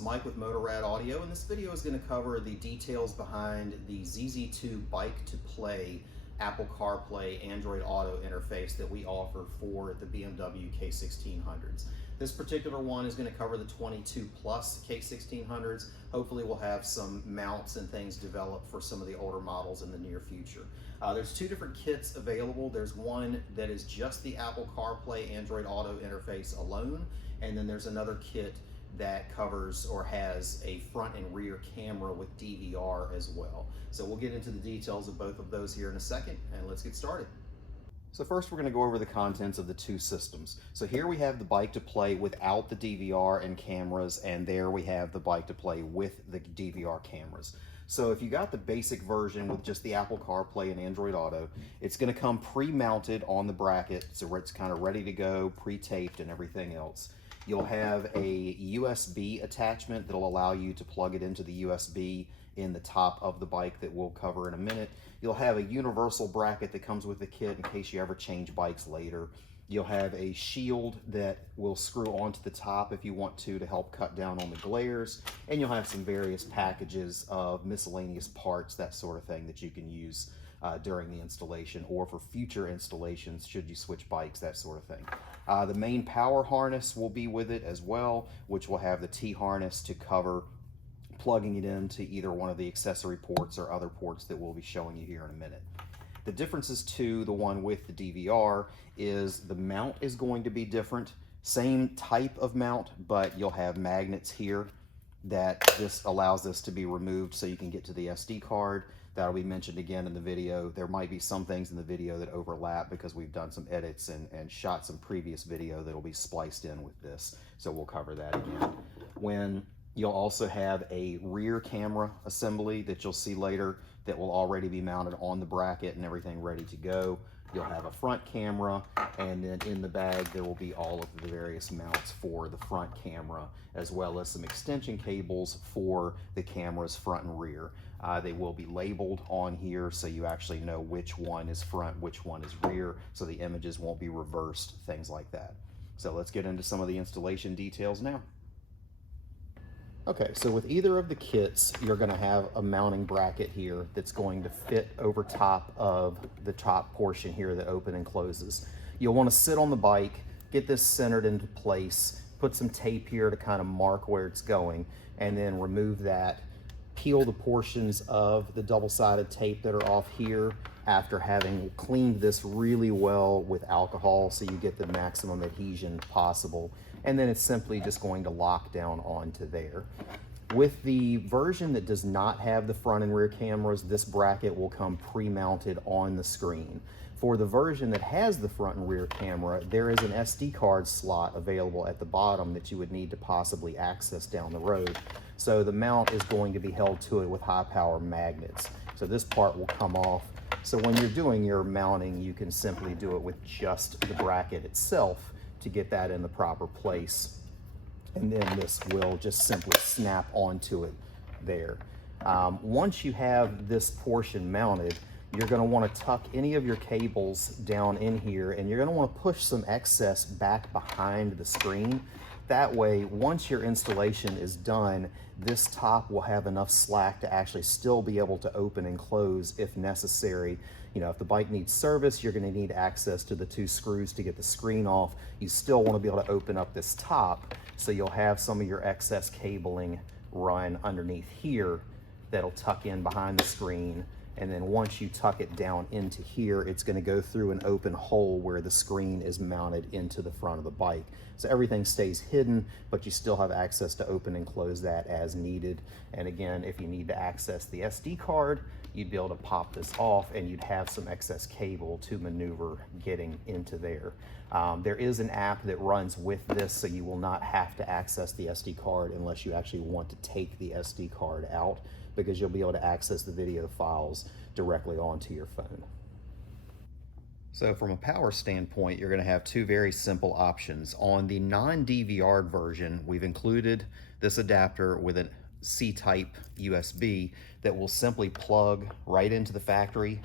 Mike with Motorrad Audio, and this video is going to cover the details behind the ZZ-2 Bike2Play Apple CarPlay Android Auto interface that we offer for the BMW K1600s. This particular one is going to cover the 22 plus K1600s. Hopefully we'll have some mounts and things developed for some of the older models in the near future. There's two different kits available. There's one that is just the Apple CarPlay Android Auto interface alone, and then there's another kit that covers or has a front and rear camera with DVR as well. So we'll get into the details of both of those here in a second, and let's get started. So first we're going to go over the contents of the two systems. So here we have the Bike2Play without the DVR and cameras, and there we have the Bike2Play with the DVR cameras. So if you got the basic version with just the Apple CarPlay and Android Auto, it's going to come pre-mounted on the bracket, so it's kind of ready to go, pre-taped and everything else. You'll have a USB attachment that'll allow you to plug it into the USB in the top of the bike that we'll cover in a minute. You'll have a universal bracket that comes with the kit in case you ever change bikes later. You'll have a shield that will screw onto the top if you want to help cut down on the glares. And you'll have some various packages of miscellaneous parts, that sort of thing, that you can use during the installation or for future installations should you switch bikes, that sort of thing. The main power harness will be with it as well, which will have the T-harness to cover plugging it into either one of the accessory ports or other ports that we'll be showing you here in a minute. The differences to the one with the DVR is the mount is going to be different. Same type of mount, but you'll have magnets here that just allows this to be removed so you can get to the SD card. That'll be mentioned again in the video. There might be some things in the video that overlap because we've done some edits and shot some previous video that'll be spliced in with this. So we'll cover that again. You'll also have a rear camera assembly that you'll see later that will already be mounted on the bracket and everything ready to go. You'll have a front camera, and then in the bag there will be all of the various mounts for the front camera, as well as some extension cables for the camera's front and rear. They will be labeled on here so you actually know which one is front, which one is rear, so the images won't be reversed, things like that. So let's get into some of the installation details now. Okay, so with either of the kits, you're going to have a mounting bracket here that's going to fit over top of the top portion here that opens and closes. You'll want to sit on the bike, get this centered into place, put some tape here to kind of mark where it's going, and then remove that. Peel the portions of the double-sided tape that are off here after having cleaned this really well with alcohol so you get the maximum adhesion possible. And then it's simply just going to lock down onto there. With the version that does not have the front and rear cameras, this bracket will come pre-mounted on the screen. For the version that has the front and rear camera, there is an SD card slot available at the bottom that you would need to possibly access down the road. So the mount is going to be held to it with high power magnets. So this part will come off. So when you're doing your mounting, you can simply do it with just the bracket itself to get that in the proper place. And then this will just simply snap onto it there. Once you have this portion mounted, you're going to want to tuck any of your cables down in here, and you're going to want to push some excess back behind the screen. That way, once your installation is done, this top will have enough slack to actually still be able to open and close if necessary. You know, if the bike needs service, you're going to need access to the two screws to get the screen off. You still want to be able to open up this top, so you'll have some of your excess cabling run underneath here that'll tuck in behind the screen. And then once you tuck it down into here, it's going to go through an open hole where the screen is mounted into the front of the bike. So everything stays hidden, but you still have access to open and close that as needed. And again, if you need to access the SD card, you'd be able to pop this off and you'd have some excess cable to maneuver getting into there. There is an app that runs with this, so you will not have to access the SD card unless you actually want to take the SD card out, because you'll be able to access the video files directly onto your phone. So from a power standpoint, you're going to have two very simple options. On the non-DVR version, we've included this adapter with a C-type USB that will simply plug right into the factory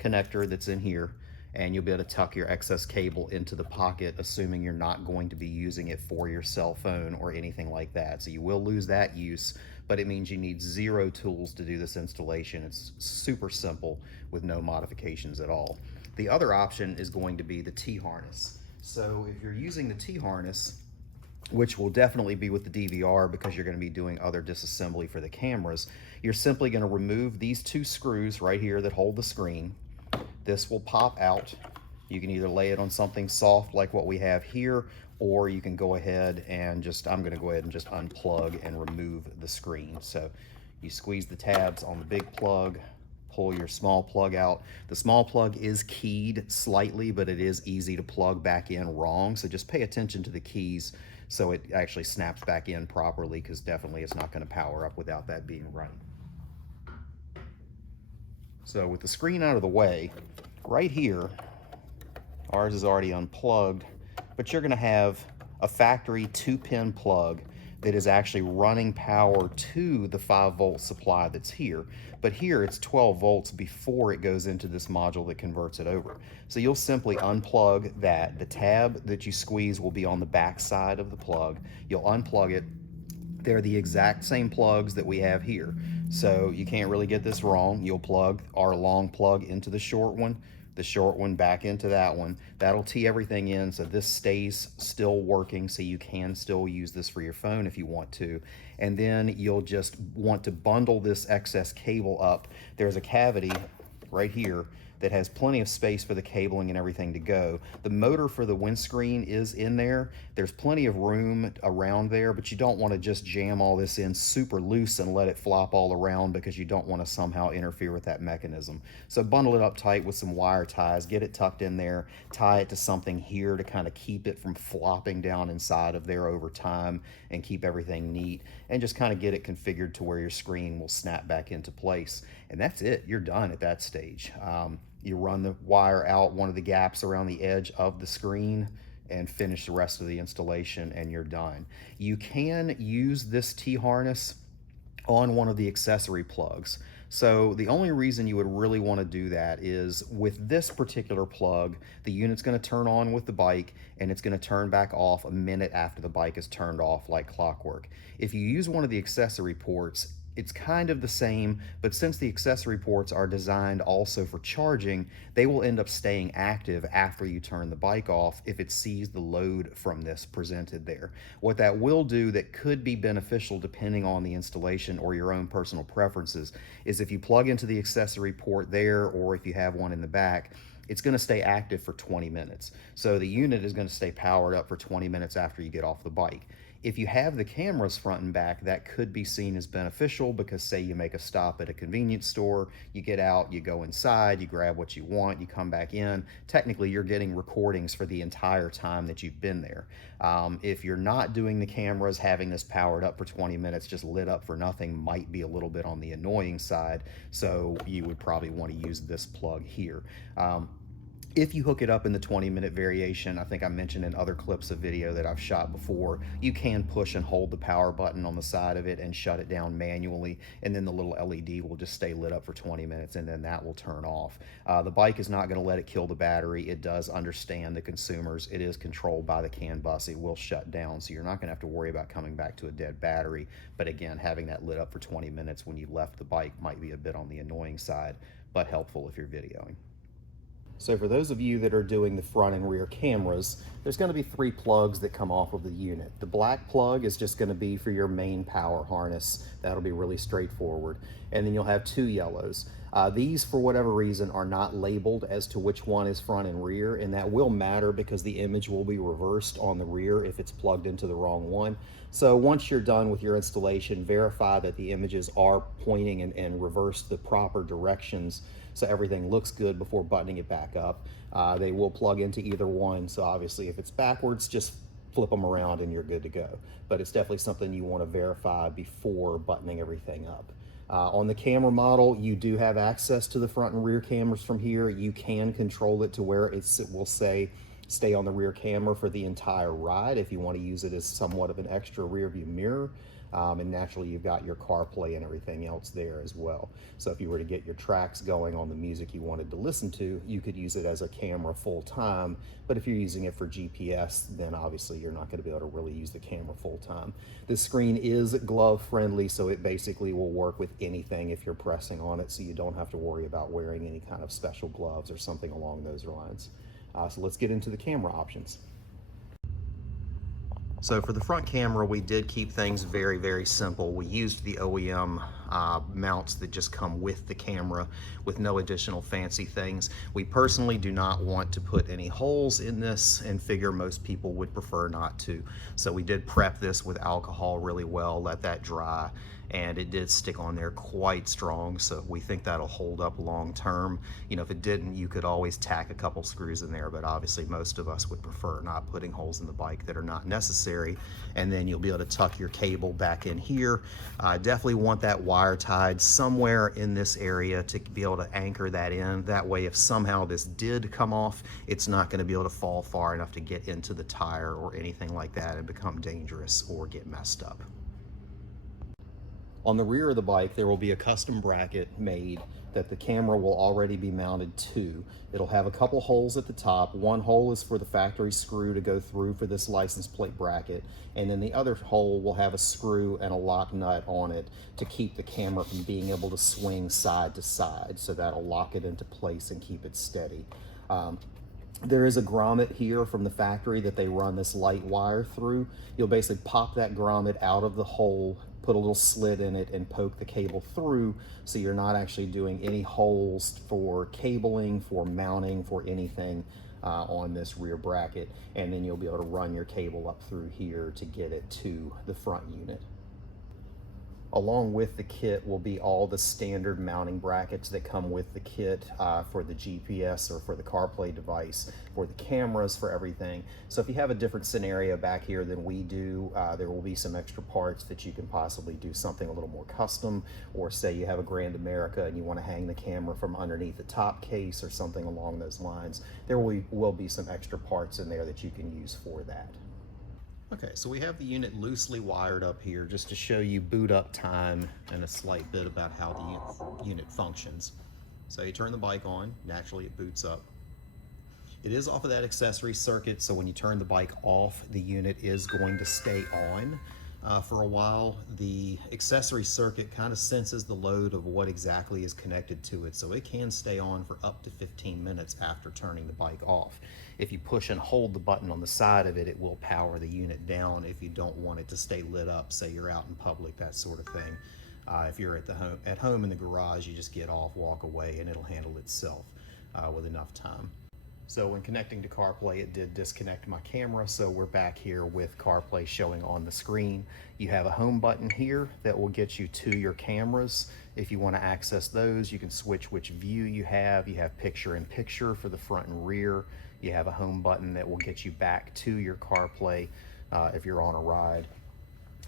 connector that's in here. and you'll be able to tuck your excess cable into the pocket, assuming you're not going to be using it for your cell phone or anything like that. So you will lose that use, but it means you need zero tools to do this installation. It's super simple with no modifications at all. The other option is going to be the T-harness. So if you're using the T-harness, which will definitely be with the DVR because you're going to be doing other disassembly for the cameras, you're simply going to remove these two screws right here that hold the screen. This will pop out. You can either lay it on something soft like what we have here, or you can go ahead and I'm going to go ahead and just unplug and remove the screen. So you squeeze the tabs on the big plug, pull your small plug out. The small plug is keyed slightly, but it is easy to plug back in wrong. So just pay attention to the keys so it actually snaps back in properly, because definitely it's not going to power up without that being running. So with the screen out of the way, right here, ours is already unplugged, but you're going to have a factory 2-pin plug that is actually running power to the 5-volt supply that's here. But here it's 12 volts before it goes into this module that converts it over. So you'll simply unplug that. The tab that you squeeze will be on the back side of the plug. You'll unplug it. They're the exact same plugs that we have here. So you can't really get this wrong. You'll plug our long plug into the short one back into that one. That'll tee everything in so this stays still working, so you can still use this for your phone if you want to. And then you'll just want to bundle this excess cable up. There's a cavity right here that has plenty of space for the cabling and everything to go. The motor for the windscreen is in there. There's plenty of room around there, but you don't want to just jam all this in super loose and let it flop all around, because you don't want to somehow interfere with that mechanism. So bundle it up tight with some wire ties, get it tucked in there, tie it to something here to kind of keep it from flopping down inside of there over time and keep everything neat, and just kind of get it configured to where your screen will snap back into place. And that's it, you're done at that stage. You run the wire out one of the gaps around the edge of the screen and finish the rest of the installation, and you're done. You can use this T-harness on one of the accessory plugs. So the only reason you would really want to do that is with this particular plug, the unit's going to turn on with the bike, and it's going to turn back off a minute after the bike is turned off like clockwork. If you use one of the accessory ports, it's kind of the same, but since the accessory ports are designed also for charging, they will end up staying active after you turn the bike off if it sees the load from this presented there. What that will do that could be beneficial depending on the installation or your own personal preferences is if you plug into the accessory port there, or if you have one in the back, it's going to stay active for 20 minutes. So the unit is going to stay powered up for 20 minutes after you get off the bike. If you have the cameras front and back, that could be seen as beneficial, because say you make a stop at a convenience store, you get out, you go inside, you grab what you want, you come back in. Technically, you're getting recordings for the entire time that you've been there. If you're not doing the cameras, having this powered up for 20 minutes just lit up for nothing might be a little bit on the annoying side, so you would probably want to use this plug here. If you hook it up in the 20-minute variation, I think I mentioned in other clips of video that I've shot before, you can push and hold the power button on the side of it and shut it down manually, and then the little LED will just stay lit up for 20 minutes, and then that will turn off. The bike is not going to let it kill the battery. It does understand the consumers. It is controlled by the CAN bus. It will shut down, so you're not going to have to worry about coming back to a dead battery. But again, having that lit up for 20 minutes when you left the bike might be a bit on the annoying side, but helpful if you're videoing. So for those of you that are doing the front and rear cameras, there's going to be 3 plugs that come off of the unit. The black plug is just going to be for your main power harness. That'll be really straightforward. And then you'll have 2 yellows. These, for whatever reason, are not labeled as to which one is front and rear, and that will matter because the image will be reversed on the rear if it's plugged into the wrong one. So once you're done with your installation, verify that the images are pointing and reverse the proper directions so everything looks good before buttoning it back up. They will plug into either one, so obviously if it's backwards, just flip them around and you're good to go. But it's definitely something you want to verify before buttoning everything up. On the camera model, you do have access to the front and rear cameras from here. You can control it to where it will say stay on the rear camera for the entire ride if you want to use it as somewhat of an extra rear view mirror. And naturally you've got your CarPlay and everything else there as well. So if you were to get your tracks going on the music you wanted to listen to, you could use it as a camera full time. But if you're using it for GPS, then obviously you're not going to be able to really use the camera full time. This screen is glove friendly, so it basically will work with anything if you're pressing on it, so you don't have to worry about wearing any kind of special gloves or something along those lines. So let's get into the camera options. So for the front camera, we did keep things very, very simple. We used the OEM mounts that just come with the camera with no additional fancy things. We personally do not want to put any holes in this and figure most people would prefer not to. So we did prep this with alcohol really well, let that dry, and it did stick on there quite strong, so we think that'll hold up long term. You know, if it didn't, you could always tack a couple screws in there, but obviously most of us would prefer not putting holes in the bike that are not necessary. And then you'll be able to tuck your cable back in here. Definitely want that wire tied somewhere in this area to be able to anchor that in. That way, if somehow this did come off, it's not going to be able to fall far enough to get into the tire or anything like that and become dangerous or get messed up. On the rear of the bike, there will be a custom bracket made that the camera will already be mounted to. It'll have a couple holes at the top. One hole is for the factory screw to go through for this license plate bracket, and then the other hole will have a screw and a lock nut on it to keep the camera from being able to swing side to side. So that'll lock it into place and keep it steady. There is a grommet here from the factory that they run this light wire through. You'll basically pop that grommet out of the hole, put a little slit in it, and poke the cable through, so you're not actually doing any holes for cabling, for mounting, for anything on this rear bracket. And then you'll be able to run your cable up through here to get it to the front unit. Along with the kit will be all the standard mounting brackets that come with the kit for the GPS or for the CarPlay device, for the cameras, for everything. So if you have a different scenario back here than we do, there will be some extra parts that you can possibly do something a little more custom, or say you have a Grand America and you want to hang the camera from underneath the top case or something along those lines. There will be some extra parts in there that you can use for that. Okay, so we have the unit loosely wired up here just to show you boot up time and a slight bit about how the unit functions. So you turn the bike on, naturally it boots up. It is off of that accessory circuit, so when you turn the bike off, the unit is going to stay on for a while. The accessory circuit kind of senses the load of what exactly is connected to it, so it can stay on for up to 15 minutes after turning the bike off. If you push and hold the button on the side of it, it will power the unit down if you don't want it to stay lit up, say you're out in public, that sort of thing. If you're at home in the garage, you just get off, walk away, and it'll handle itself with enough time. So when connecting to CarPlay, it did disconnect my camera, so we're back here with CarPlay showing on the screen. You have a home button here that will get you to your cameras. If you want to access those, you can switch which view you have. You have picture-in-picture for the front and rear. You have a home button that will get you back to your CarPlay if you're on a ride.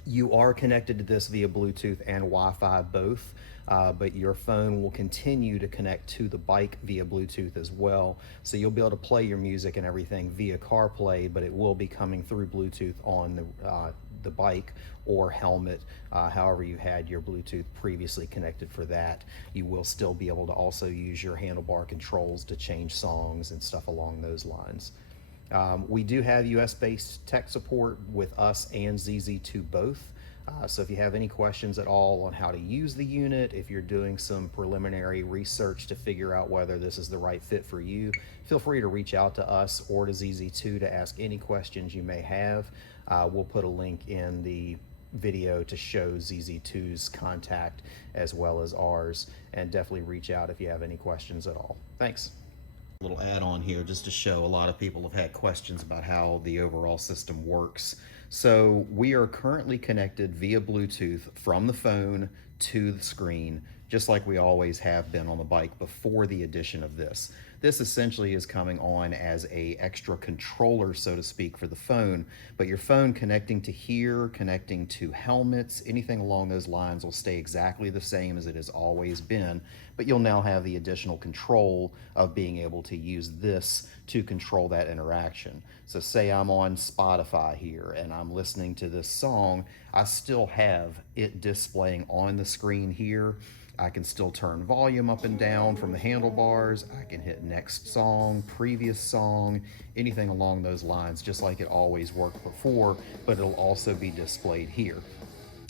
You are connected to this via Bluetooth and Wi-Fi both, but your phone will continue to connect to the bike via Bluetooth as well. So you'll be able to play your music and everything via CarPlay, but it will be coming through Bluetooth on the bike or helmet. However you had your Bluetooth previously connected for that, you will still be able to also use your handlebar controls to change songs and stuff along those lines. We do have US-based tech support with us and ZZ-2 both. So if you have any questions at all on how to use the unit, if you're doing some preliminary research to figure out whether this is the right fit for you, feel free to reach out to us or to ZZ-2 to ask any questions you may have. We'll put a link in the video to show ZZ-2's contact as well as ours, and definitely reach out if you have any questions at all. Thanks. Little add-on here just to show a lot of people have had questions about how the overall system works. So we are currently connected via Bluetooth from the phone to the screen, just like we always have been on the bike before the addition of this. This essentially is coming on as a extra controller, so to speak, for the phone, but your phone connecting to here, connecting to helmets, anything along those lines will stay exactly the same as it has always been, but you'll now have the additional control of being able to use this to control that interaction. So say I'm on Spotify here and I'm listening to this song, I still have it displaying on the screen here. I can still turn volume up and down from the handlebars. I can hit next song, previous song, anything along those lines, just like it always worked before, but it'll also be displayed here.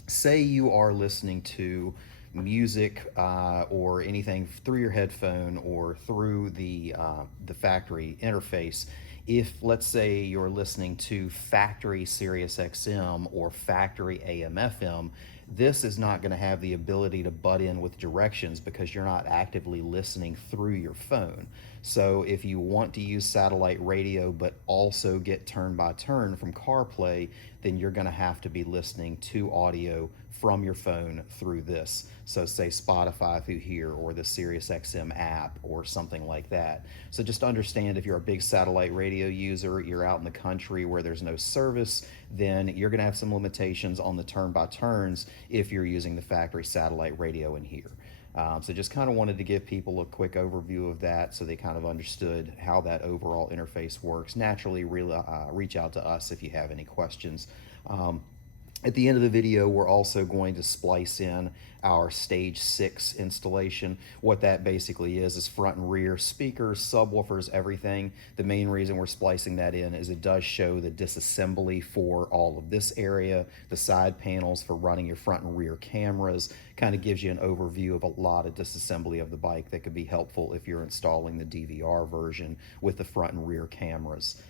Say you are listening to music or anything through your headphone or through the factory interface. If, let's say, you're listening to factory Sirius XM or factory AM FM, this is not going to have the ability to butt in with directions because you're not actively listening through your phone. So if you want to use satellite radio but also get turn by turn from CarPlay, then you're going to have to be listening to audio from your phone through this. So say Spotify through here or the SiriusXM app or something like that. So just understand, if you're a big satellite radio user, you're out in the country where there's no service, then you're going to have some limitations on the turn by turns if you're using the factory satellite radio in here. So just kind of wanted to give people a quick overview of that so they kind of understood how that overall interface works. Naturally, reach out to us if you have any questions. At the end of the video, we're also going to splice in our stage 6 installation. What that basically is front and rear speakers, subwoofers, everything. The main reason we're splicing that in is it does show the disassembly for all of this area, the side panels for running your front and rear cameras, kind of gives you an overview of a lot of disassembly of the bike that could be helpful if you're installing the DVR version with the front and rear cameras.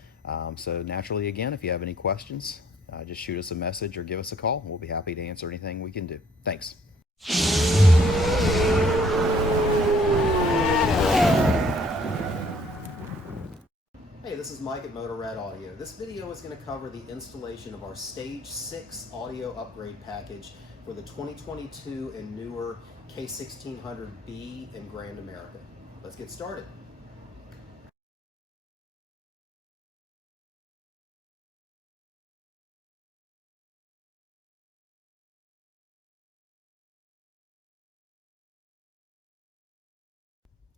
So naturally, again, if you have any questions, just shoot us a message or give us a call. We'll be happy to answer anything we can do. Thanks. Hey, this is Mike at Motorrad Audio. This video is going to cover the installation of our Stage 6 audio upgrade package for the 2022 and newer K1600B and Grand America. Let's get started.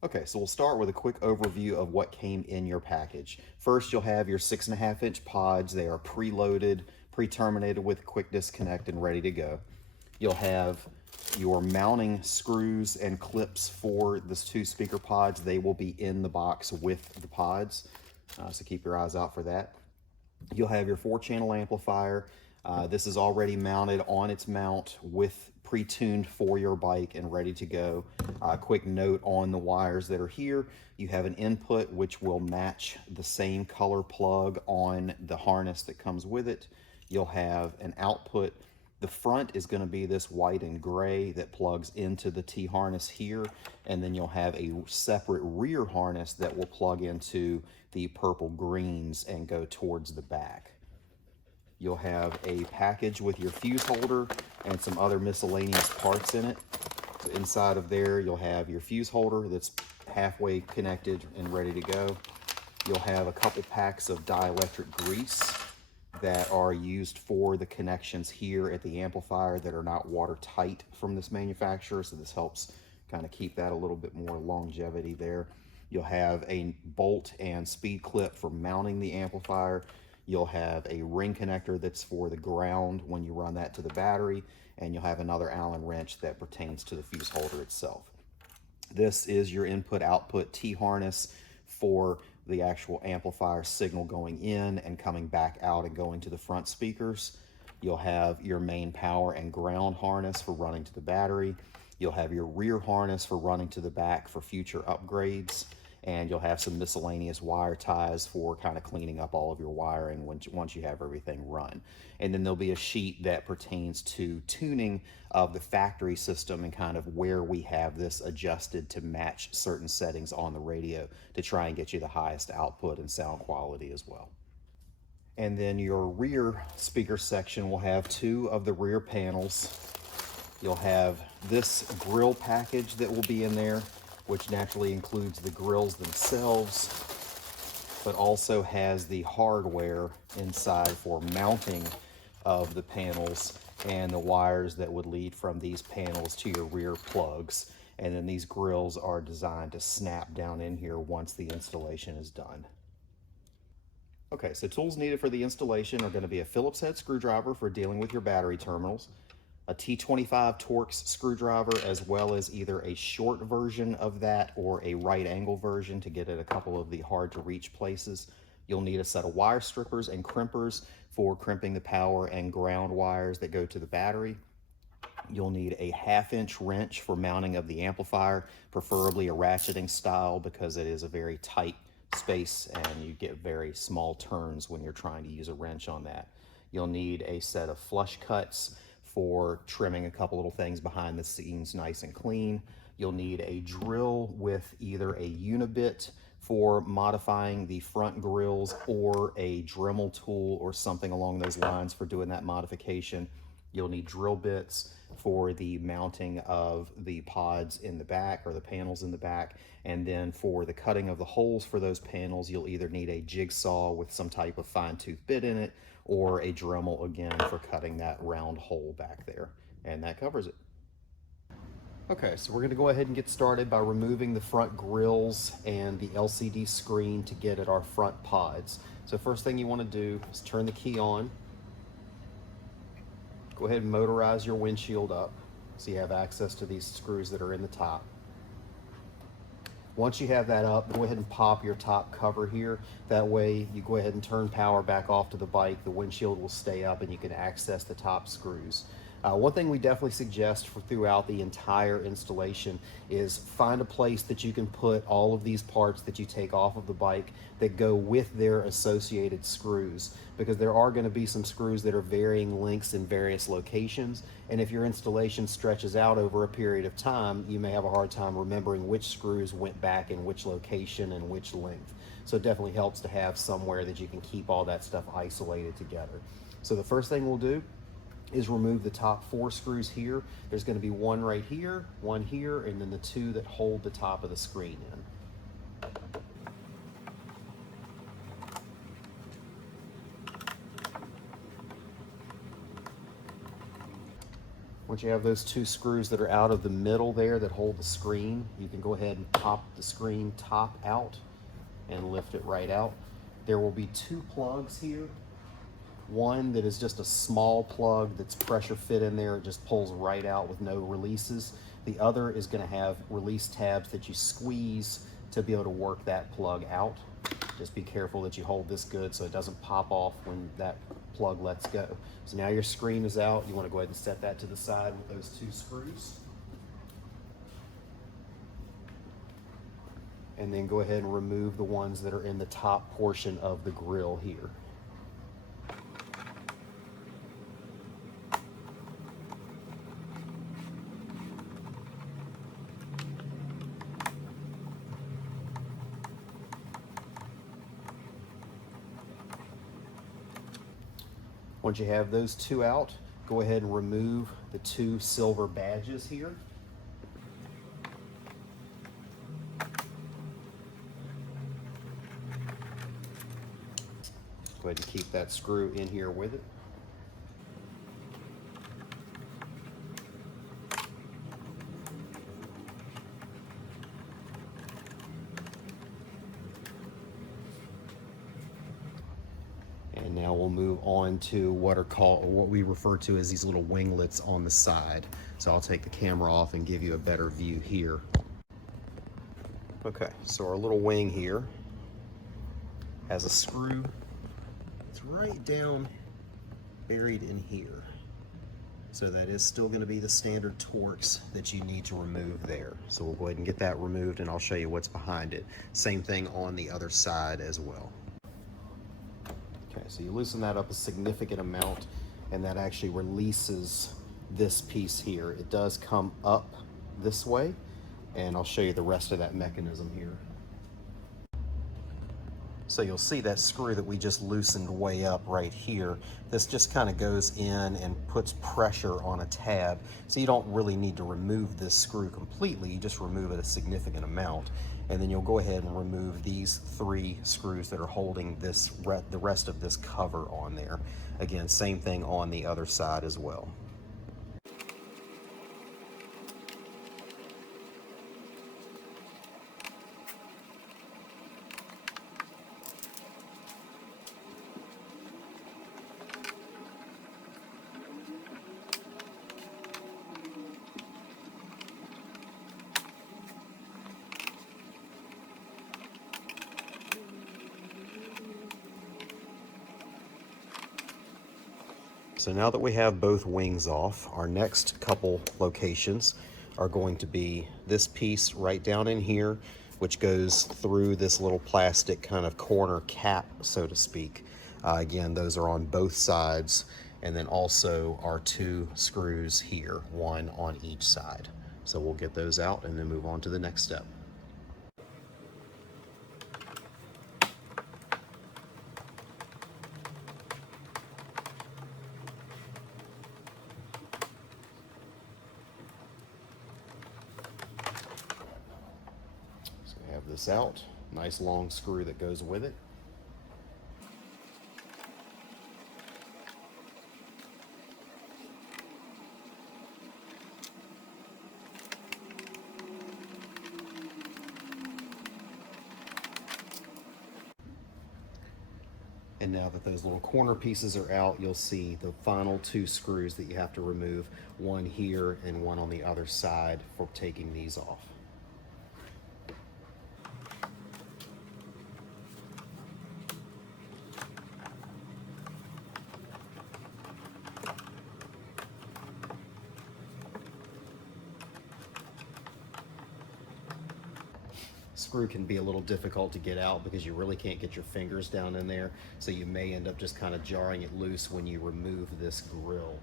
Okay, so we'll start with a quick overview of what came in your package. First, you'll have your 6.5-inch pods. They are preloaded, pre-terminated with quick disconnect and ready to go. You'll have your mounting screws and clips for this 2 speaker pods. They will be in the box with the pods, so keep your eyes out for that. You'll have your 4-channel amplifier. This is already mounted on its mount with pre-tuned for your bike and ready to go. Quick note on the wires that are here. You have an input which will match the same color plug on the harness that comes with it. You'll have an output. The front is going to be this white and gray that plugs into the T-harness here, and then you'll have a separate rear harness that will plug into the purple greens and go towards the back. You'll have a package with your fuse holder and some other miscellaneous parts in it. So inside of there, you'll have your fuse holder that's halfway connected and ready to go. You'll have a couple packs of dielectric grease that are used for the connections here at the amplifier that are not watertight from this manufacturer, so this helps kind of keep that a little bit more longevity there. You'll have a bolt and speed clip for mounting the amplifier. You'll have a ring connector that's for the ground when you run that to the battery, and you'll have another Allen wrench that pertains to the fuse holder itself. This is your input-output T-harness for the actual amplifier signal going in and coming back out and going to the front speakers. You'll have your main power and ground harness for running to the battery. You'll have your rear harness for running to the back for future upgrades. And you'll have some miscellaneous wire ties for kind of cleaning up all of your wiring once you have everything run. And then there'll be a sheet that pertains to tuning of the factory system and kind of where we have this adjusted to match certain settings on the radio to try and get you the highest output and sound quality as well. And then your rear speaker section will have 2 of the rear panels. You'll have this grill package that will be in there. which naturally includes the grills themselves, but also has the hardware inside for mounting of the panels and the wires that would lead from these panels to your rear plugs. And then these grills are designed to snap down in here once the installation is done. Okay, so tools needed for the installation are going to be a Phillips head screwdriver for dealing with your battery terminals, a T25 Torx screwdriver, as well as either a short version of that or a right angle version to get at a couple of the hard to reach places. You'll need a set of wire strippers and crimpers for crimping the power and ground wires that go to the battery. You'll need a 1/2-inch wrench for mounting of the amplifier, preferably a ratcheting style because it is a very tight space and you get very small turns when you're trying to use a wrench on that. You'll need a set of flush cuts for trimming a couple little things behind the scenes nice and clean. You'll need a drill with either a unibit for modifying the front grills or a Dremel tool or something along those lines for doing that modification. You'll need drill bits for the mounting of the pods in the back or the panels in the back. And then for the cutting of the holes for those panels, you'll either need a jigsaw with some type of fine tooth bit in it or a Dremel again for cutting that round hole back there. And that covers it. Okay, so we're going to go ahead and get started by removing the front grills and the LCD screen to get at our front pods. So first thing you want to do is turn the key on. Go ahead and motorize your windshield up so you have access to these screws that are in the top. Once you have that up, go ahead and pop your top cover here. That way you go ahead and turn power back off to the bike. The windshield will stay up and you can access the top screws. One thing we definitely suggest for throughout the entire installation is find a place that you can put all of these parts that you take off of the bike that go with their associated screws, because there are going to be some screws that are varying lengths in various locations, and if your installation stretches out over a period of time, you may have a hard time remembering which screws went back in which location and which length. So it definitely helps to have somewhere that you can keep all that stuff isolated together. So the first thing we'll do is remove the top 4 screws here. There's going to be one right here, one here, and then the 2 that hold the top of the screen in. Once you have those 2 screws that are out of the middle there that hold the screen, you can go ahead and pop the screen top out and lift it right out. There will be 2 plugs here. One that is just a small plug that's pressure fit in there. It just pulls right out with no releases. The other is going to have release tabs that you squeeze to be able to work that plug out. Just be careful that you hold this good so it doesn't pop off when that plug lets go. So now your screen is out. You want to go ahead and set that to the side with those 2 screws. And then go ahead and remove the ones that are in the top portion of the grill here. Once you have those 2 out, go ahead and remove the 2 silver badges here. Go ahead and keep that screw in here with it. And now we'll move on to what we refer to as these little winglets on the side. So I'll take the camera off and give you a better view here. Okay, so our little wing here has a screw. It's right down buried in here. So that is still going to be the standard Torx that you need to remove there. So we'll go ahead and get that removed and I'll show you what's behind it. Same thing on the other side as well. Okay, so you loosen that up a significant amount and that actually releases this piece here. It does come up this way and I'll show you the rest of that mechanism here. So you'll see that screw that we just loosened way up right here. This just kind of goes in and puts pressure on a tab. So you don't really need to remove this screw completely, you just remove it a significant amount. And then you'll go ahead and remove these 3 screws that are holding this the rest of this cover on there. Again, same thing on the other side as well. So now that we have both wings off, our next couple locations are going to be this piece right down in here, which goes through this little plastic kind of corner cap, so to speak. Again, those are on both sides, and then also our 2 screws here, 1 on each side. So we'll get those out and then move on to the next step. Have this out, nice long screw that goes with it. And now that those little corner pieces are out, you'll see the final 2 screws that you have to remove, one here and one on the other side for taking these off. Screw can be a little difficult to get out because you really can't get your fingers down in there, so you may end up just kind of jarring it loose when you remove this grill.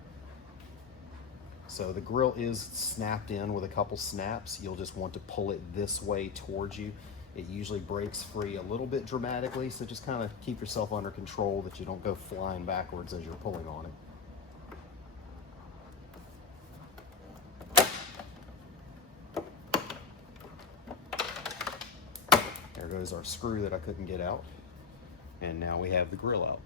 So the grill is snapped in with a couple snaps. You'll just want to pull it this way towards you. It usually breaks free a little bit dramatically, so just kind of keep yourself under control that you don't go flying backwards as you're pulling on it. There goes our screw that I couldn't get out. And now we have the grill out.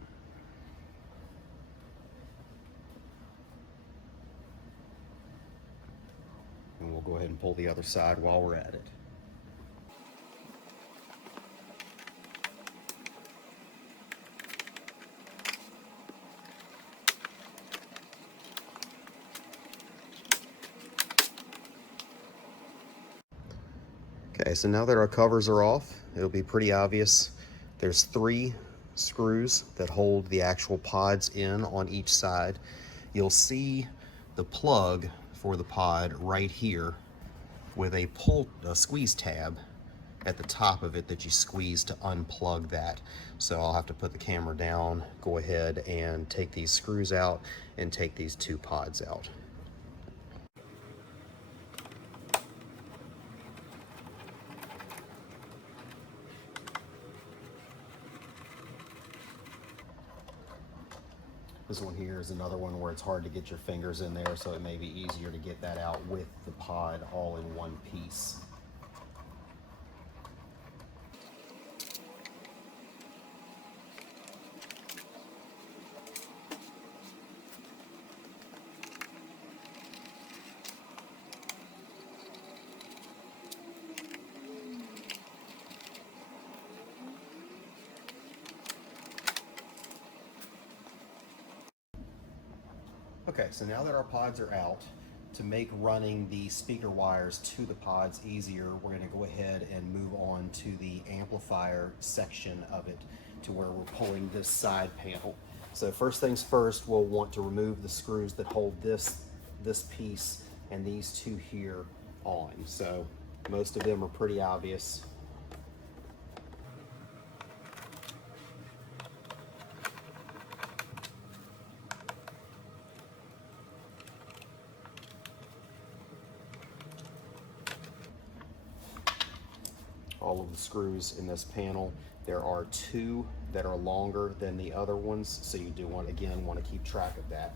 And we'll go ahead and pull the other side while we're at it. Okay, so now that our covers are off, it'll be pretty obvious. There's 3 screws that hold the actual pods in on each side. You'll see the plug for the pod right here with a squeeze tab at the top of it that you squeeze to unplug that. So I'll have to put the camera down, go ahead and take these screws out and take these 2 pods out. This one here is another one where it's hard to get your fingers in there, so it may be easier to get that out with the pod all in one piece. Okay, so now that our pods are out, to make running the speaker wires to the pods easier, we're going to go ahead and move on to the amplifier section of it, to where we're pulling this side panel. So first things first, we'll want to remove the screws that hold this piece and these 2 here on. So most of them are pretty obvious. All of the screws in this panel There are two that are longer than the other ones, so you do want to keep track of that.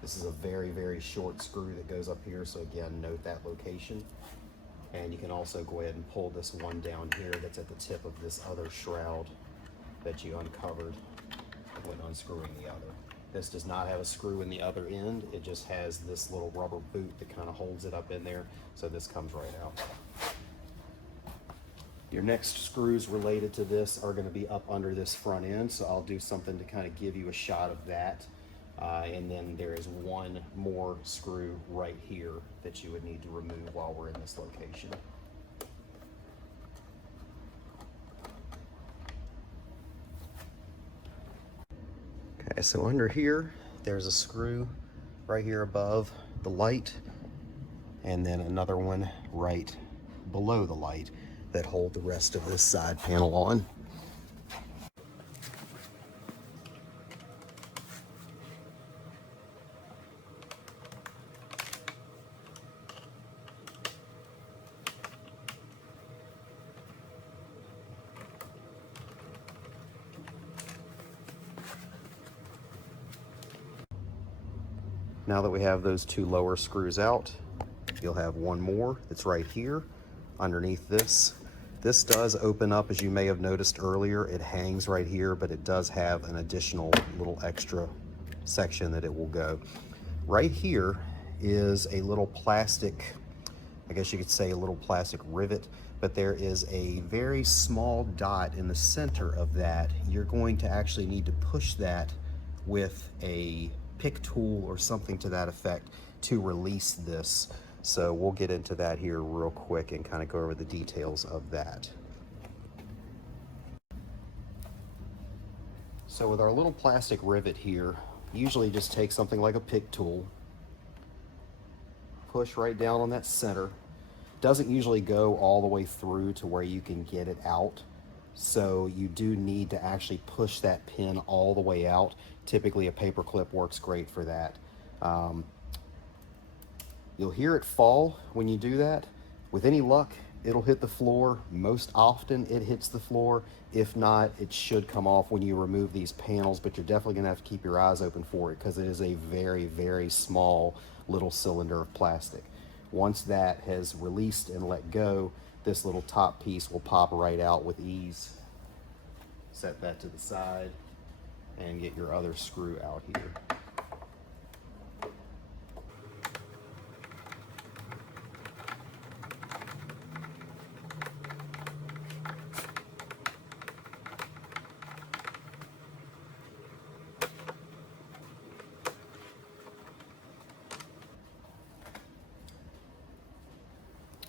This is a very, very short screw that goes up here, so again, note that location. And you can also go ahead and pull this one down here that's at the tip of this other shroud that you uncovered when unscrewing the other. This does not have a screw in the other end. It just has this little rubber boot that kind of holds it up in there, so this comes right out. Your next screws related to this are going to be up under this front end, so I'll do something to kind of give you a shot of that. And then there is one more screw right here that you would need to remove while we're in this location. Okay, so under here, there's a screw right here above the light, and then another one right below the light that hold the rest of this side panel on. Now that we have those two lower screws out, you'll have one more that's right here underneath this. This does open up, as you may have noticed earlier. It hangs right here, but it does have an additional little extra section that it will go. Right here is a little plastic, I guess you could say a little plastic rivet, but there is a very small dot in the center of that. You're going to actually need to push that with a pick tool or something to that effect to release this. So we'll get into that here real quick and kind of go over the details of that. So with our little plastic rivet here, usually just take something like a pick tool, push right down on that center. Doesn't usually go all the way through to where you can get it out. So you do need to actually push that pin all the way out. Typically a paper clip works great for that. You'll hear it fall when you do that. With any luck, it'll hit the floor. Most often it hits the floor. If not, it should come off when you remove these panels, but you're definitely gonna have to keep your eyes open for it because it is a very, very small little cylinder of plastic. Once that has released and let go, this little top piece will pop right out with ease. Set that to the side and get your other screw out here.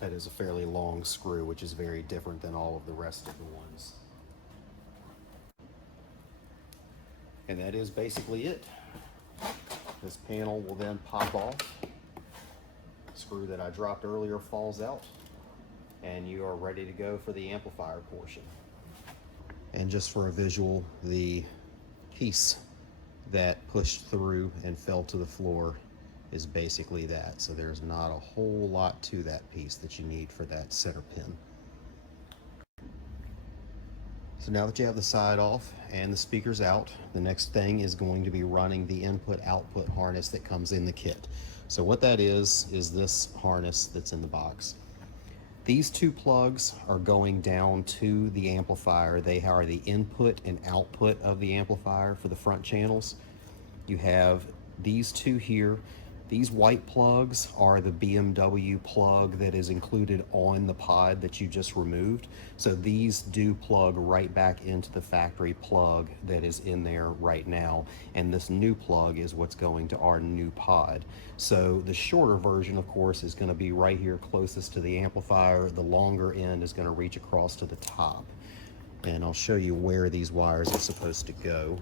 That is a fairly long screw, which is very different than all of the rest of the ones. And that is basically it. This panel will then pop off. The screw that I dropped earlier falls out, and you are ready to go for the amplifier portion. And just for a visual, the piece that pushed through and fell to the floor is basically that. So there's not a whole lot to that piece that you need for that center pin. So now that you have the side off and the speakers out, the next thing is going to be running the input-output harness that comes in the kit. So what that is this harness that's in the box. These two plugs are going down to the amplifier. They are the input and output of the amplifier for the front channels. You have these two here. These white plugs are the BMW plug that is included on the pod that you just removed. So these do plug right back into the factory plug that is in there right now. And this new plug is what's going to our new pod. So the shorter version, of course, is going to be right here closest to the amplifier. The longer end is going to reach across to the top. And I'll show you where these wires are supposed to go.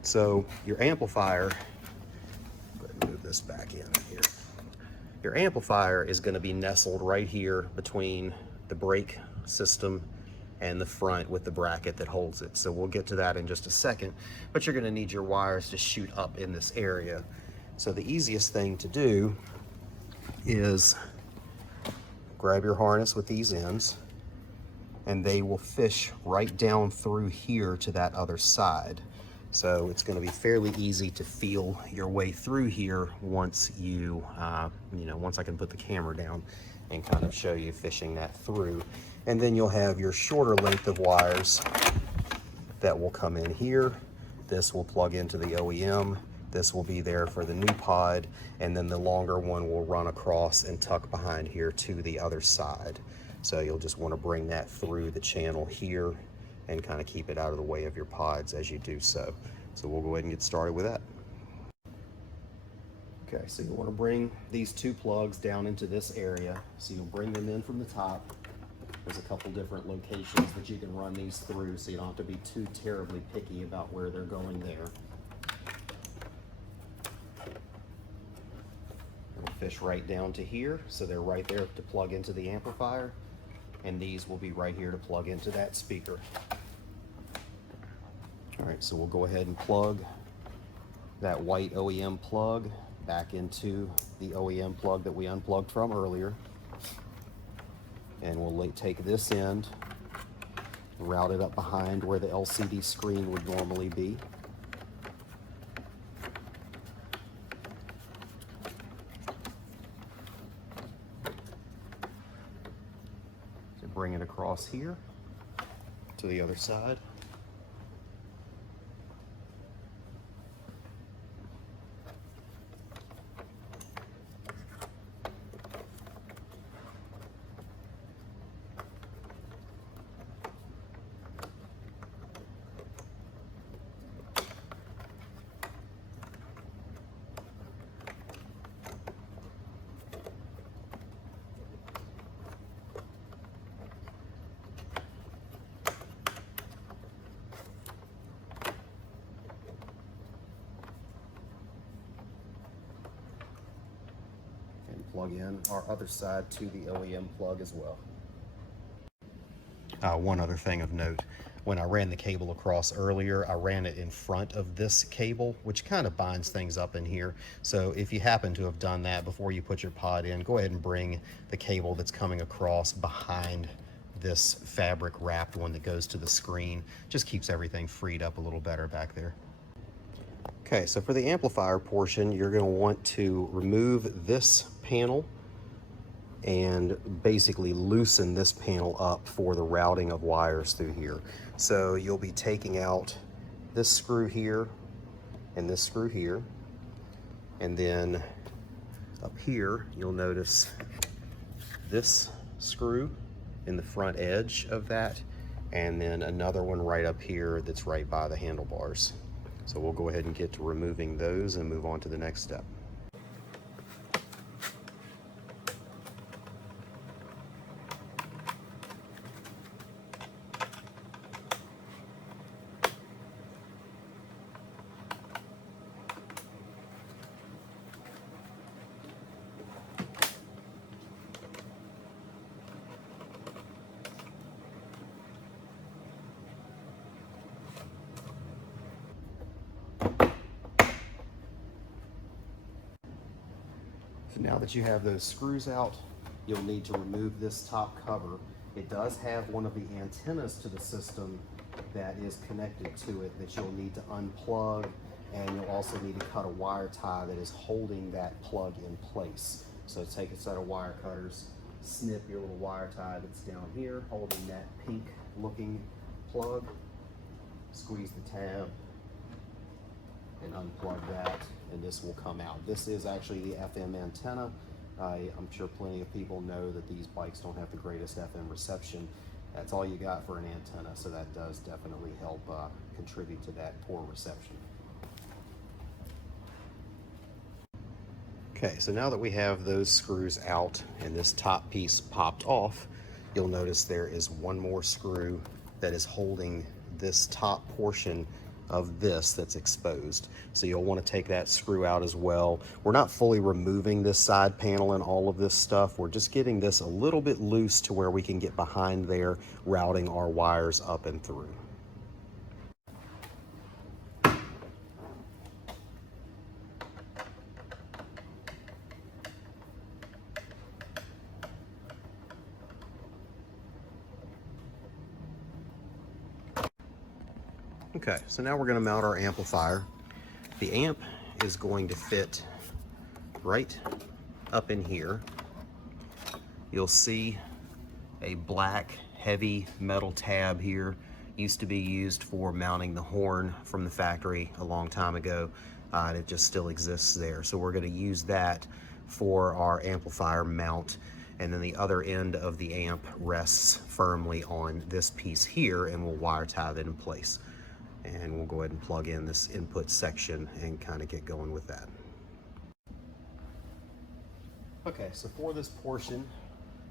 So your amplifier, move this back in here. Your amplifier is going to be nestled right here between the brake system and the front with the bracket that holds it. So we'll get to that in just a second, but you're gonna need your wires to shoot up in this area. So the easiest thing to do is grab your harness with these ends, and they will fish right down through here to that other side. So it's going to be fairly easy to feel your way through here once you, once I can put the camera down and kind of show you fishing that through. And then you'll have your shorter length of wires that will come in here. This will plug into the OEM. This will be there for the new pod, and then the longer one will run across and tuck behind here to the other side. So you'll just want to bring that through the channel here and kind of keep it out of the way of your pods as you do so. So we'll go ahead and get started with that. Okay, so you want to bring these two plugs down into this area. So you'll bring them in from the top. There's a couple different locations that you can run these through, so you don't have to be too terribly picky about where they're going there. It'll fish right down to here, so they're right there to plug into the amplifier. And these will be right here to plug into that speaker. All right, so we'll go ahead and plug that white OEM plug back into the OEM plug that we unplugged from earlier. And we'll take this end, route it up behind where the LCD screen would normally be. Bring it across here to the other side. Plug in our other side to the OEM plug as well. One other thing of note, when I ran the cable across earlier, I ran it in front of this cable, which kind of binds things up in here. So if you happen to have done that before you put your pod in, go ahead and bring the cable that's coming across behind this fabric wrapped one that goes to the screen. Just keeps everything freed up a little better back there. Okay, so for the amplifier portion, you're going to want to remove this panel and basically loosen this panel up for the routing of wires through here. So you'll be taking out this screw here and this screw here, and then up here you'll notice this screw in the front edge of that, and then another one right up here that's right by the handlebars. So we'll go ahead and get to removing those and move on to the next step. So now that you have those screws out, you'll need to remove this top cover. It does have one of the antennas to the system that is connected to it that you'll need to unplug, and you'll also need to cut a wire tie that is holding that plug in place. So take a set of wire cutters, snip your little wire tie that's down here holding that pink looking plug, squeeze the tab and unplug that, and this will come out. This is actually the FM antenna. I'm sure plenty of people know that these bikes don't have the greatest FM reception. That's all you got for an antenna, so that does definitely help contribute to that poor reception. Okay, so now that we have those screws out and this top piece popped off, you'll notice there is one more screw that is holding this top portion of this that's exposed. So you'll want to take that screw out as well. We're not fully removing this side panel and all of this stuff. We're just getting this a little bit loose to where we can get behind there, routing our wires up and through. Okay, so now we're going to mount our amplifier. The amp is going to fit right up in here. You'll see a black heavy metal tab here. Used to be used for mounting the horn from the factory a long time ago, and it just still exists there. So we're going to use that for our amplifier mount, and then the other end of the amp rests firmly on this piece here, and we'll wire tie that in place. And we'll go ahead and plug in this input section and kind of get going with that. Okay, so for this portion,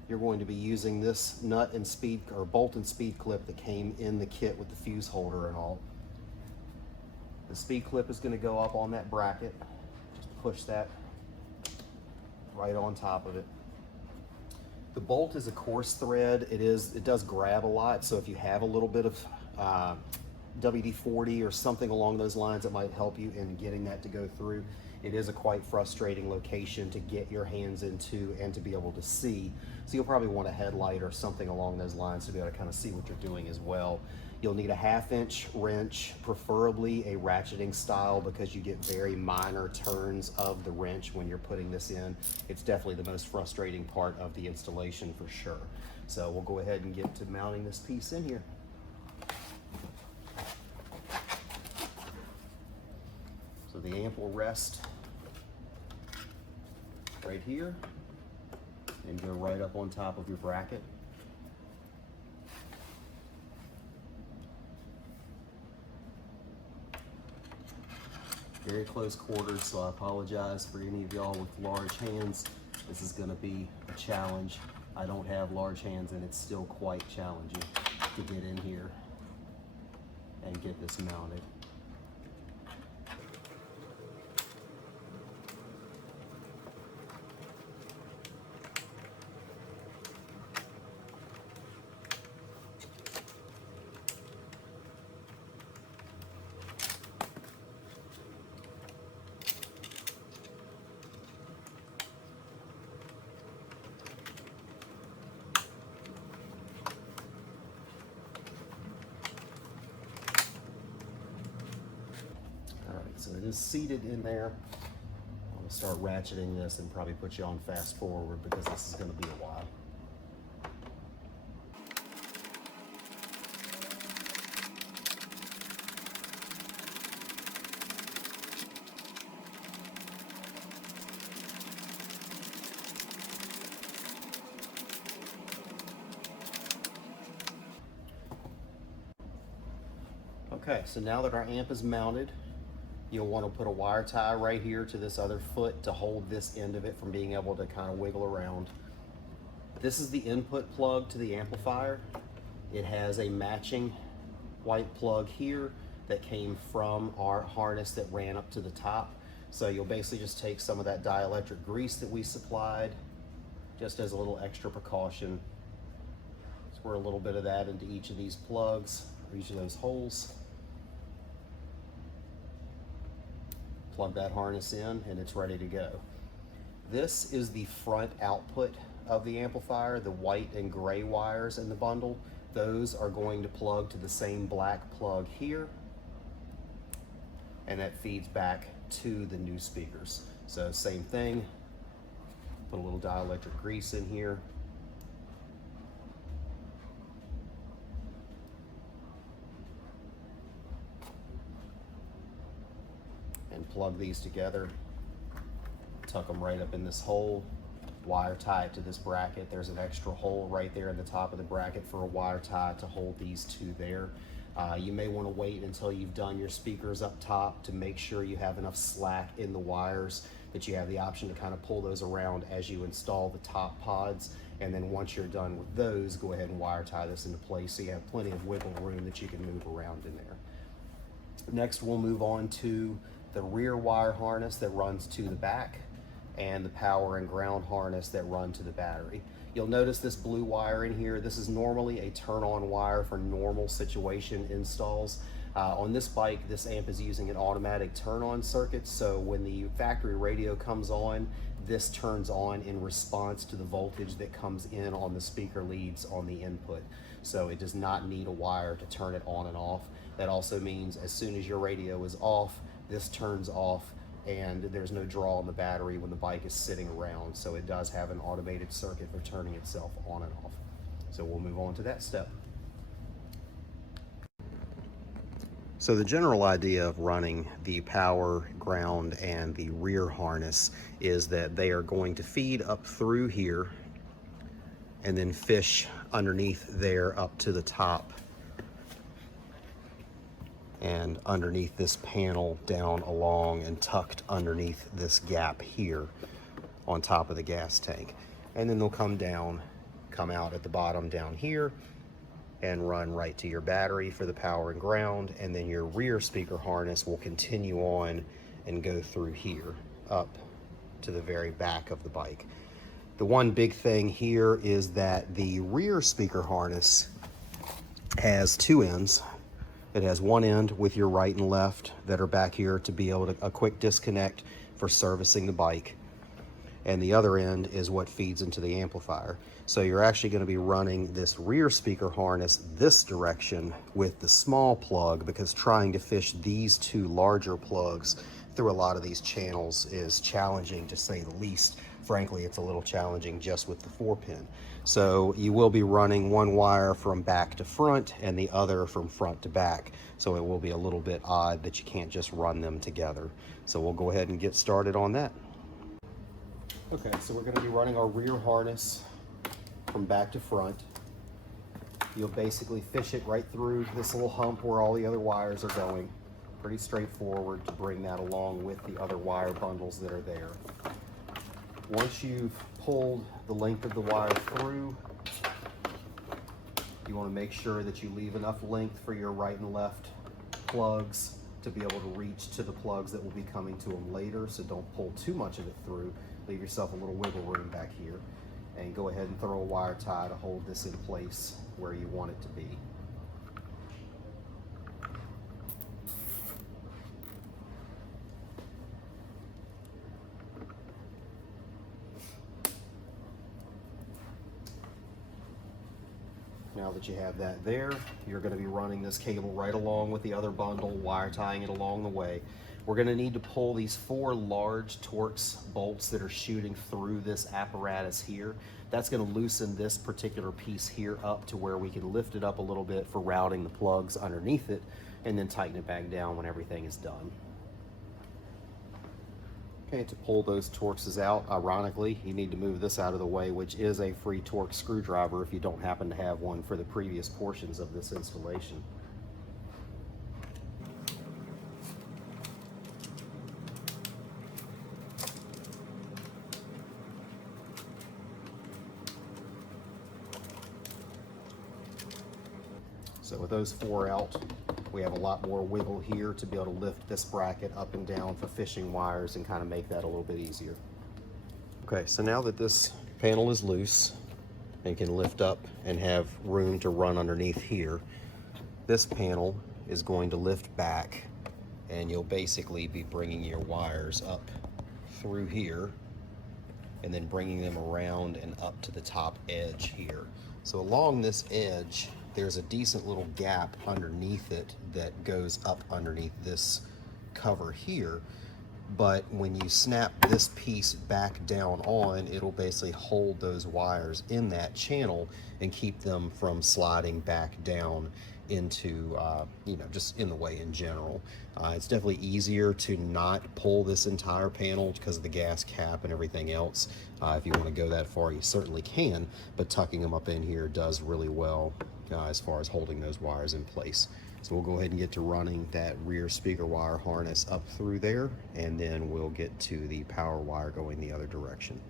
you're going to be using this nut and speed, or bolt and speed clip that came in the kit with the fuse holder and all. The speed clip is going to go up on that bracket. Just push that right on top of it. The bolt is a coarse thread. It does grab a lot, so if you have a little bit of WD-40 or something along those lines that might help you in getting that to go through. It is a quite frustrating location to get your hands into and to be able to see. So you'll probably want a headlight or something along those lines to be able to kind of see what you're doing as well. You'll need a 1/2-inch wrench, preferably a ratcheting style, because you get very minor turns of the wrench when you're putting this in. It's definitely the most frustrating part of the installation for sure. So we'll go ahead and get to mounting this piece in here. So the amp will rest right here and go right up on top of your bracket. Very close quarters, so I apologize for any of y'all with large hands. This is going to be a challenge. I don't have large hands, and it's still quite challenging to get in here and get this mounted. So it is seated in there. I'm going to start ratcheting this and probably put you on fast forward because this is going to be a while. Okay, so now that our amp is mounted, you'll want to put a wire tie right here to this other foot to hold this end of it from being able to kind of wiggle around. This is the input plug to the amplifier. It has a matching white plug here that came from our harness that ran up to the top. So you'll basically just take some of that dielectric grease that we supplied, just as a little extra precaution. Squirt a little bit of that into each of these plugs, or each of those holes. Plug that harness in and it's ready to go. This is the front output of the amplifier. The white and gray wires in the bundle, those are going to plug to the same black plug here, and that feeds back to the new speakers. So same thing, put a little dielectric grease in here. And plug these together, tuck them right up in this hole, wire tie it to this bracket. There's an extra hole right there in the top of the bracket for a wire tie to hold these two there. You may want to wait until you've done your speakers up top to make sure you have enough slack in the wires that you have the option to kind of pull those around as you install the top pods. And then once you're done with those, go ahead and wire tie this into place so you have plenty of wiggle room that you can move around in there. Next, we'll move on to the rear wire harness that runs to the back and the power and ground harness that run to the battery. You'll notice this blue wire in here. This is normally a turn-on wire for normal situation installs. On this bike, this amp is using an automatic turn-on circuit, so when the factory radio comes on, this turns on in response to the voltage that comes in on the speaker leads on the input. So it does not need a wire to turn it on and off. That also means as soon as your radio is off, this turns off and there's no draw on the battery when the bike is sitting around. So it does have an automated circuit for turning itself on and off. So we'll move on to that step. So the general idea of running the power, ground, and the rear harness is that they are going to feed up through here and then fish underneath there up to the top and underneath this panel down along and tucked underneath this gap here on top of the gas tank. And then they'll come down, come out at the bottom down here and run right to your battery for the power and ground, and then your rear speaker harness will continue on and go through here up to the very back of the bike. The one big thing here is that the rear speaker harness has two ends. It has one end with your right and left that are back here to be able to a quick disconnect for servicing the bike. And the other end is what feeds into the amplifier. So you're actually going to be running this rear speaker harness this direction with the small plug, because trying to fish these two larger plugs through a lot of these channels is challenging, to say the least. Frankly, it's a little challenging just with the 4-pin. So you will be running one wire from back to front and the other from front to back. So it will be a little bit odd that you can't just run them together. So we'll go ahead and get started on that. Okay, so we're going to be running our rear harness from back to front. You'll basically fish it right through this little hump where all the other wires are going. Pretty straightforward to bring that along with the other wire bundles that are there. Once you've pulled the length of the wire through, you want to make sure that you leave enough length for your right and left plugs to be able to reach to the plugs that will be coming to them later. So don't pull too much of it through. Leave yourself a little wiggle room back here, and go ahead and throw a wire tie to hold this in place where you want it to be. Now that you have that there, you're going to be running this cable right along with the other bundle, wire tying it along the way. We're going to need to pull these 4 large Torx bolts that are shooting through this apparatus here. That's going to loosen this particular piece here up to where we can lift it up a little bit for routing the plugs underneath it, and then tighten it back down when everything is done. Okay, to pull those Torxes out, ironically, you need to move this out of the way, which is a free Torx screwdriver if you don't happen to have one for the previous portions of this installation. So with those 4 out, we have a lot more wiggle here to be able to lift this bracket up and down for fishing wires and kind of make that a little bit easier. Okay, so now that this panel is loose and can lift up and have room to run underneath here, this panel is going to lift back, and you'll basically be bringing your wires up through here and then bringing them around and up to the top edge here. So along this edge, there's a decent little gap underneath it that goes up underneath this cover here. But when you snap this piece back down on, it'll basically hold those wires in that channel and keep them from sliding back down into, just in the way in general. It's definitely easier to not pull this entire panel because of the gas cap and everything else. If you want to go that far, you certainly can, but tucking them up in here does really well as far as holding those wires in place. So we'll go ahead and get to running that rear speaker wire harness up through there, and then we'll get to the power wire going the other direction.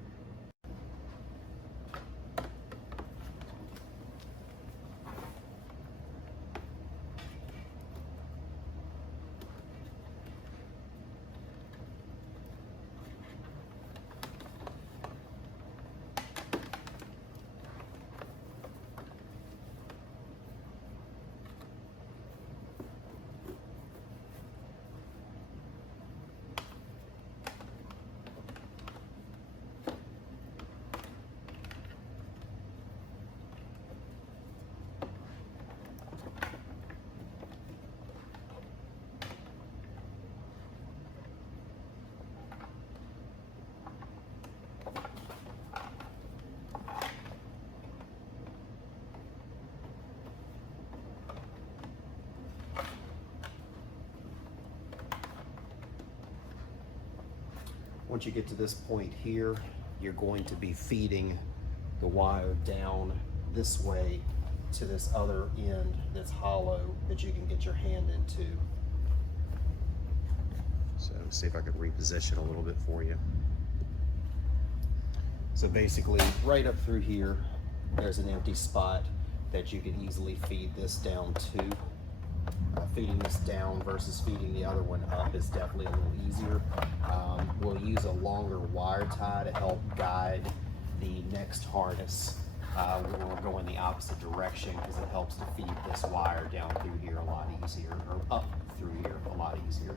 Once you get to this point here, you're going to be feeding the wire down this way to this other end that's hollow that you can get your hand into. So see if I can reposition a little bit for you. So basically right up through here, there's an empty spot that you can easily feed this down to. Feeding this down versus feeding the other one up is definitely a little easier. We'll use a longer wire tie to help guide the next harness when we're going the opposite direction, because it helps to feed this wire down through here a lot easier, or up through here a lot easier.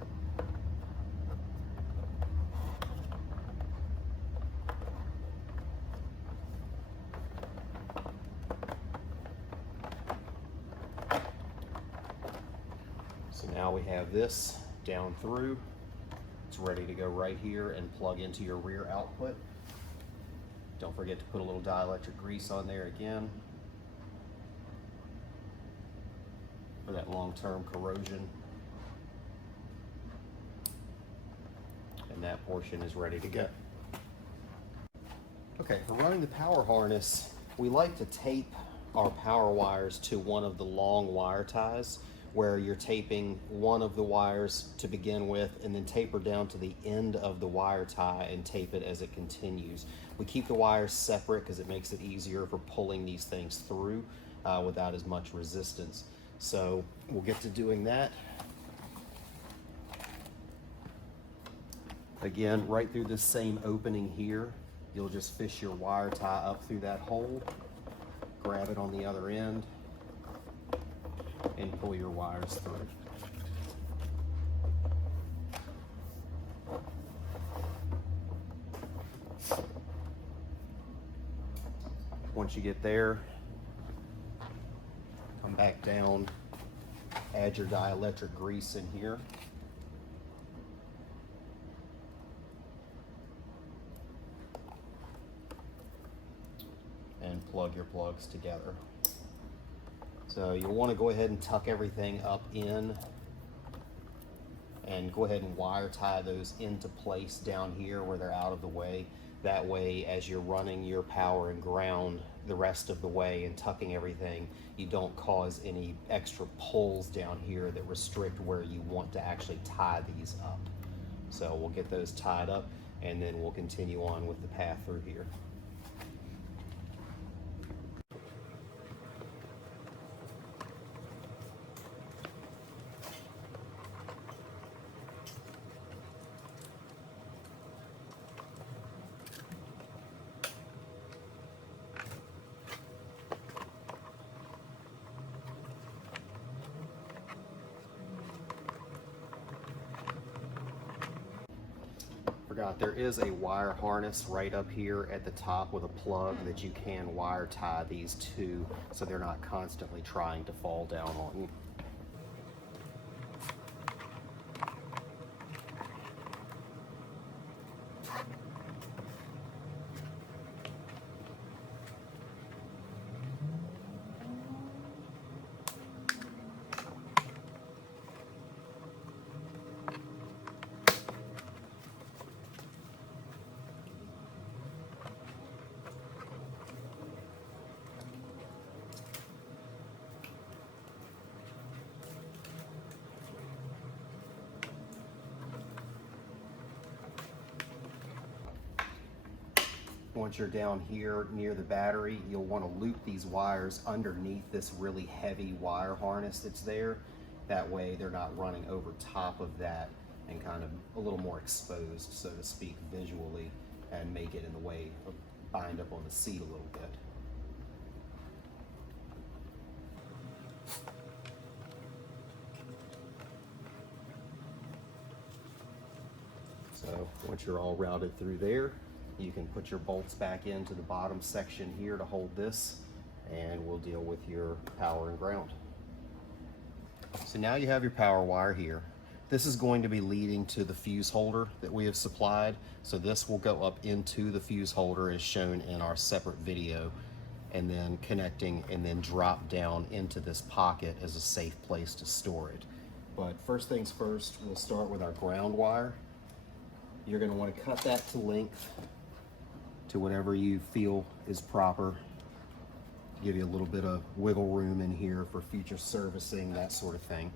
So now we have this down through. It's ready to go right here and plug into your rear output. Don't forget to put a little dielectric grease on there again for that long-term corrosion. And that portion is ready to go. Okay, for running the power harness, we like to tape our power wires to one of the long wire ties, where you're taping one of the wires to begin with and then taper down to the end of the wire tie and tape it as it continues. We keep the wires separate because it makes it easier for pulling these things through without as much resistance. So we'll get to doing that. Again, right through this same opening here, you'll just fish your wire tie up through that hole, grab it on the other end, and pull your wires through. Once you get there, come back down, add your dielectric grease in here. And plug your plugs together. So you'll want to go ahead and tuck everything up in and go ahead and wire tie those into place down here where they're out of the way. That way, as you're running your power and ground the rest of the way and tucking everything, you don't cause any extra pulls down here that restrict where you want to actually tie these up. So we'll get those tied up and then we'll continue on with the path through here. There is a wire harness right up here at the top with a plug that you can wire tie these to so they're not constantly trying to fall down on you. Once you're down here near the battery, you'll want to loop these wires underneath this really heavy wire harness that's there. That way they're not running over top of that and kind of a little more exposed, so to speak, visually, and make it in the way of bind up on the seat a little bit. So once you're all routed through there, you can put your bolts back into the bottom section here to hold this, and we'll deal with your power and ground. So now you have your power wire here. This is going to be leading to the fuse holder that we have supplied. So this will go up into the fuse holder as shown in our separate video, and then connecting and then drop down into this pocket as a safe place to store it. But first things first, we'll start with our ground wire. You're going to want to cut that to length, to whatever you feel is proper. Give you a little bit of wiggle room in here for future servicing, that sort of thing.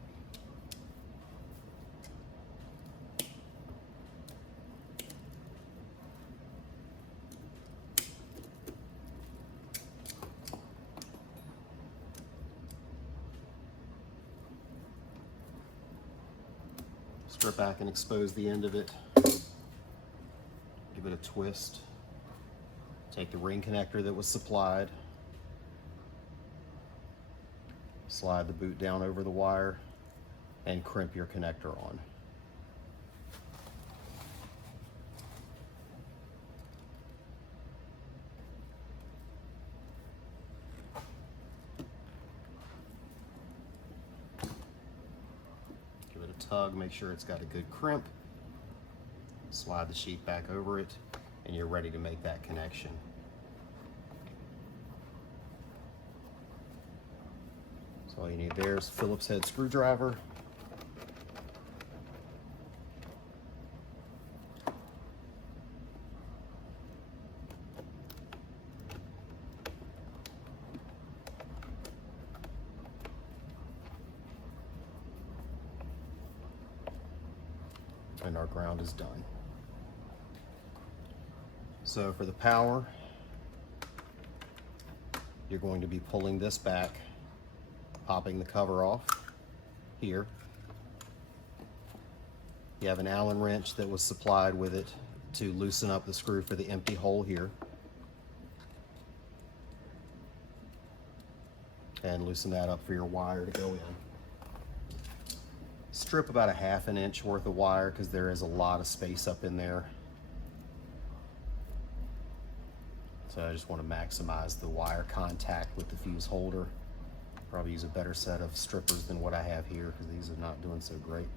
Strip back and expose the end of it. Give it a twist. Take the ring connector that was supplied. Slide the boot down over the wire and crimp your connector on. Give it a tug, make sure it's got a good crimp. Slide the sheet back over it, and you're ready to make that connection. So all you need there is a Phillips head screwdriver. And our ground is done. So for the power, you're going to be pulling this back, popping the cover off here. You have an Allen wrench that was supplied with it to loosen up the screw for the empty hole here. And loosen that up for your wire to go in. Strip about a 1/2 inch worth of wire because there is a lot of space up in there. So I just want to maximize the wire contact with the fuse holder. Probably use a better set of strippers than what I have here because these are not doing so great.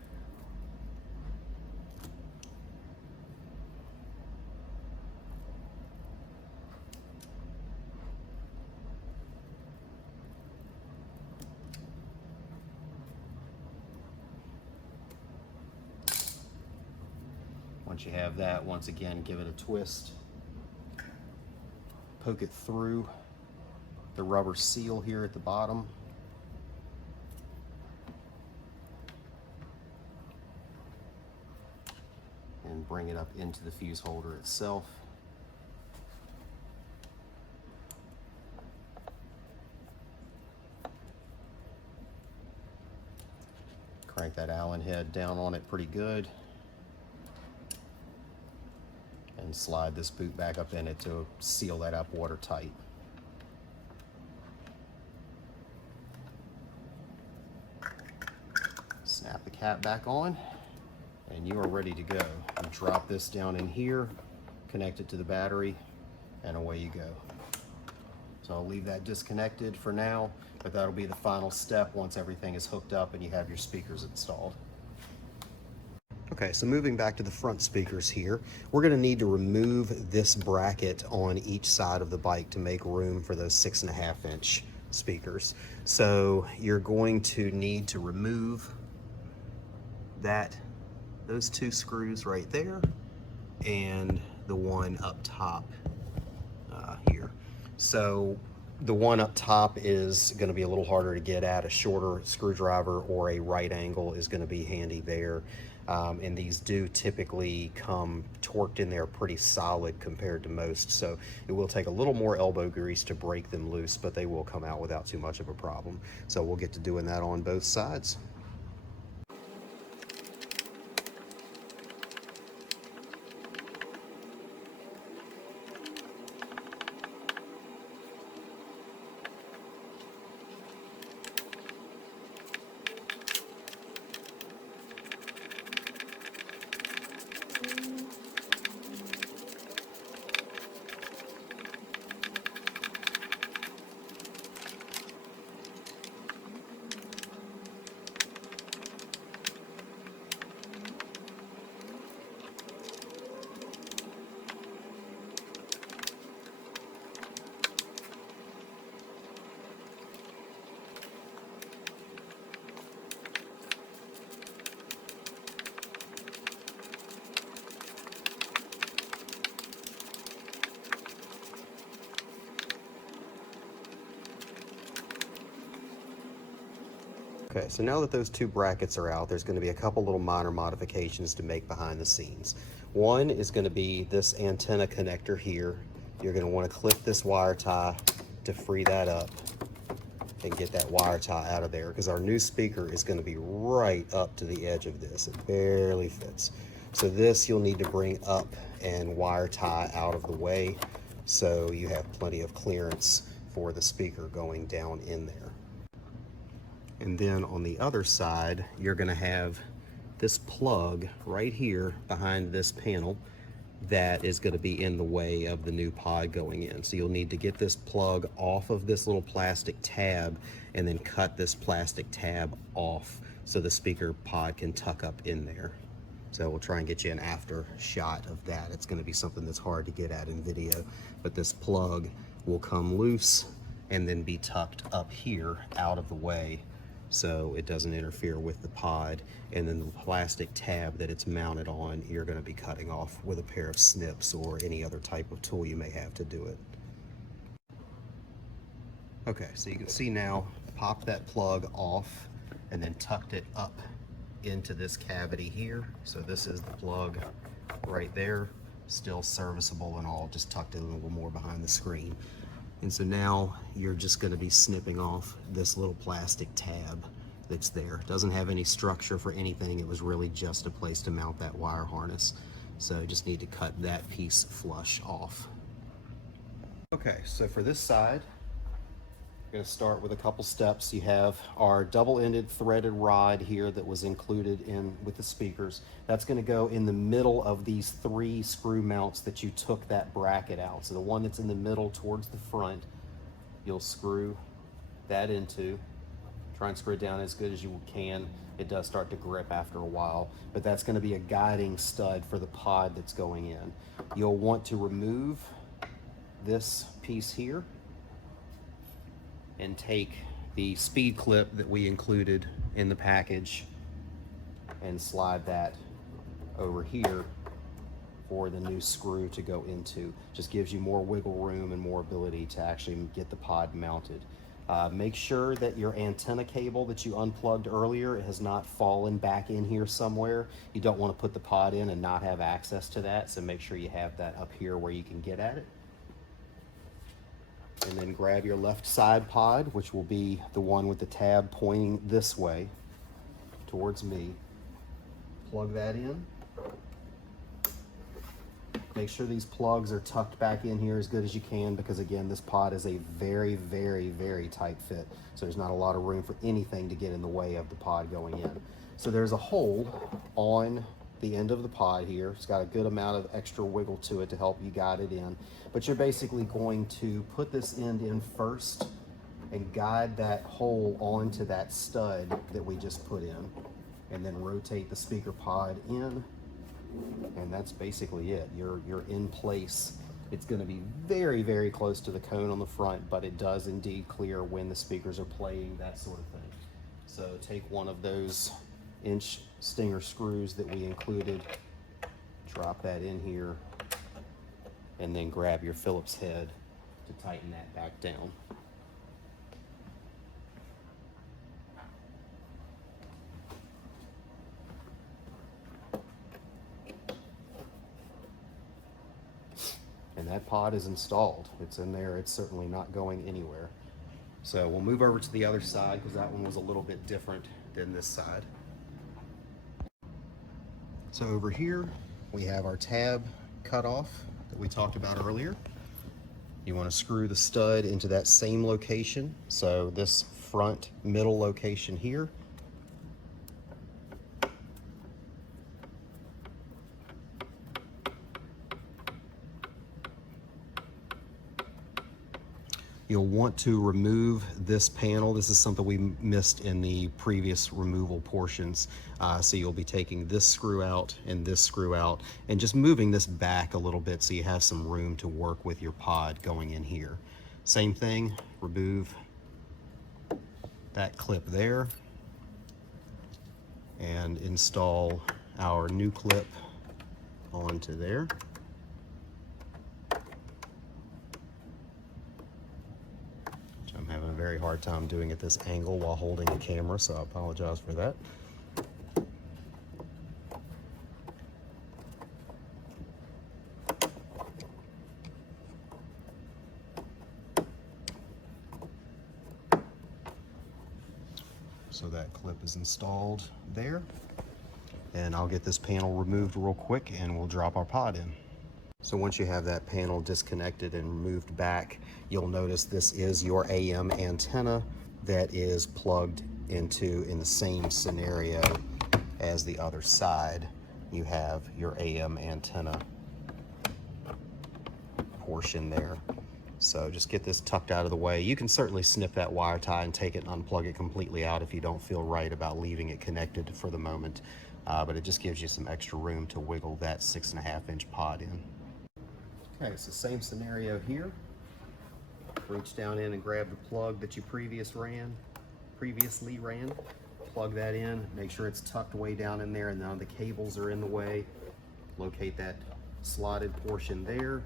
Once you have that, once again, give it a twist. Poke it through the rubber seal here at the bottom. And bring it up into the fuse holder itself. Crank that Allen head down on it pretty good. And slide this boot back up in it to seal that up watertight. Snap the cap back on, and you are ready to go. You drop this down in here, connect it to the battery, and away you go. So I'll leave that disconnected for now, but that'll be the final step once everything is hooked up and you have your speakers installed. Okay, so moving back to the front speakers here, we're going to need to remove this bracket on each side of the bike to make room for those 6.5 inch speakers. So you're going to need to remove those 2 screws right there and the one up top here. So the one up top is going to be a little harder to get at. A shorter screwdriver or a right angle is going to be handy there. And these do typically come torqued in there pretty solid compared to most, so it will take a little more elbow grease to break them loose, but they will come out without too much of a problem. So we'll get to doing that on both sides. Okay, so now that those two brackets are out, there's going to be a couple little minor modifications to make behind the scenes. One is going to be this antenna connector here. You're going to want to clip this wire tie to free that up and get that wire tie out of there, because our new speaker is going to be right up to the edge of this. It barely fits. So this you'll need to bring up and wire tie out of the way so you have plenty of clearance for the speaker going down in there. And then on the other side, you're going to have this plug right here behind this panel that is going to be in the way of the new pod going in. So you'll need to get this plug off of this little plastic tab and then cut this plastic tab off so the speaker pod can tuck up in there. So we'll try and get you an after shot of that. It's going to be something that's hard to get at in video, but this plug will come loose and then be tucked up here out of the way so it doesn't interfere with the pod. And then the plastic tab that it's mounted on, you're going to be cutting off with a pair of snips or any other type of tool you may have to do it. Okay, so you can see now, popped that plug off and then tucked it up into this cavity here. So this is the plug right there, still serviceable and all, just tucked in a little more behind the screen. And so now you're just going to be snipping off this little plastic tab that's there. It doesn't have any structure for anything. It was really just a place to mount that wire harness. So you just need to cut that piece flush off. Okay, so for this side, we're going to start with a couple steps. You have our double-ended threaded rod here that was included in with the speakers. That's going to go in the middle of these three screw mounts that you took that bracket out. So the one that's in the middle towards the front, you'll screw that into. Try and screw it down as good as you can. It does start to grip after a while, but that's going to be a guiding stud for the pod that's going in. You'll want to remove this piece here and take the speed clip that we included in the package and slide that over here for the new screw to go into. Just gives you more wiggle room and more ability to actually get the pod mounted. Make sure that your antenna cable that you unplugged earlier has not fallen back in here somewhere. You don't want to put the pod in and not have access to that, so make sure you have that up here where you can get at it. And then grab your left side pod, which will be the one with the tab pointing this way towards me. Plug that in. Make sure these plugs are tucked back in here as good as you can, because again, this pod is a very, very, very tight fit. So there's not a lot of room for anything to get in the way of the pod going in. So there's a hole on the end of the pod here. It's got a good amount of extra wiggle to it to help you guide it in. But you're basically going to put this end in first and guide that hole onto that stud that we just put in, and then rotate the speaker pod in, and that's basically it. You're in place. It's going to be very, very close to the cone on the front, but it does indeed clear when the speakers are playing, that sort of thing. So take one of those inch stinger screws that we included, drop that in here, and then grab your Phillips head to tighten that back down. And that pod is installed. It's in there. It's certainly not going anywhere. So we'll move over to the other side, because that one was a little bit different than this side. So over here, we have our tab cut off that we talked about earlier. You want to screw the stud into that same location. So this front middle location here. You'll want to remove this panel. This is something we missed in the previous removal portions. So you'll be taking this screw out and this screw out and just moving this back a little bit so you have some room to work with your pod going in here. Same thing, remove that clip there and install our new clip onto there. very hard time doing it this angle while holding the camera, so I apologize for that. So that clip is installed there, and I'll get this panel removed real quick and we'll drop our pod in. So once you have that panel disconnected and moved back, you'll notice this is your AM antenna that is plugged into in the same scenario as the other side. You have your AM antenna portion there. So just get this tucked out of the way. You can certainly snip that wire tie and take it and unplug it completely out if you don't feel right about leaving it connected for the moment. But it just gives you some extra room to wiggle that 6.5-inch pod in. Okay, it's the same scenario here. Reach down in and grab the plug that you previously ran. Plug that in, make sure it's tucked way down in there and none of the cables are in the way. Locate that slotted portion there.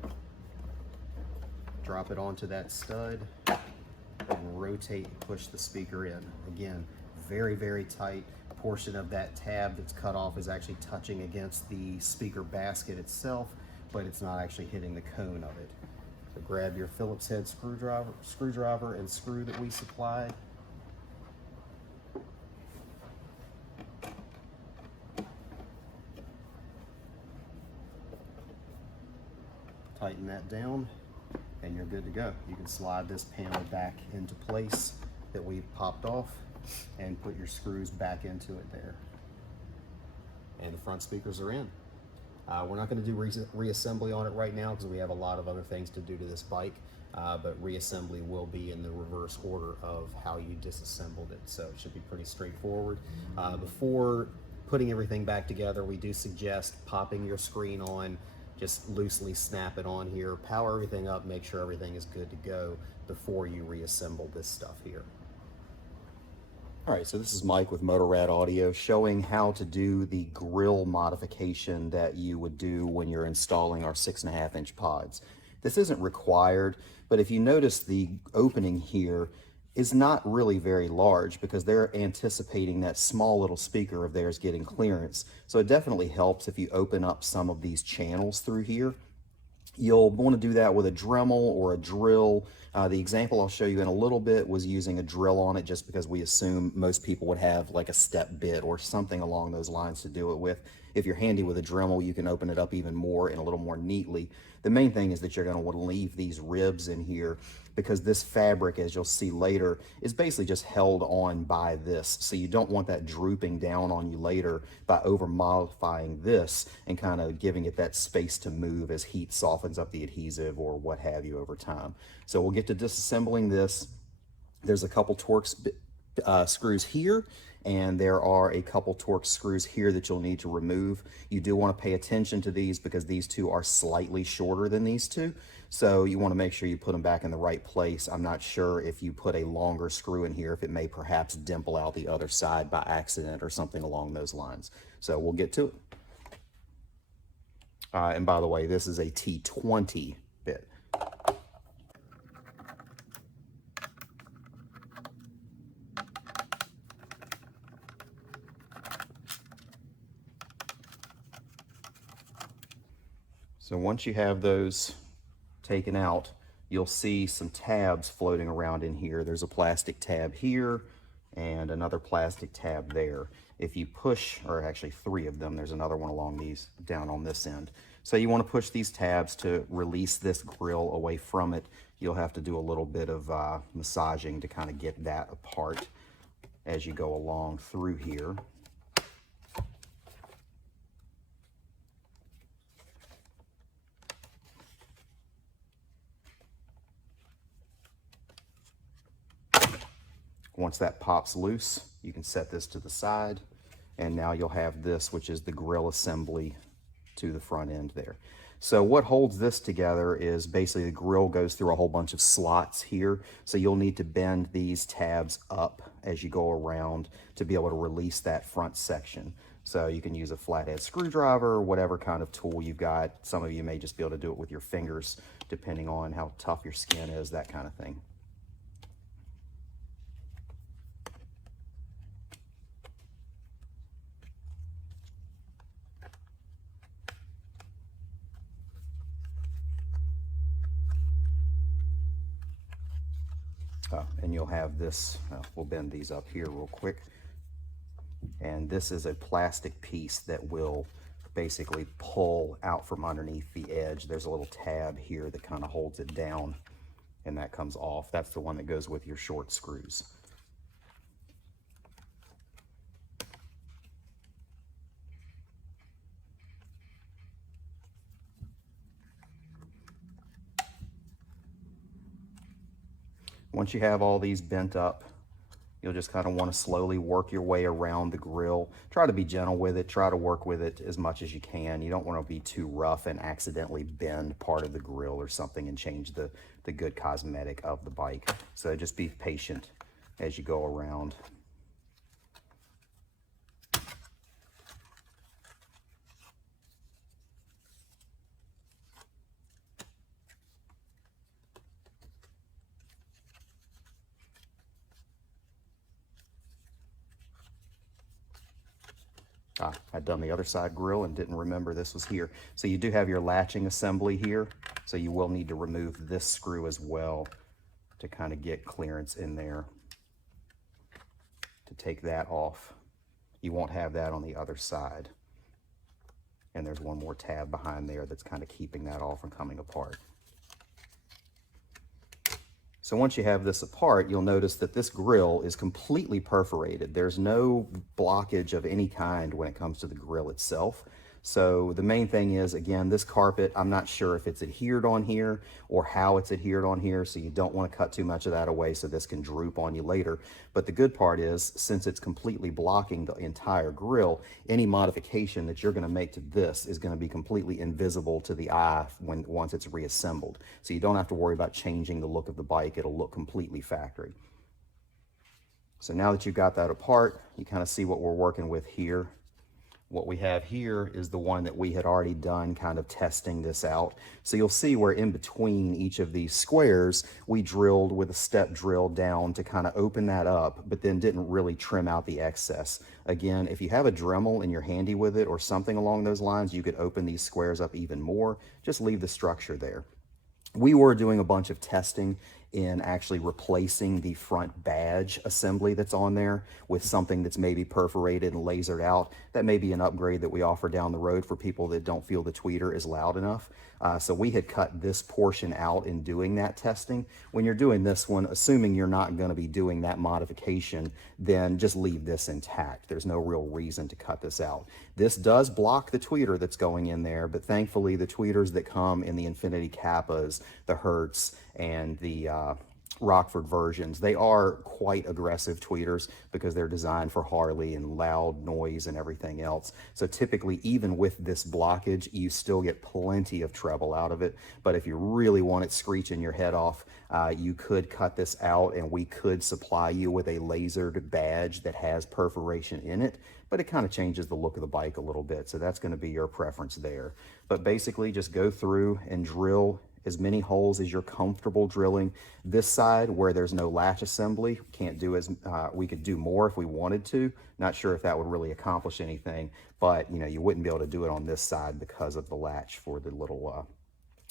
Drop it onto that stud and rotate and push the speaker in. Again, very, very tight. Portion of that tab that's cut off is actually touching against the speaker basket itself, but it's not actually hitting the cone of it. So grab your Phillips head screwdriver and screw that we supplied. Tighten that down and you're good to go. You can slide this panel back into place that we popped off and put your screws back into it there. And the front speakers are in. We're not going to do reassembly on it right now because we have a lot of other things to do to this bike, but reassembly will be in the reverse order of how you disassembled it, so it should be pretty straightforward. Before putting everything back together, we do suggest popping your screen on, just loosely snap it on here, power everything up, make sure everything is good to go before you reassemble this stuff here. All right, so this is Mike with Motorrad Audio showing how to do the grill modification that you would do when you're installing our 6.5-inch pods. This isn't required, but if you notice the opening here is not really very large because they're anticipating that small little speaker of theirs getting clearance. So it definitely helps if you open up some of these channels through here. You'll want to do that with a Dremel or a drill. The example I'll show you in a little bit was using a drill on it just because we assume most people would have like a step bit or something along those lines to do it with. If you're handy with a Dremel, you can open it up even more and a little more neatly. The main thing is that you're going to want to leave these ribs in here because this fabric, as you'll see later, is basically just held on by this. So you don't want that drooping down on you later by over modifying this and kind of giving it that space to move as heat softens up the adhesive or what have you over time. So we'll get to disassembling this. There's a couple Torx screws here, and there are a couple Torx screws here that you'll need to remove. You do want to pay attention to these because these two are slightly shorter than these two. So you want to make sure you put them back in the right place. I'm not sure if you put a longer screw in here, if it may perhaps dimple out the other side by accident or something along those lines. So we'll get to it. And by the way, this is a T20 bit. So once you have those taken out, you'll see some tabs floating around in here. There's a plastic tab here and another plastic tab there. If you push, or actually 3 of them, there's another one along these down on this end. So you want to push these tabs to release this grill away from it. You'll have to do a little bit of massaging to kind of get that apart as you go along through here. Once that pops loose, you can set this to the side, and now you'll have this, which is the grill assembly to the front end there. So what holds this together is basically the grill goes through a whole bunch of slots here, so you'll need to bend these tabs up as you go around to be able to release that front section. So you can use a flathead screwdriver or whatever kind of tool you've got. Some of you may just be able to do it with your fingers, depending on how tough your skin is, that kind of thing. And you'll have this, we'll bend these up here real quick. And this is a plastic piece that will basically pull out from underneath the edge. There's a little tab here that kind of holds it down, and that comes off. That's the one that goes with your short screws. Once you have all these bent up, you'll just kind of want to slowly work your way around the grill. Try to be gentle with it. Try to work with it as much as you can. You don't want to be too rough and accidentally bend part of the grill or something and change the good cosmetic of the bike. So just be patient as you go around. I'd done the other side grill and didn't remember this was here. So you do have your latching assembly here. So you will need to remove this screw as well to kind of get clearance in there to take that off. You won't have that on the other side. And there's one more tab behind there that's kind of keeping that all from coming apart. So once you have this apart, you'll notice that this grill is completely perforated. There's no blockage of any kind when it comes to the grill itself. So the main thing is, again, this carpet, I'm not sure if it's adhered on here or how it's adhered on here, so you don't want to cut too much of that away so this can droop on you later. But the good part is, since it's completely blocking the entire grill, any modification that you're going to make to this is going to be completely invisible to the eye once it's reassembled. So you don't have to worry about changing the look of the bike. It'll look completely factory. So now that you've got that apart, you kind of see what we're working with here. What we have here is the one that we had already done kind of testing this out. So you'll see where in between each of these squares, we drilled with a step drill down to kind of open that up, but then didn't really trim out the excess. Again, if you have a Dremel and you're handy with it or something along those lines, you could open these squares up even more. Just leave the structure there. We were doing a bunch of testing in actually replacing the front badge assembly that's on there with something that's maybe perforated and lasered out. That may be an upgrade that we offer down the road for people that don't feel the tweeter is loud enough. So we had cut this portion out in doing that testing. When you're doing this one, assuming you're not going to be doing that modification, then just leave this intact. There's no real reason to cut this out. This does block the tweeter that's going in there, but thankfully the tweeters that come in the Infinity Kappas, the Hertz, and the Rockford versions, they are quite aggressive tweeters because they're designed for Harley and loud noise and everything else. So typically, even with this blockage, you still get plenty of treble out of it. But if you really want it screeching your head off, you could cut this out and we could supply you with a lasered badge that has perforation in it, but it kind of changes the look of the bike a little bit. So that's going to be your preference there. But basically just go through and drill as many holes as you're comfortable drilling. This side where there's no latch assembly, can't do as we could do more if we wanted to. Not sure if that would really accomplish anything, but you know, you wouldn't be able to do it on this side because of the latch for the little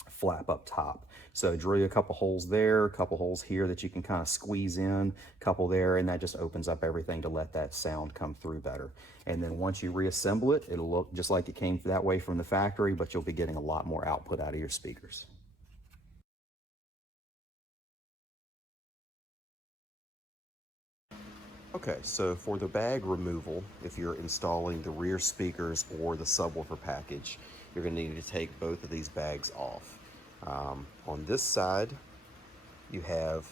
flap up top. So drill a couple holes there, a couple holes here that you can kind of squeeze in, a couple there, and that just opens up everything to let that sound come through better. And then once you reassemble it, it'll look just like it came that way from the factory, but you'll be getting a lot more output out of your speakers. Okay, so for the bag removal, if you're installing the rear speakers or the subwoofer package, you're going to need to take both of these bags off. On this side, you have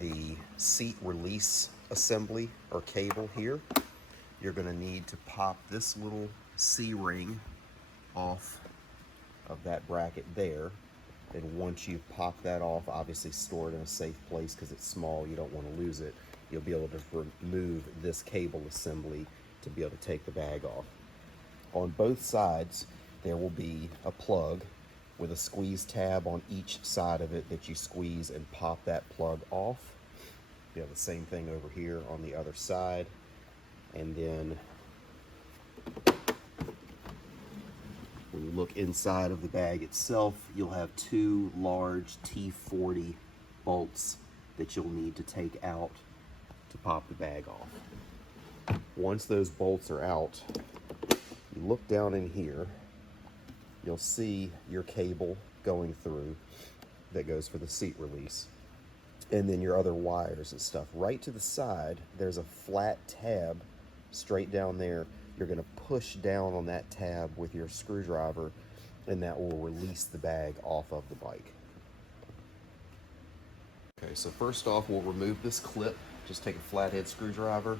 the seat release assembly or cable here. You're going to need to pop this little C-ring off of that bracket there. And once you pop that off, obviously store it in a safe place because it's small, you don't want to lose it. You'll be able to remove this cable assembly to be able to take the bag off. On both sides, there will be a plug with a squeeze tab on each side of it that you squeeze and pop that plug off. You have the same thing over here on the other side. And then when you look inside of the bag itself, you'll have two large T40 bolts that you'll need to take out to pop the bag off. Once those bolts are out, you look down in here, you'll see your cable going through that goes for the seat release, and then your other wires and stuff. Right to the side, there's a flat tab straight down there. You're going to push down on that tab with your screwdriver, and that will release the bag off of the bike. Okay, so first off, we'll remove this clip. Just take a flathead screwdriver.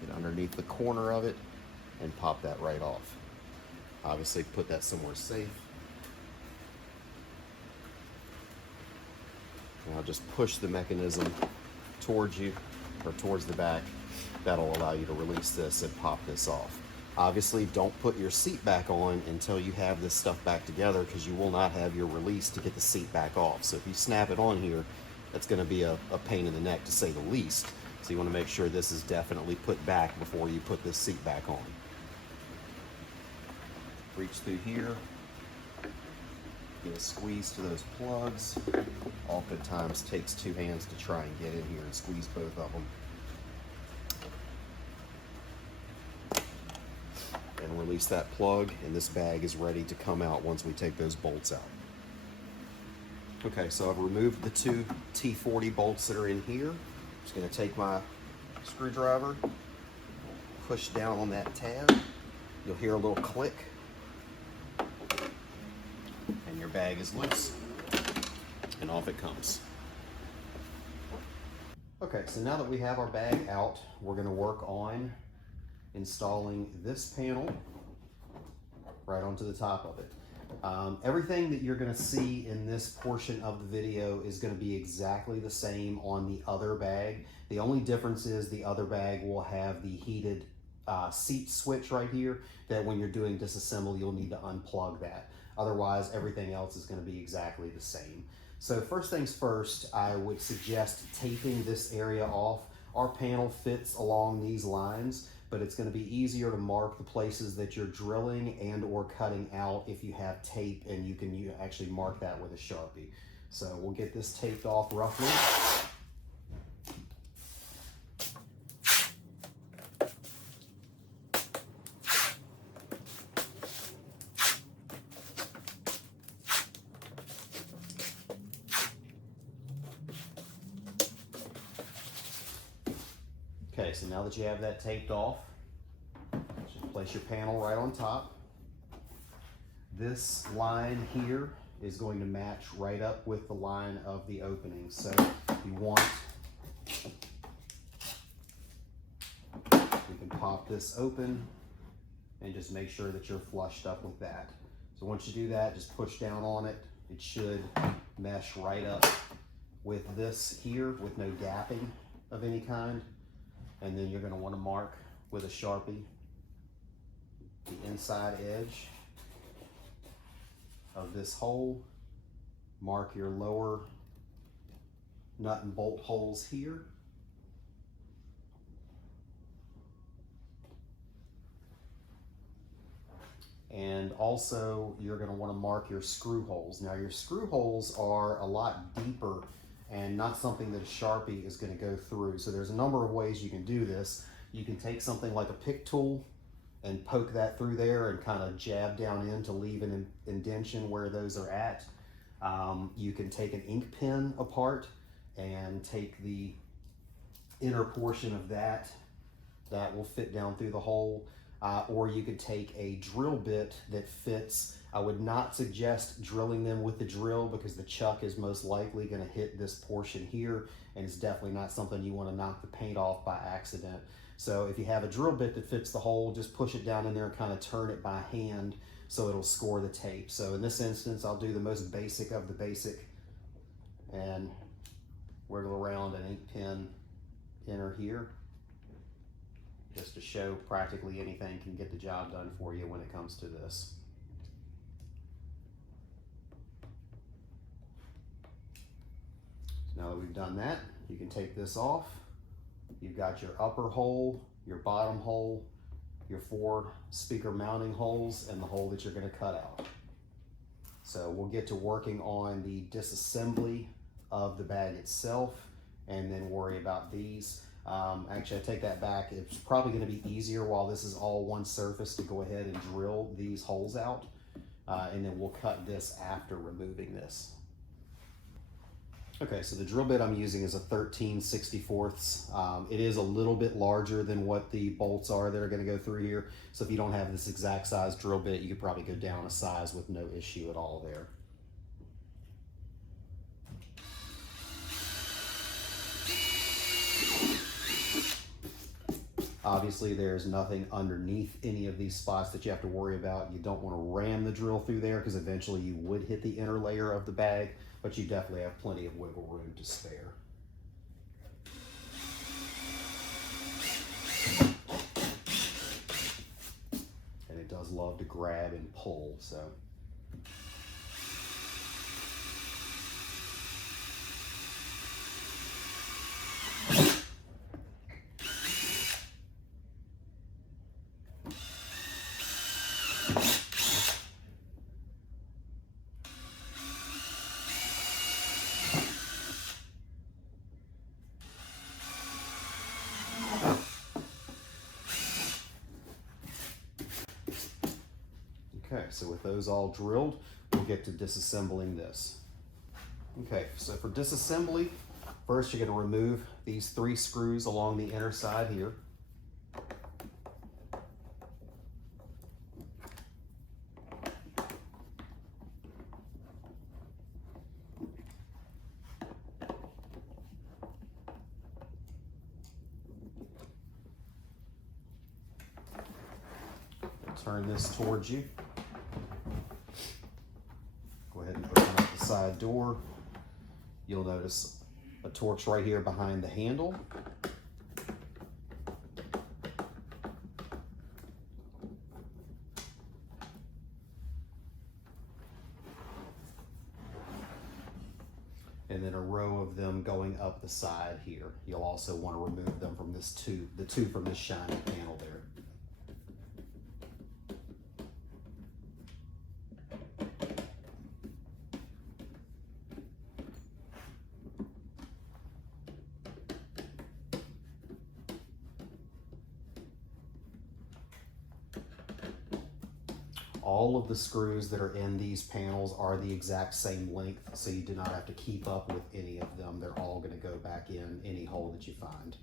Get underneath the corner of it and pop that right off. Obviously, put that somewhere safe. Now just push the mechanism towards you, or towards the back. That'll allow you to release this and pop this off. Obviously, don't put your seat back on until you have this stuff back together, because you will not have your release to get the seat back off. So if you snap it on here, that's going to be a pain in the neck, to say the least. So you want to make sure this is definitely put back before you put this seat back on. Reach through here, get a squeeze to those plugs. Oftentimes takes two hands to try and get in here and squeeze both of them. And release that plug, and this bag is ready to come out once we take those bolts out. Okay, so I've removed the two T40 bolts that are in here. I'm just going to take my screwdriver, push down on that tab. You'll hear a little click, and your bag is loose, and off it comes. Okay, so now that we have our bag out, we're going to work on installing this panel right onto the top of it. Everything that you're going to see in this portion of the video is going to be exactly the same on the other bag. The only difference is the other bag will have the heated seat switch right here, that when you're doing disassembly, you'll need to unplug that. Otherwise, everything else is going to be exactly the same. So first things first, I would suggest taping this area off. Our panel fits along these lines, but it's going to be easier to mark the places that you're drilling and or cutting out if you have tape, and you can actually mark that with a Sharpie. So we'll get this taped off roughly. Okay, so now that you have that taped off, just place your panel right on top. This line here is going to match right up with the line of the opening. So you want, you can pop this open and just make sure that you're flushed up with that. So once you do that, just push down on it. It should mesh right up with this here with no gapping of any kind. And then you're going to want to mark with a Sharpie the inside edge of this hole. Mark your lower nut and bolt holes here. And also you're going to want to mark your screw holes. Now your screw holes are a lot deeper and not something that a Sharpie is going to go through. So there's a number of ways you can do this. You can take something like a pick tool and poke that through there and kind of jab down in to leave an indentation where those are at. You can take an ink pen apart and take the inner portion of that. That will fit down through the hole. Or you could take a drill bit that fits. I would not suggest drilling them with the drill, because the chuck is most likely going to hit this portion here, and it's definitely not something you want to knock the paint off by accident. So if you have a drill bit that fits the hole, just push it down in there and kind of turn it by hand so it'll score the tape. So in this instance, I'll do the most basic of the basic and wiggle around an ink pen inner here, just to show practically anything can get the job done for you when it comes to this. Now that we've done that, you can take this off. You've got your upper hole, your bottom hole, your 4 speaker mounting holes, and the hole that you're going to cut out. So we'll get to working on the disassembly of the bag itself and then worry about these. Actually, I take that back. It's probably going to be easier while this is all one surface to go ahead and drill these holes out. And then we'll cut this after removing this. Okay, so the drill bit I'm using is a 13/64. It is a little bit larger than what the bolts are that are going to go through here. So if you don't have this exact size drill bit, you could probably go down a size with no issue at all there. Obviously, there's nothing underneath any of these spots that you have to worry about. You don't want to ram the drill through there because eventually you would hit the inner layer of the bag, but you definitely have plenty of wiggle room to spare. And it does love to grab and pull, so. Okay, so with those all drilled, we'll get to disassembling this. Okay, so for disassembly, first you're going to remove these 3 screws along the inner side here. Turn this towards you. Go ahead and open up the side door. You'll notice a Torx right here behind the handle. And then a row of them going up the side here. You'll also want to remove them from this tube, the two from this shiny panel there. All of the screws that are in these panels are the exact same length, so you do not have to keep up with any of them. They're all going to go back in any hole that you find.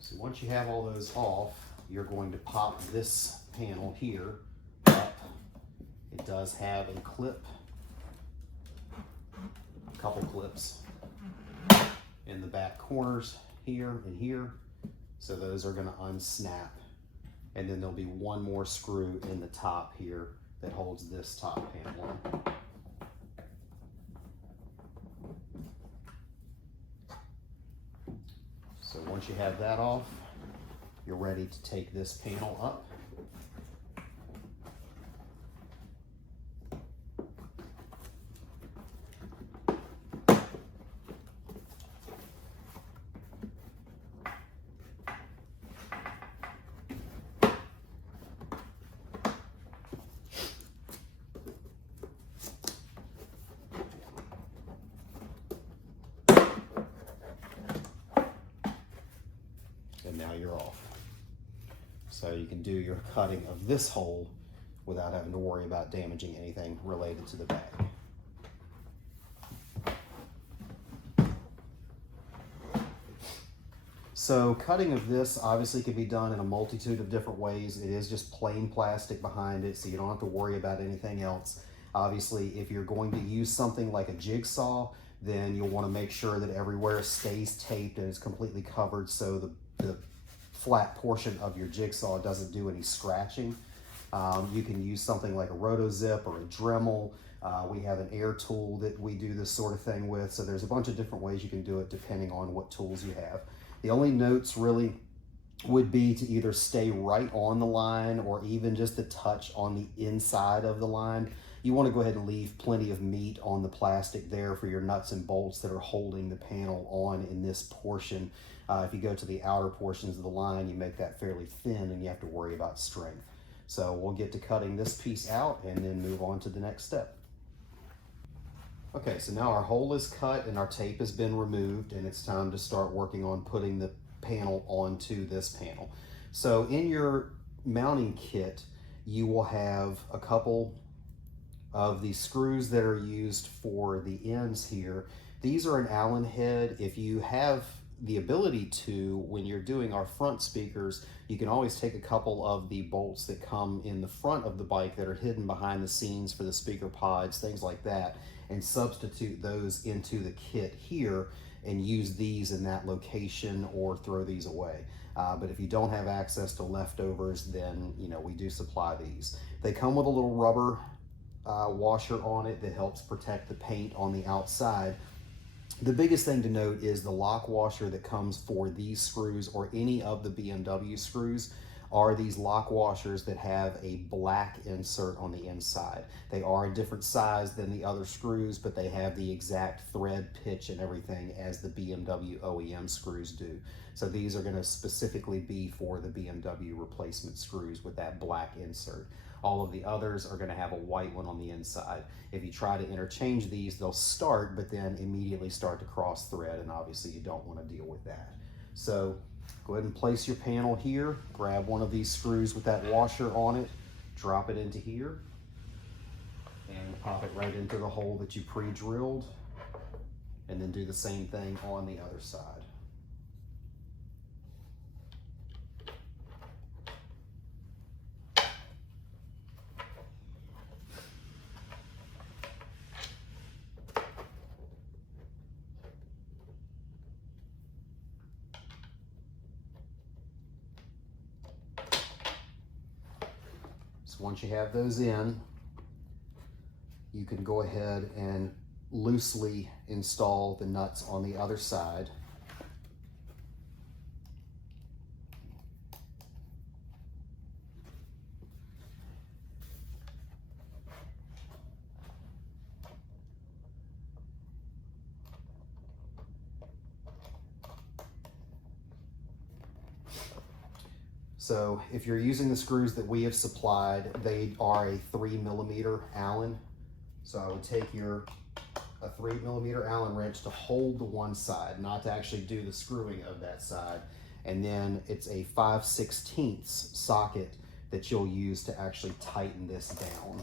So once you have all those off, you're going to pop this panel here up. It does have a clip, a couple clips in the back corners here and here. So those are going to unsnap. And then there'll be one more screw in the top here that holds this top panel on. So once you have that off, you're ready to take this panel up. And now you're off. So you can do your cutting of this hole without having to worry about damaging anything related to the bag. So cutting of this obviously can be done in a multitude of different ways. It is just plain plastic behind it, so you don't have to worry about anything else. Obviously, if you're going to use something like a jigsaw, then you'll want to make sure that everywhere stays taped and is completely covered so the flat portion of your jigsaw doesn't do any scratching. You can use something like a rotozip or a Dremel. We have an air tool that we do this sort of thing with. So there's a bunch of different ways you can do it depending on what tools you have. The only notes really would be to either stay right on the line or even just a touch on the inside of the line. you want to go ahead and leave plenty of meat on the plastic there for your nuts and bolts that are holding the panel on in this portion. If you go to the outer portions of the line, you make that fairly thin and you have to worry about strength. So we'll get to cutting this piece out and then move on to the next step. Okay, so now our hole is cut and our tape has been removed, and it's time to start working on putting the panel onto this panel. So in your mounting kit, you will have a couple of the screws that are used for the ends here. These are an Allen head. If you have the ability to, when you're doing our front speakers, you can always take a couple of the bolts that come in the front of the bike that are hidden behind the scenes for the speaker pods, things like that, and substitute those into the kit here and use these in that location or throw these away. But if you don't have access to leftovers, then we do supply these. They come with a little rubber washer on it that helps protect the paint on the outside. The biggest thing to note is the lock washer that comes for these screws or any of the BMW screws are these lock washers that have a black insert on the inside. They are a different size than the other screws, but they have the exact thread pitch and everything as the BMW OEM screws do. So these are going to specifically be for the BMW replacement screws with that black insert. All of the others are going to have a white one on the inside. If you try to interchange these, they'll start, but then immediately start to cross thread, and obviously you don't want to deal with that. So go ahead and place your panel here, grab one of these screws with that washer on it, drop it into here, and pop it right into the hole that you pre-drilled, and then do the same thing on the other side. So once you have those in, you can go ahead and loosely install the nuts on the other side. So if you're using the screws that we have supplied, they are a 3mm Allen. So I would take a 3mm Allen wrench to hold the one side, not to actually do the screwing of that side. And then it's a 5/16 socket that you'll use to actually tighten this down.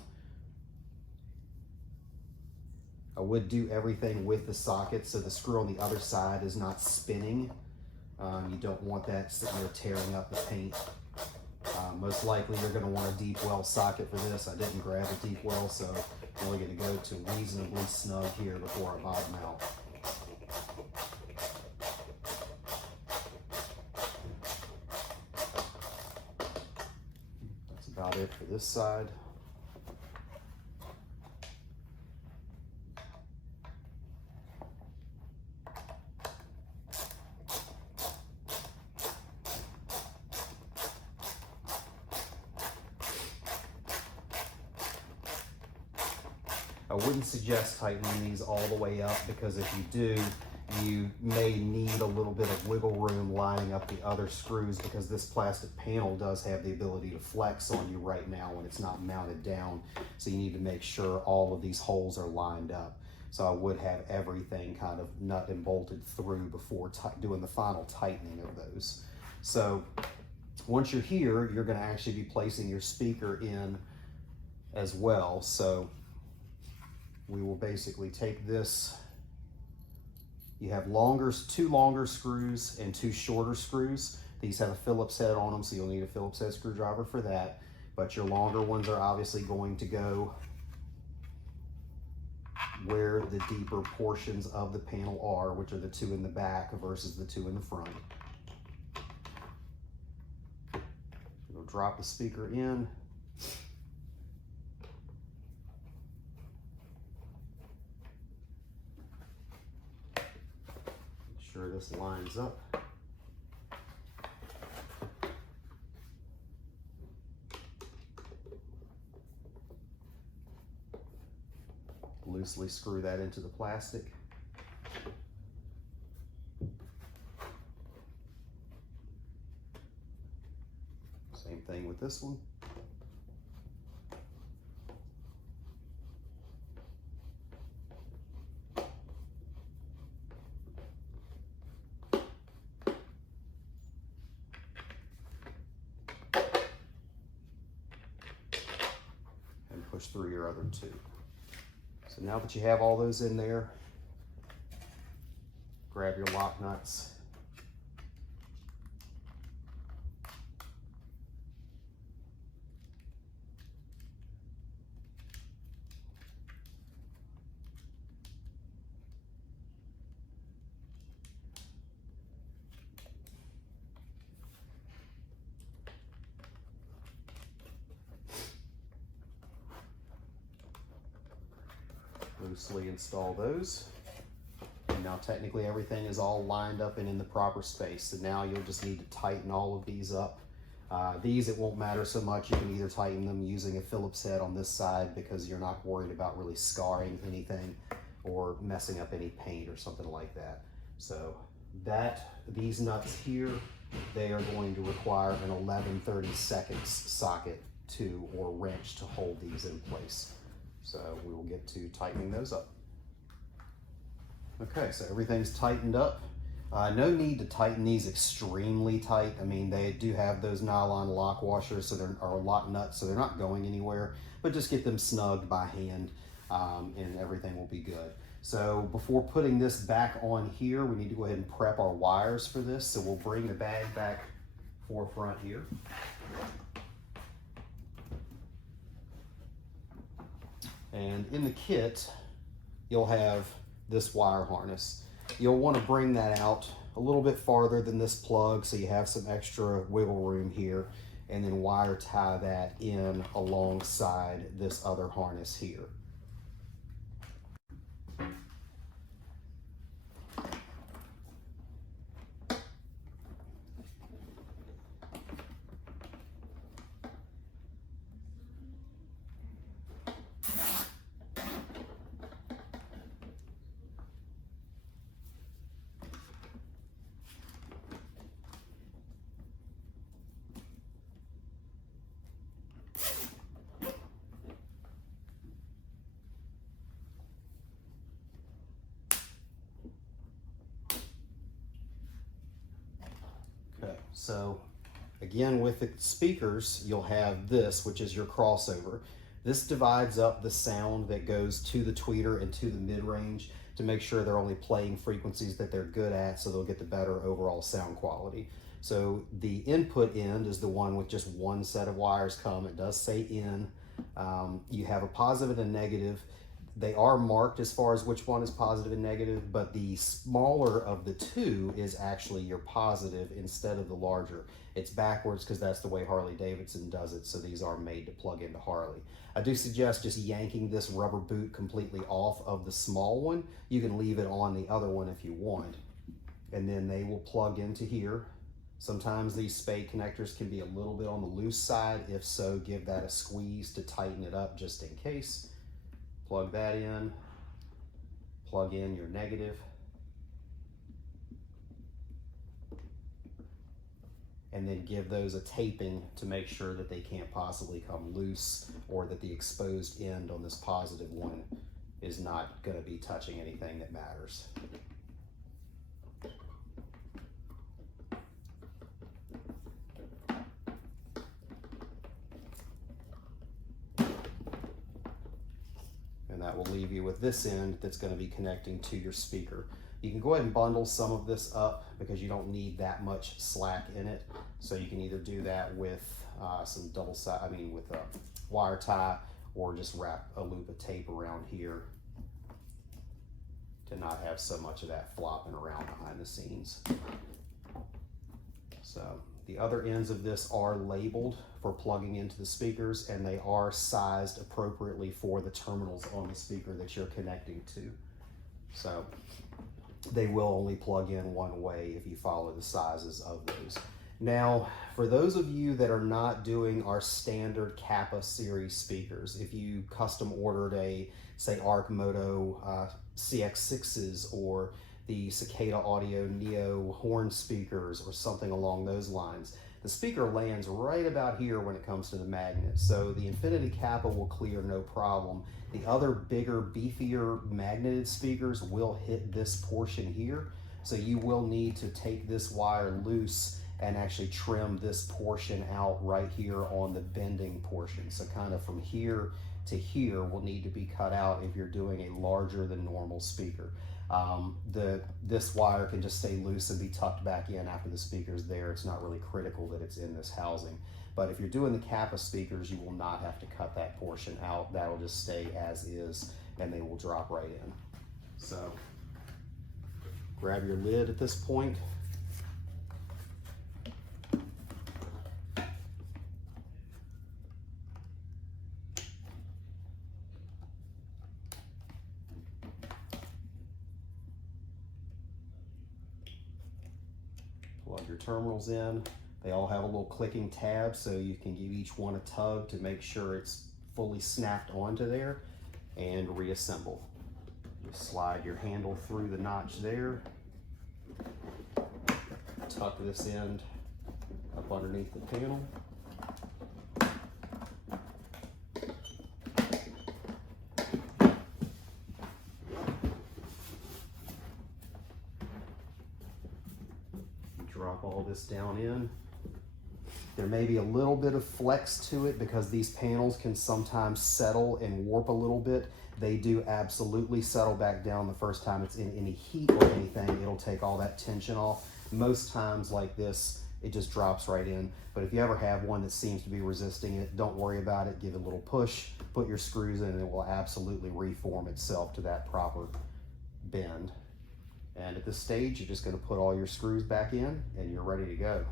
I would do everything with the socket so the screw on the other side is not spinning. You don't want that sitting there tearing up the paint. Most likely you're going to want a deep well socket for this. I didn't grab a deep well, so I'm only going to go to reasonably snug here before I bottom out. That's about it for this side. I wouldn't suggest tightening these all the way up, because if you do, you may need a little bit of wiggle room lining up the other screws, because this plastic panel does have the ability to flex on you right now when it's not mounted down. So you need to make sure all of these holes are lined up. So I would have everything kind of nut and bolted through before doing the final tightening of those. So once you're here, you're going to actually be placing your speaker in as well. So we will basically take this. You have two longer screws and two shorter screws. These have a Phillips head on them, so you'll need a Phillips head screwdriver for that. But your longer ones are obviously going to go where the deeper portions of the panel are, which are the two in the back versus the two in the front. We'll drop the speaker in. Sure this lines up. loosely screw that into the plastic. Same thing with this one. And push through your other two. So now that you have all those in there, grab your lock nuts. Loosely install those. And now technically everything is all lined up and in the proper space. So now you'll just need to tighten all of these up. These, it won't matter so much. You can either tighten them using a Phillips head on this side because you're not worried about really scarring anything or messing up any paint or something like that. So these nuts here, they are going to require an 11/32 socket or wrench to hold these in place. So we will get to tightening those up. Okay, so everything's tightened up. No need to tighten these extremely tight. I mean, they do have those nylon lock washers, so or lock nuts, so they're not going anywhere, but just get them snugged by hand and everything will be good. So before putting this back on here, we need to go ahead and prep our wires for this. So we'll bring the bag back forefront here. And in the kit, you'll have this wire harness. You'll want to bring that out a little bit farther than this plug so you have some extra wiggle room here, and then wire tie that in alongside this other harness here. Okay, so again with the speakers, you'll have this, which is your crossover. This divides up the sound that goes to the tweeter and to the mid-range to make sure they're only playing frequencies that they're good at, so they'll get the better overall sound quality. So the input end is the one with just one set of wires come. It does say in. You have a positive and a negative. They are marked as far as which one is positive and negative, but the smaller of the two is actually your positive instead of the larger. It's backwards because that's the way Harley Davidson does it, so these are made to plug into Harley. I do suggest just yanking this rubber boot completely off of the small one. You can leave it on the other one if you want, and then they will plug into here. Sometimes these spade connectors can be a little bit on the loose side. If so, give that a squeeze to tighten it up just in case. Plug that in, plug in your negative, and then give those a taping to make sure that they can't possibly come loose or that the exposed end on this positive one is not going to be touching anything that matters. That will leave you with this end that's going to be connecting to your speaker. You can go ahead and bundle some of this up because you don't need that much slack in it. So you can either do that with some with a wire tie, or just wrap a loop of tape around here to not have so much of that flopping around behind the scenes. So the other ends of this are labeled for plugging into the speakers, and they are sized appropriately for the terminals on the speaker that you're connecting to. So they will only plug in one way if you follow the sizes of those. Now, for those of you that are not doing our standard Kappa series speakers, if you custom ordered a, say, Arc Moto CX6s or the Cicada Audio Neo horn speakers or something along those lines, the speaker lands right about here when it comes to the magnet. So the Infinity Kappa will clear no problem. The other bigger, beefier magneted speakers will hit this portion here. So you will need to take this wire loose and actually trim this portion out right here on the bending portion. So kind of from here to here will need to be cut out if you're doing a larger than normal speaker. This wire can just stay loose and be tucked back in after the speaker's there. It's not really critical that it's in this housing. But if you're doing the Kappa speakers, you will not have to cut that portion out. That'll just stay as is and they will drop right in. So grab your lid at this point. Plug your terminals in. They all have a little clicking tab, so you can give each one a tug to make sure it's fully snapped onto there, and reassemble. You slide your handle through the notch there, tuck this end up underneath the panel. Drop all this down in. There may be a little bit of flex to it because these panels can sometimes settle and warp a little bit. They do absolutely settle back down the first time it's in any heat or anything. It'll take all that tension off. Most times like this, it just drops right in. But if you ever have one that seems to be resisting it, don't worry about it. Give it a little push, put your screws in, and it will absolutely reform itself to that proper bend. And at this stage, you're just going to put all your screws back in and you're ready to go.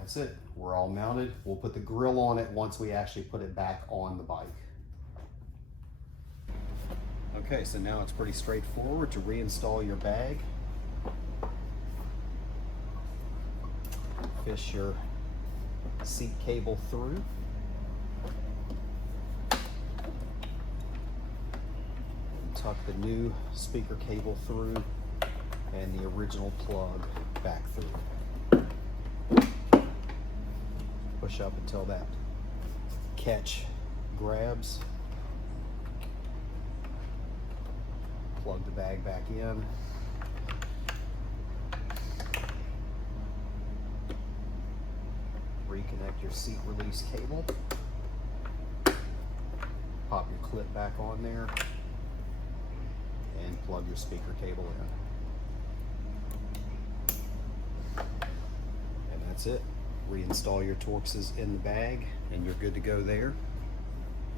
That's it. We're all mounted. We'll put the grill on it once we actually put it back on the bike. Okay, so now it's pretty straightforward to reinstall your bag. Fish your seat cable through. Tuck the new speaker cable through and the original plug back through. Push up until that catch grabs. Plug the bag back in. Reconnect your seat release cable. Pop your clip back on there and plug your speaker cable in. And that's it. Reinstall your Torxes in the bag and you're good to go there.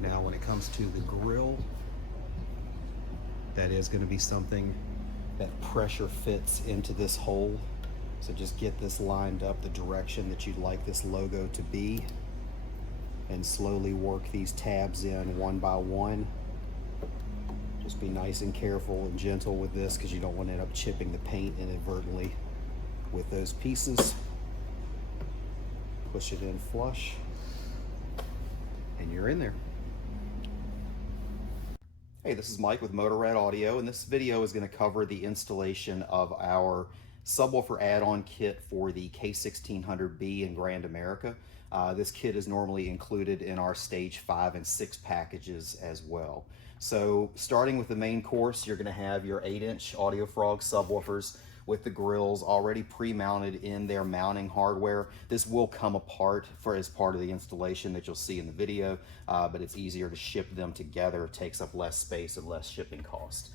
Now when it comes to the grill, that is going to be something that pressure fits into this hole. So just get this lined up the direction that you'd like this logo to be and slowly work these tabs in one by one. Just be nice and careful and gentle with this because you don't want to end up chipping the paint inadvertently with those pieces. Push it in flush, and you're in there. Hey, this is Mike with Motorrad Audio, and this video is going to cover the installation of our subwoofer add-on kit for the K1600B in Grand America. This kit is normally included in our stage 5 and 6 packages as well. So starting with the main course, you're going to have your 8-inch Audio Frog subwoofers with the grills already pre-mounted in their mounting hardware. This will come apart as part of the installation that you'll see in the video, but it's easier to ship them together. It takes up less space and less shipping cost.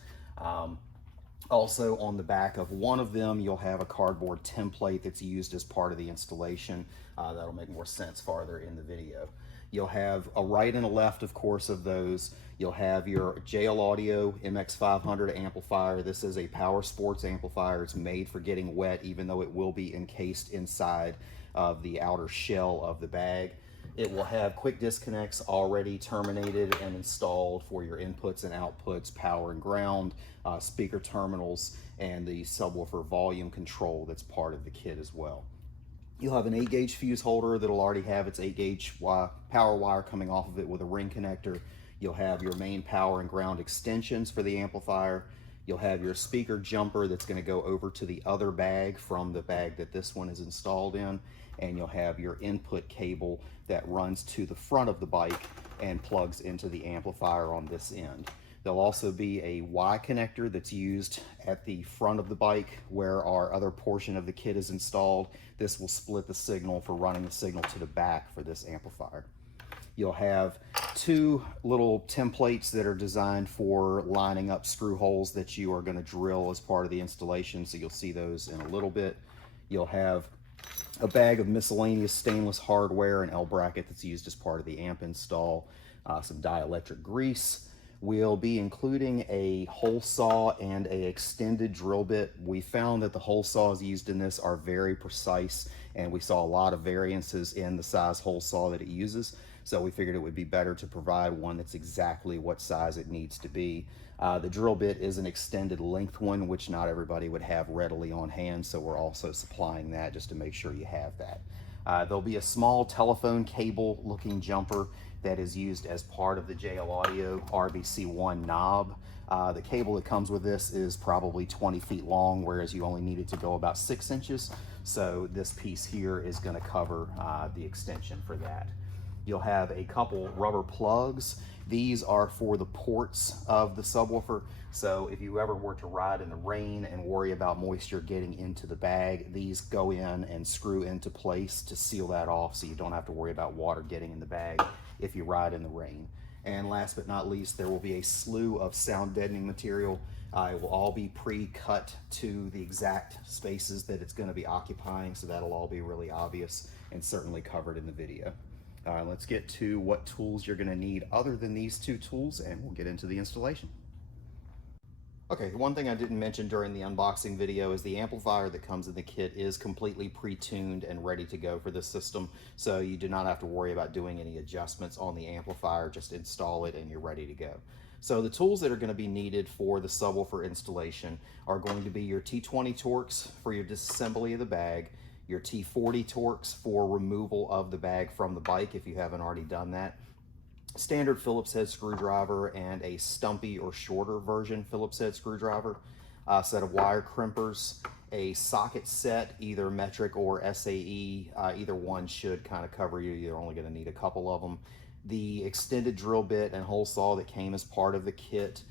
Also on the back of one of them, you'll have a cardboard template that's used as part of the installation. That'll make more sense farther in the video. You'll have a right and a left, of course, of those. You'll have your JL Audio MX500 amplifier. This is a power sports amplifier. It's made for getting wet, even though it will be encased inside of the outer shell of the bag. It will have quick disconnects already terminated and installed for your inputs and outputs, power and ground, speaker terminals, and the subwoofer volume control that's part of the kit as well. You'll have an 8-gauge fuse holder that'll already have its 8-gauge power wire coming off of it with a ring connector. You'll have your main power and ground extensions for the amplifier. You'll have your speaker jumper that's going to go over to the other bag from the bag that this one is installed in. And you'll have your input cable that runs to the front of the bike and plugs into the amplifier on this end. There'll also be a Y connector that's used at the front of the bike where our other portion of the kit is installed. This will split the signal for running the signal to the back for this amplifier. You'll have two little templates that are designed for lining up screw holes that you are going to drill as part of the installation, so you'll see those in a little bit. You'll have a bag of miscellaneous stainless hardware, an L bracket that's used as part of the amp install, some dielectric grease. We'll be including a hole saw and an extended drill bit. We found that the hole saws used in this are very precise, and we saw a lot of variances in the size hole saw that it uses. So we figured it would be better to provide one that's exactly what size it needs to be. The drill bit is an extended length one, which not everybody would have readily on hand, so we're also supplying that just to make sure you have that. There'll be a small telephone cable looking jumper that is used as part of the JL Audio RVC1 knob. The cable that comes with this is probably 20 feet long, whereas you only need it to go about 6 inches. So this piece here is going to cover the extension for that. You'll have a couple rubber plugs. These are for the ports of the subwoofer. So if you ever were to ride in the rain and worry about moisture getting into the bag, these go in and screw into place to seal that off so you don't have to worry about water getting in the bag if you ride in the rain. And last but not least, there will be a slew of sound deadening material. It will all be pre-cut to the exact spaces that it's going to be occupying, so that'll all be really obvious and certainly covered in the video. Let's get to what tools you're going to need other than these two tools, and we'll get into the installation. Okay, one thing I didn't mention during the unboxing video is the amplifier that comes in the kit is completely pre-tuned and ready to go for this system, so you do not have to worry about doing any adjustments on the amplifier. Just install it and you're ready to go. So the tools that are going to be needed for the subwoofer installation are going to be your T20 Torx for your disassembly of the bag, your T40 Torx for removal of the bag from the bike if you haven't already done that, standard Phillips head screwdriver, and a stumpy or shorter version Phillips head screwdriver, a set of wire crimpers, a socket set, either metric or SAE, either one should kind of cover you. You're only going to need a couple of them. The extended drill bit and hole saw that came as part of the kit,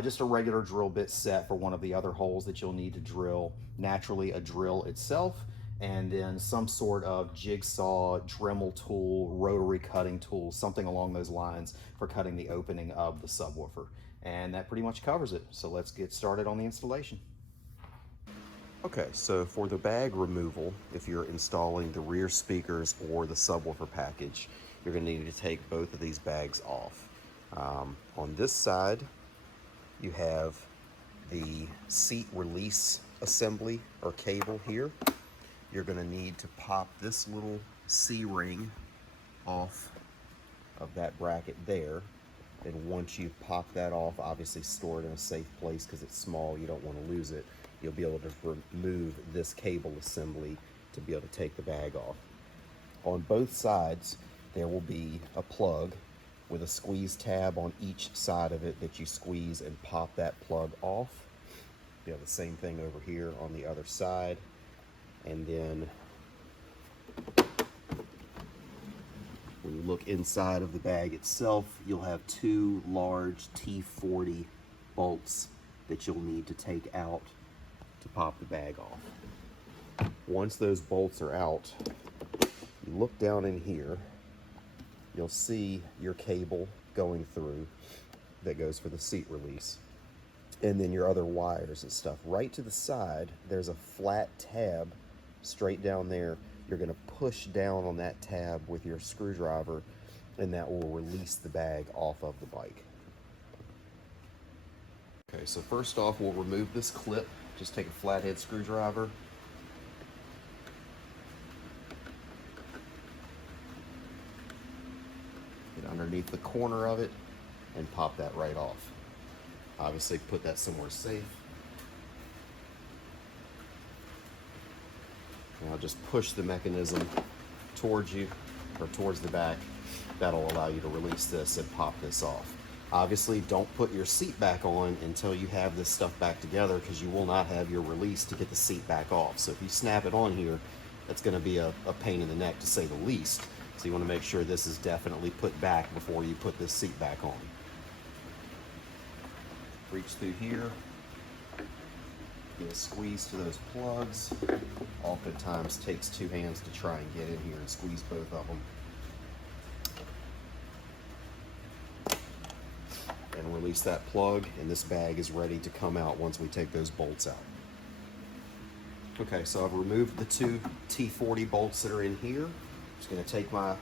just a regular drill bit set for one of the other holes that you'll need to drill, naturally a drill itself, and then some sort of jigsaw, Dremel tool, rotary cutting tool, something along those lines for cutting the opening of the subwoofer. And that pretty much covers it. So let's get started on the installation. Okay, so for the bag removal, if you're installing the rear speakers or the subwoofer package, you're going to need to take both of these bags off. On this side, you have the seat release assembly or cable here. You're going to need to pop this little C-ring off of that bracket there. And once you pop that off, obviously store it in a safe place because it's small, you don't want to lose it. You'll be able to remove this cable assembly to be able to take the bag off. On both sides, there will be a plug with a squeeze tab on each side of it that you squeeze and pop that plug off. You have the same thing over here on the other side. And then when you look inside of the bag itself, you'll have two large T40 bolts that you'll need to take out to pop the bag off. Once those bolts are out, you look down in here, you'll see your cable going through that goes for the seat release, and then your other wires and stuff. Right to the side, there's a flat tab straight down there. You're going to push down on that tab with your screwdriver, and that will release the bag off of the bike. Okay, so first off, we'll remove this clip. Just take a flathead screwdriver. Get underneath the corner of it and pop that right off. Obviously, put that somewhere safe. Now just push the mechanism towards you, or towards the back. That'll allow you to release this and pop this off. Obviously, don't put your seat back on until you have this stuff back together, because you will not have your release to get the seat back off. So if you snap it on here, that's going to be a pain in the neck, to say the least. So you want to make sure this is definitely put back before you put this seat back on. Reach through here, give a squeeze to those plugs. Oftentimes takes two hands to try and get in here and squeeze both of them. And release that plug, and this bag is ready to come out once we take those bolts out. Okay, so I've removed the two T40 bolts that are in here. I'm just going to take my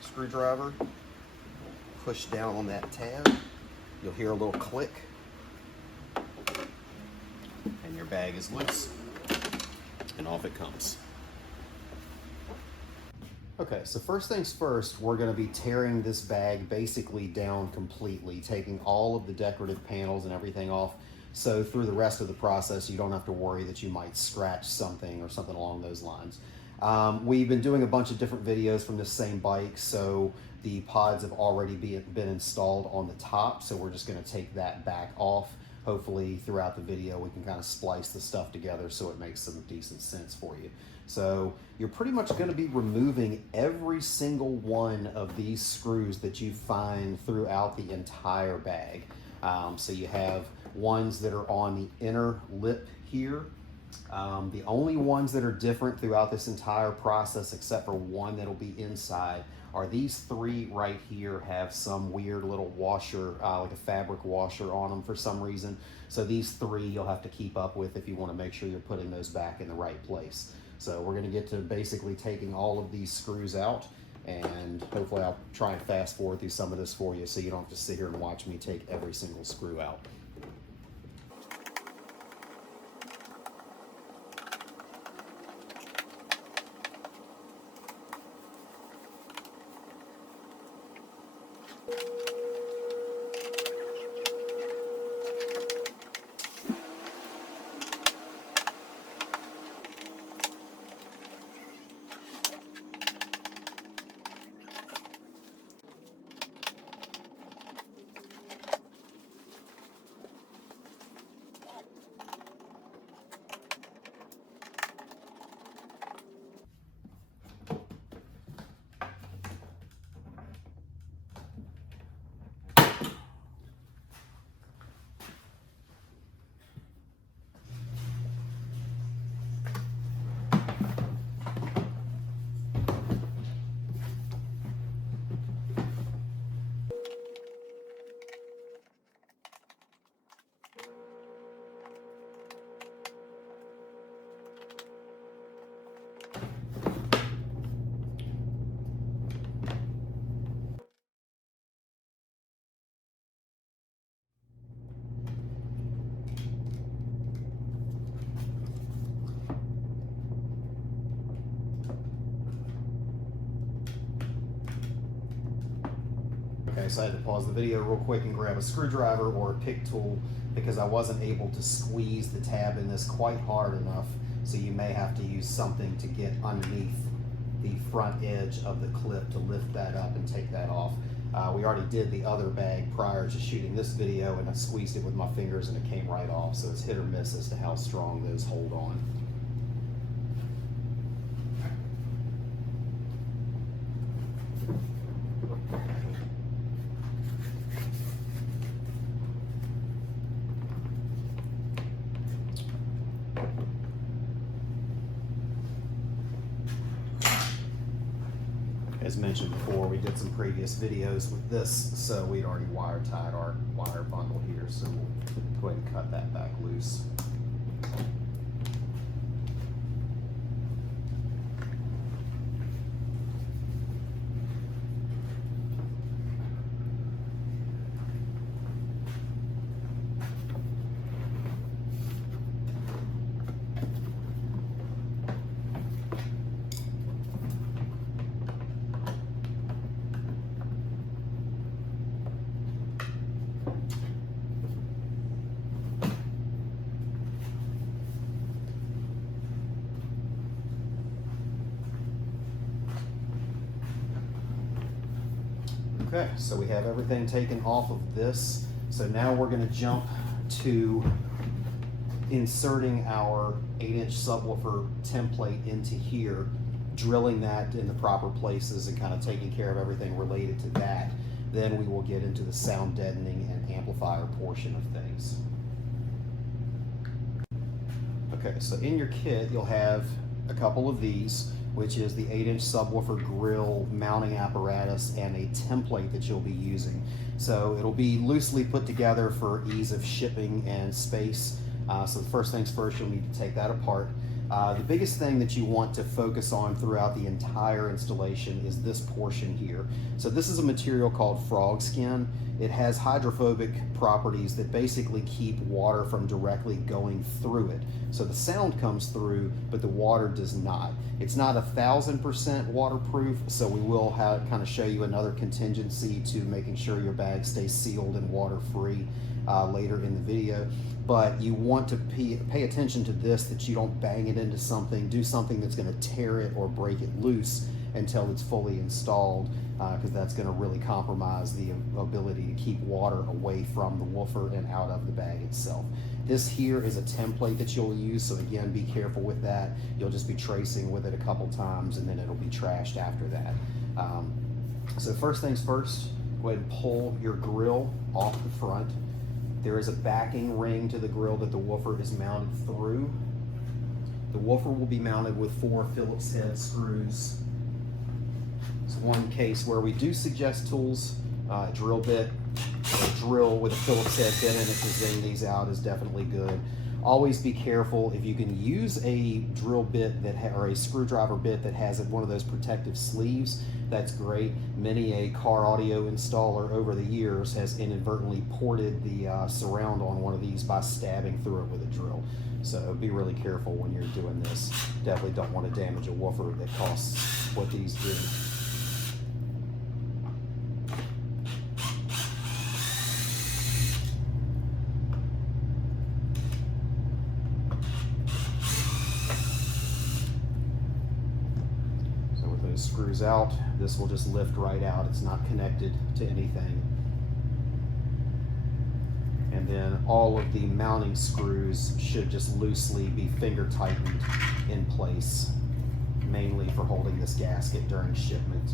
screwdriver, push down on that tab. You'll hear a little click, and your bag is loose, and off it comes. Okay, so first things first, we're going to be tearing this bag basically down completely, taking all of the decorative panels and everything off, so through the rest of the process you don't have to worry that you might scratch something or something along those lines. We've been doing a bunch of different videos from this same bike, so the pods have already been installed on the top, so we're just going to take that back off. Hopefully throughout the video we can kind of splice the stuff together so it makes some decent sense for you. So you're pretty much going to be removing every single one of these screws that you find throughout the entire bag. So you have ones that are on the inner lip here. The only ones that are different throughout this entire process, except for one that'll be inside, are these three right here. Have some weird little washer, like a fabric washer on them for some reason. So these three you'll have to keep up with if you want to make sure you're putting those back in the right place. So we're going to get to basically taking all of these screws out, and hopefully I'll try and fast forward through some of this for you so you don't have to sit here and watch me take every single screw out. Okay, so I had to pause the video real quick and grab a screwdriver or a pick tool because I wasn't able to squeeze the tab in this quite hard enough, so you may have to use something to get underneath the front edge of the clip to lift that up and take that off. We already did the other bag prior to shooting this video, and I squeezed it with my fingers and it came right off, so it's hit or miss as to how strong those hold on. As mentioned before, we did some previous videos with this, so we'd already wire tied our wire bundle here, so we'll go ahead and cut that back loose. Okay, so we have everything taken off of this. So now we're going to jump to inserting our 8-inch subwoofer template into here, drilling that in the proper places and kind of taking care of everything related to that. Then we will get into the sound deadening and amplifier portion of things. Okay, so in your kit you'll have a couple of these, which is the 8-inch subwoofer grill mounting apparatus and a template that you'll be using. So it'll be loosely put together for ease of shipping and space. So the first things first, you'll need to take that apart. The biggest thing that you want to focus on throughout the entire installation is this portion here. So this is a material called frog skin. It has hydrophobic properties that basically keep water from directly going through it. So the sound comes through, but the water does not. It's not 1000% waterproof, so we will kind of show you another contingency to making sure your bag stays sealed and water-free later in the video. But you want to pay attention to this, that you don't bang it into something, do something that's going to tear it or break it loose until it's fully installed, because that's going to really compromise the ability to keep water away from the woofer and out of the bag itself. This here is a template that you'll use, so again, be careful with that. You'll just be tracing with it a couple times and then it'll be trashed after that. So first things first, go ahead and pull your grill off the front. There is a backing ring to the grill that the woofer is mounted through. The woofer will be mounted with 4 Phillips head screws. It's one case where we do suggest tools, drill bit, or drill with a Phillips head bit in it to zing these out is definitely good. Always be careful if you can use a drill bit or a screwdriver bit that has one of those protective sleeves. That's great. Many a car audio installer over the years has inadvertently ported the surround on one of these by stabbing through it with a drill. So be really careful when you're doing this. Definitely don't want to damage a woofer that costs what these do. Screws out, this will just lift right out. It's not connected to anything. And then all of the mounting screws should just loosely be finger tightened in place, mainly for holding this gasket during shipment.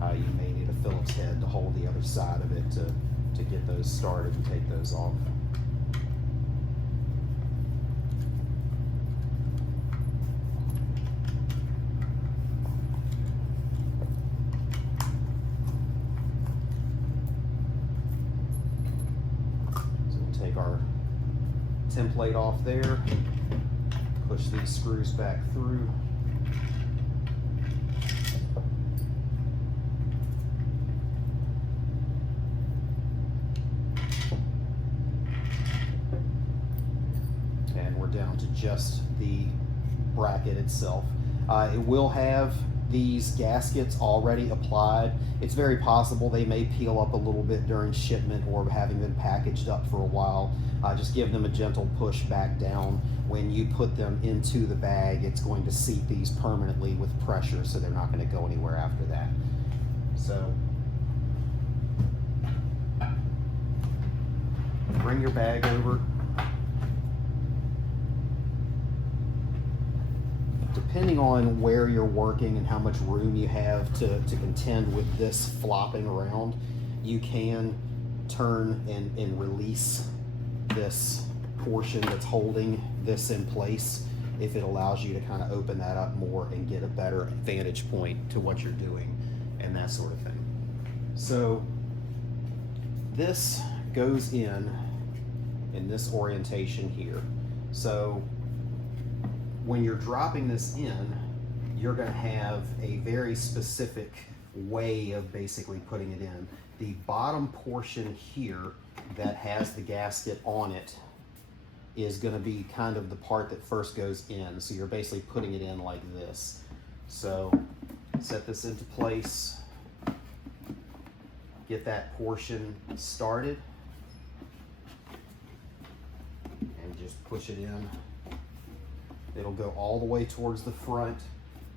You may need a Phillips head to hold the other side of it to get those started and take those off. Take our template off there, push these screws back through. And we're down to just the bracket itself. It will have these gaskets already applied. It's very possible they may peel up a little bit during shipment or having been packaged up for a while. Just give them a gentle push back down. When you put them into the bag, it's going to seat these permanently with pressure, so they're not going to go anywhere after that. So bring your bag over. Depending on where you're working and how much room you have to contend with this flopping around, you can turn and release this portion that's holding this in place if it allows you to kind of open that up more and get a better vantage point to what you're doing and that sort of thing. So this goes in this orientation here. So when you're dropping this in, you're going to have a very specific way of basically putting it in. The bottom portion here that has the gasket on it is going to be kind of the part that first goes in. So you're basically putting it in like this. So set this into place, get that portion started, and just push it in. It'll go all the way towards the front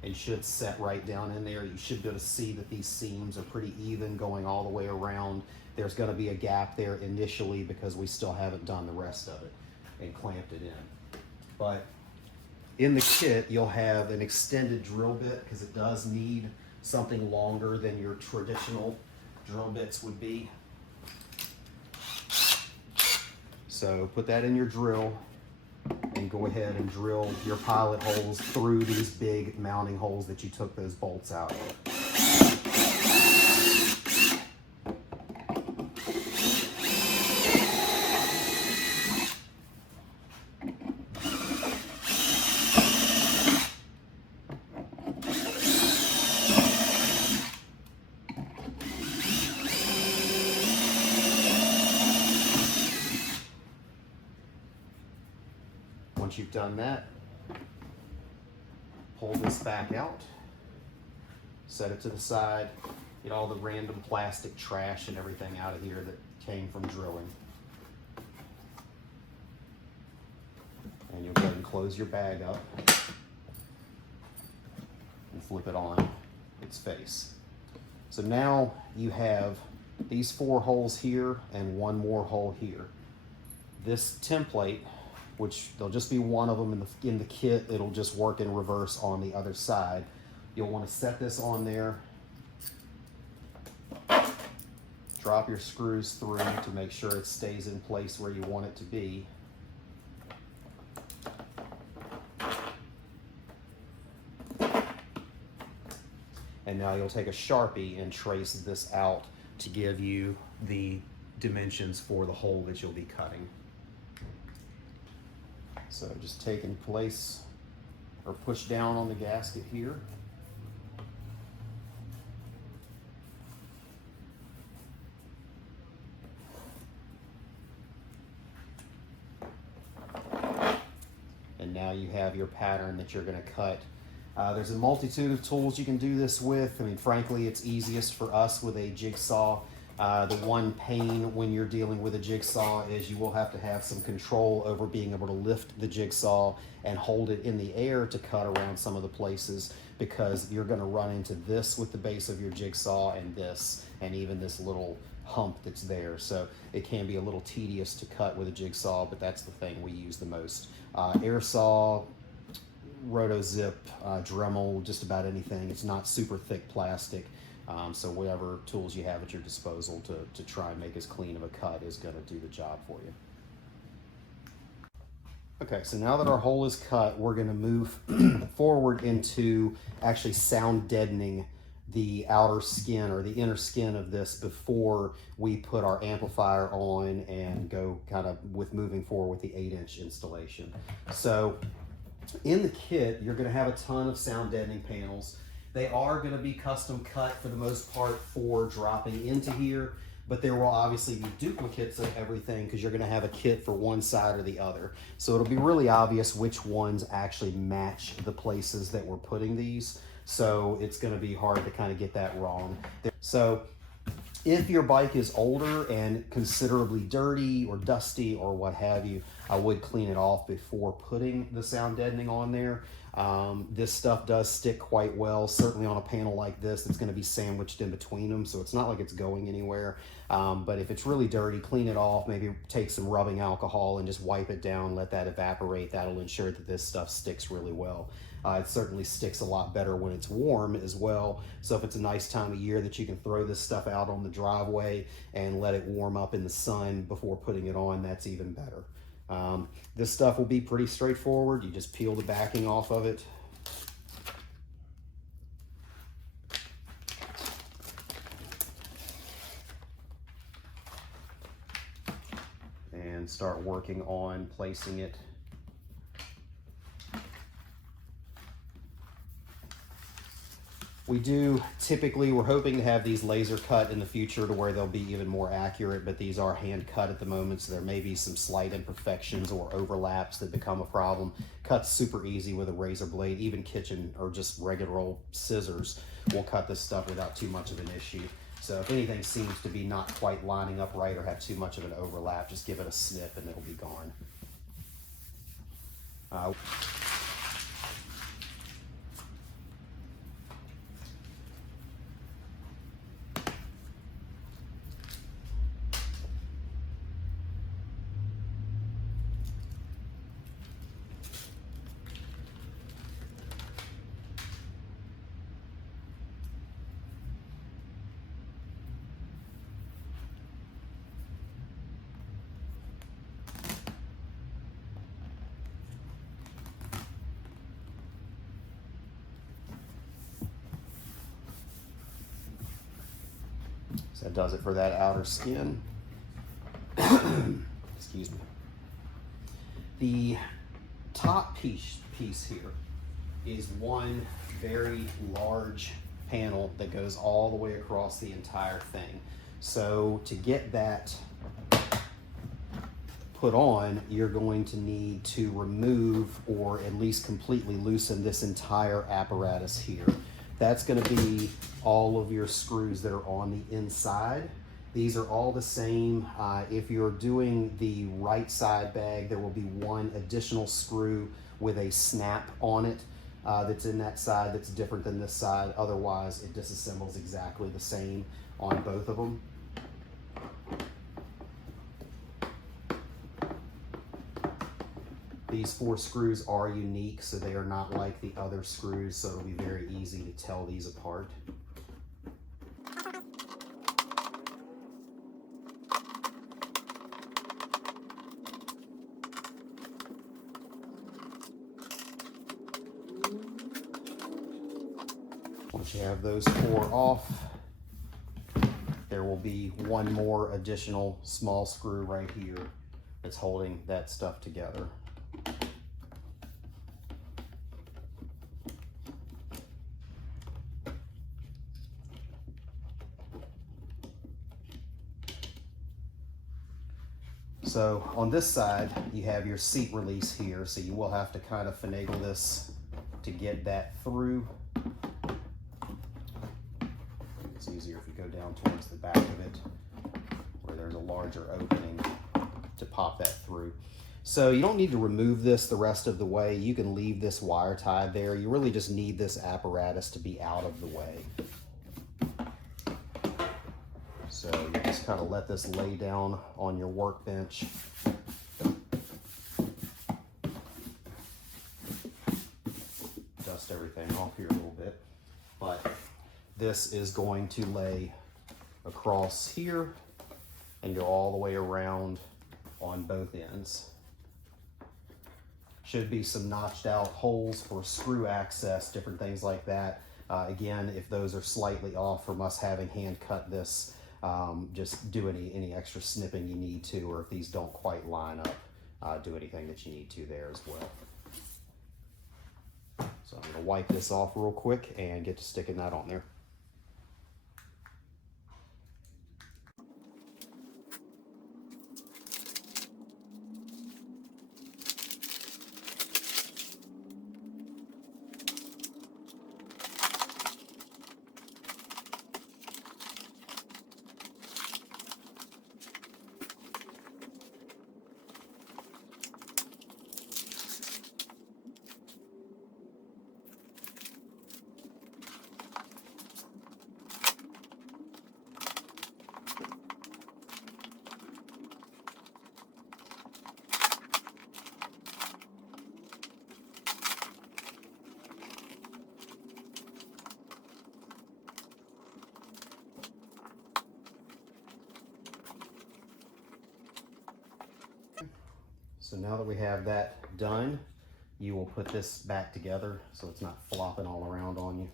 and should set right down in there. You should be able to see that these seams are pretty even going all the way around. There's going to be a gap there initially because we still haven't done the rest of it and clamped it in. But in the kit, you'll have an extended drill bit because it does need something longer than your traditional drill bits would be. So put that in your drill and go ahead and drill your pilot holes through these big mounting holes that you took those bolts out of. Once you've done that, pull this back out, set it to the side, get all the random plastic trash and everything out of here that came from drilling. And you'll go ahead and close your bag up and flip it on its face. So now you have these 4 holes here and 1 more hole here. This template, which there'll just be one of them in the kit, it'll just work in reverse on the other side. You'll want to set this on there, drop your screws through to make sure it stays in place where you want it to be. And now you'll take a Sharpie and trace this out to give you the dimensions for the hole that you'll be cutting. So just take in place or push down on the gasket here. And now you have your pattern that you're going to cut. There's a multitude of tools you can do this with. I mean, frankly, it's easiest for us with a jigsaw. The one pain when you're dealing with a jigsaw is you will have to have some control over being able to lift the jigsaw and hold it in the air to cut around some of the places, because you're going to run into this with the base of your jigsaw and this, and even this little hump that's there. So it can be a little tedious to cut with a jigsaw, but that's the thing we use the most. Air saw, rotozip, Dremel, just about anything. It's not super thick plastic. So whatever tools you have at your disposal to try and make as clean of a cut is going to do the job for you. Okay, so now that our hole is cut, we're going to move forward into actually sound deadening the outer skin or the inner skin of this before we put our amplifier on and go kind of with moving forward with the 8-inch installation. So in the kit, you're going to have a ton of sound deadening panels. They are going to be custom cut for the most part for dropping into here, but there will obviously be duplicates of everything because you're going to have a kit for one side or the other. So it'll be really obvious which ones actually match the places that we're putting these. So it's going to be hard to kind of get that wrong. So if your bike is older and considerably dirty or dusty or what have you, I would clean it off before putting the sound deadening on there. This stuff does stick quite well, certainly on a panel like this. It's going to be sandwiched in between them, so it's not like it's going anywhere. But if it's really dirty, clean it off, maybe take some rubbing alcohol and just wipe it down, let that evaporate. That'll ensure that this stuff sticks really well. It certainly sticks a lot better when it's warm as well. So if it's a nice time of year that you can throw this stuff out on the driveway and let it warm up in the sun before putting it on, that's even better. This stuff will be pretty straightforward. You just peel the backing off of it. And start working on placing it. We're hoping to have these laser cut in the future to where they'll be even more accurate, but these are hand cut at the moment, so there may be some slight imperfections or overlaps that become a problem. Cuts super easy with a razor blade. Even kitchen or just regular old scissors will cut this stuff without too much of an issue. So if anything seems to be not quite lining up right or have too much of an overlap, just give it a snip and it'll be gone. So that does it for that outer skin. Excuse me. The top piece here is one very large panel that goes all the way across the entire thing. So to get that put on, you're going to need to remove or at least completely loosen this entire apparatus here. That's going to be all of your screws that are on the inside. These are all the same. If you're doing the right side bag, there will be one additional screw with a snap on it that's in that side that's different than this side. Otherwise, it disassembles exactly the same on both of them. These 4 screws are unique, so they are not like the other screws, so it'll be very easy to tell these apart. Once you have those 4 off, there will be one more additional small screw right here that's holding that stuff together. So on this side, you have your seat release here, so you will have to kind of finagle this to get that through. It's easier if you go down towards the back of it, where there's a larger opening to pop that through. So you don't need to remove this the rest of the way. You can leave this wire tied there. You really just need this apparatus to be out of the way. So you just kind of let this lay down on your workbench. Dust everything off here a little bit. But this is going to lay across here and go all the way around on both ends. Should be some notched out holes for screw access, different things like that. Again, if those are slightly off from us having hand cut this, just do any extra snipping you need to, or if these don't quite line up, do anything that you need to there as well. So I'm going to wipe this off real quick and get to sticking that on there. So now that we have that done, you will put this back together so it's not flopping all around on you.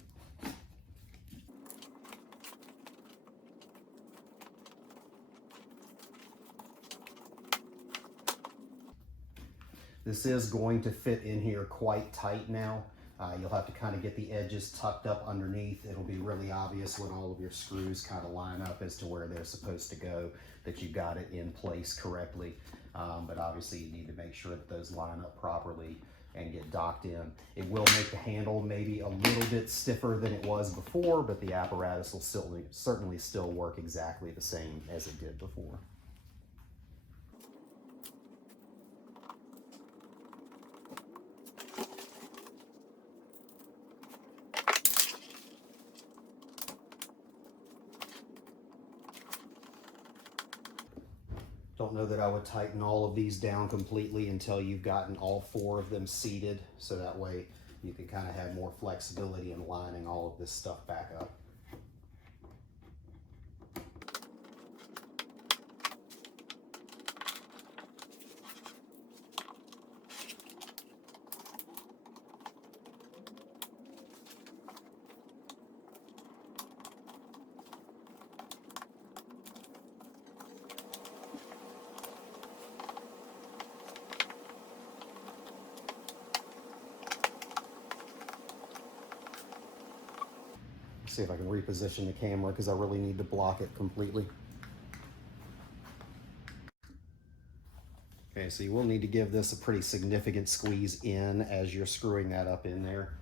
This is going to fit in here quite tight now. You'll have to kind of get the edges tucked up underneath. It'll be really obvious when all of your screws kind of line up as to where they're supposed to go, that you got it in place correctly. But obviously you need to make sure that those line up properly and get docked in. It will make the handle maybe a little bit stiffer than it was before, but the apparatus will certainly still work exactly the same as it did before. Don't know that I would tighten all of these down completely until you've gotten all 4 of them seated, so that way you can kind of have more flexibility in lining all of this stuff back up. See if I can reposition the camera because I really need to block it completely. Okay, so you will need to give this a pretty significant squeeze in as you're screwing that up in there.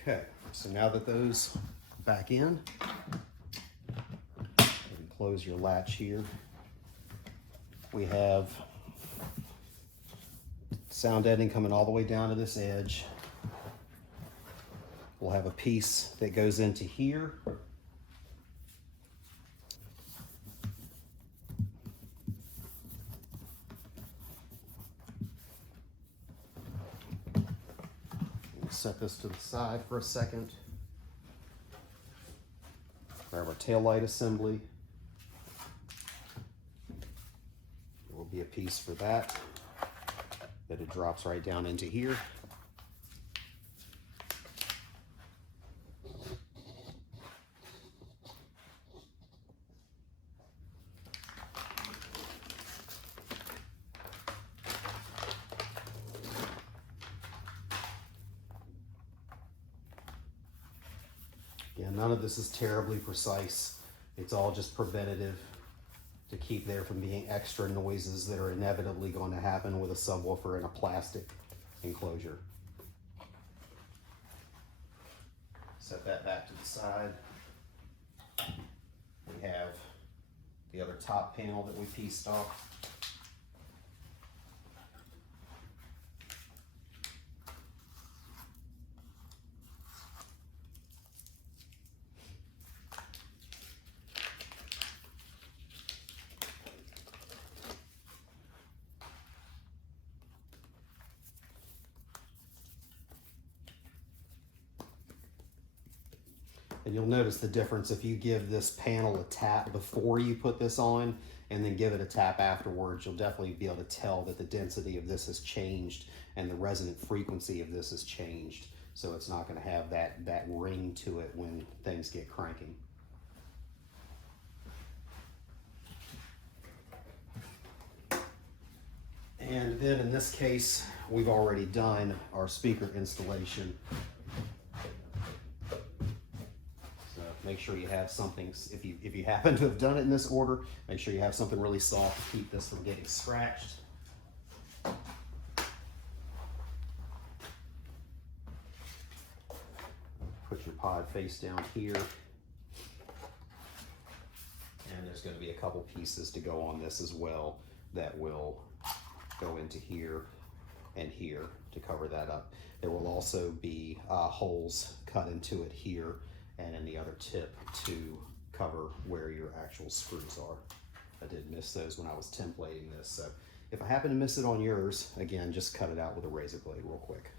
Okay, so now that those are back in, you can close your latch here. We have sound deadening coming all the way down to this edge. We'll have a piece that goes into here. Set this to the side for a second. Grab our taillight assembly. There will be a piece for that it drops right down into here. Yeah, none of this is terribly precise. It's all just preventative to keep there from being extra noises that are inevitably going to happen with a subwoofer in a plastic enclosure. Set that back to the side. We have the other top panel that we pieced off. And you'll notice the difference if you give this panel a tap before you put this on and then give it a tap afterwards. You'll definitely be able to tell that the density of this has changed and the resonant frequency of this has changed. So it's not going to have that ring to it when things get cranking. And then in this case, we've already done our speaker installation. Make sure you have something, if you happen to have done it in this order, make sure you have something really soft to keep this from getting scratched. Put your pod face down here. And there's going to be a couple pieces to go on this as well that will go into here and here to cover that up. There will also be holes cut into it here and in the other tip to cover where your actual screws are. I did miss those when I was templating this, so if I happen to miss it on yours, again, just cut it out with a razor blade real quick.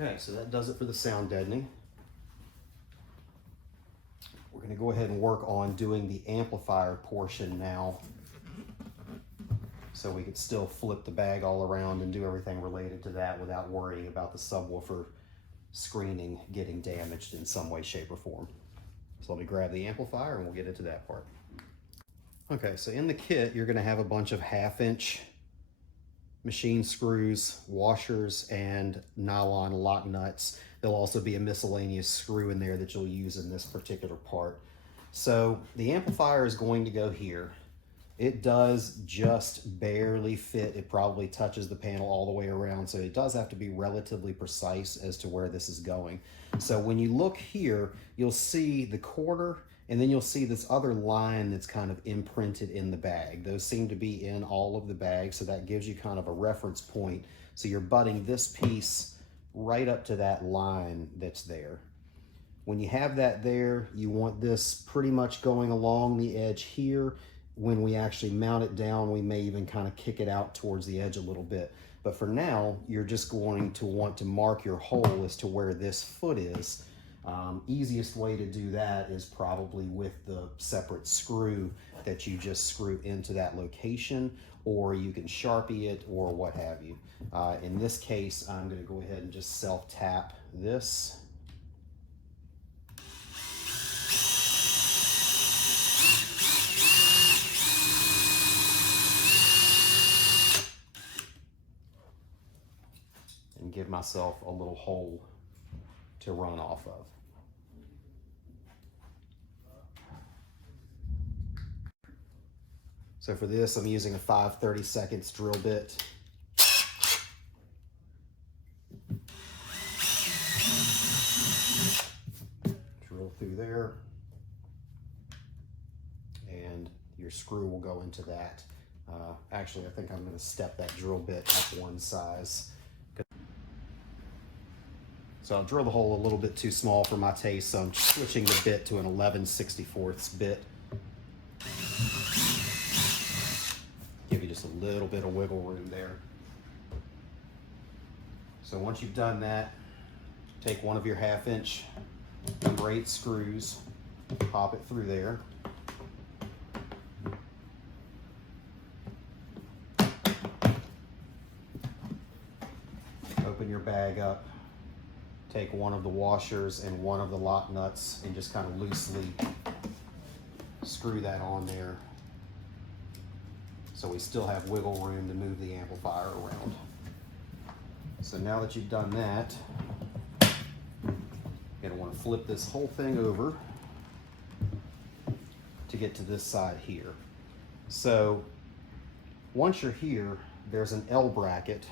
Okay, so that does it for the sound deadening. We're going to go ahead and work on doing the amplifier portion now, so we could still flip the bag all around and do everything related to that without worrying about the subwoofer screening getting damaged in some way, shape, or form. So let me grab the amplifier and we'll get into that part. Okay, so in the kit, you're going to have a bunch of 1/2-inch machine screws, washers, and nylon lock nuts. There'll also be a miscellaneous screw in there that you'll use in this particular part. So the amplifier is going to go here. It does just barely fit. It probably touches the panel all the way around, so it does have to be relatively precise as to where this is going. So when you look here, you'll see the quarter, and then you'll see this other line that's kind of imprinted in the bag. Those seem to be in all of the bags, so that gives you kind of a reference point. So you're butting this piece right up to that line that's there. When you have that there, you want this pretty much going along the edge here. When we actually mount it down, we may even kind of kick it out towards the edge a little bit. But for now, you're just going to want to mark your hole as to where this foot is. Easiest way to do that is probably with the separate screw that you just screw into that location, or you can Sharpie it or what have you. In this case, I'm going to go ahead and just self-tap this. And give myself a little hole to run off of. So for this, I'm using a 5/32 drill bit. Drill through there, and your screw will go into that. Actually, I think I'm going to step that drill bit up one size. So I'll drill the hole a little bit too small for my taste, so I'm switching the bit to an 11/64 bit. Give you just a little bit of wiggle room there. So once you've done that, take one of your 1/2-inch number 8 screws, pop it through there. Open your bag up. Take one of the washers and one of the lock nuts and just kind of loosely screw that on there, so we still have wiggle room to move the amplifier around. So now that you've done that, you're going to want to flip this whole thing over to get to this side here. So once you're here, there's an L bracket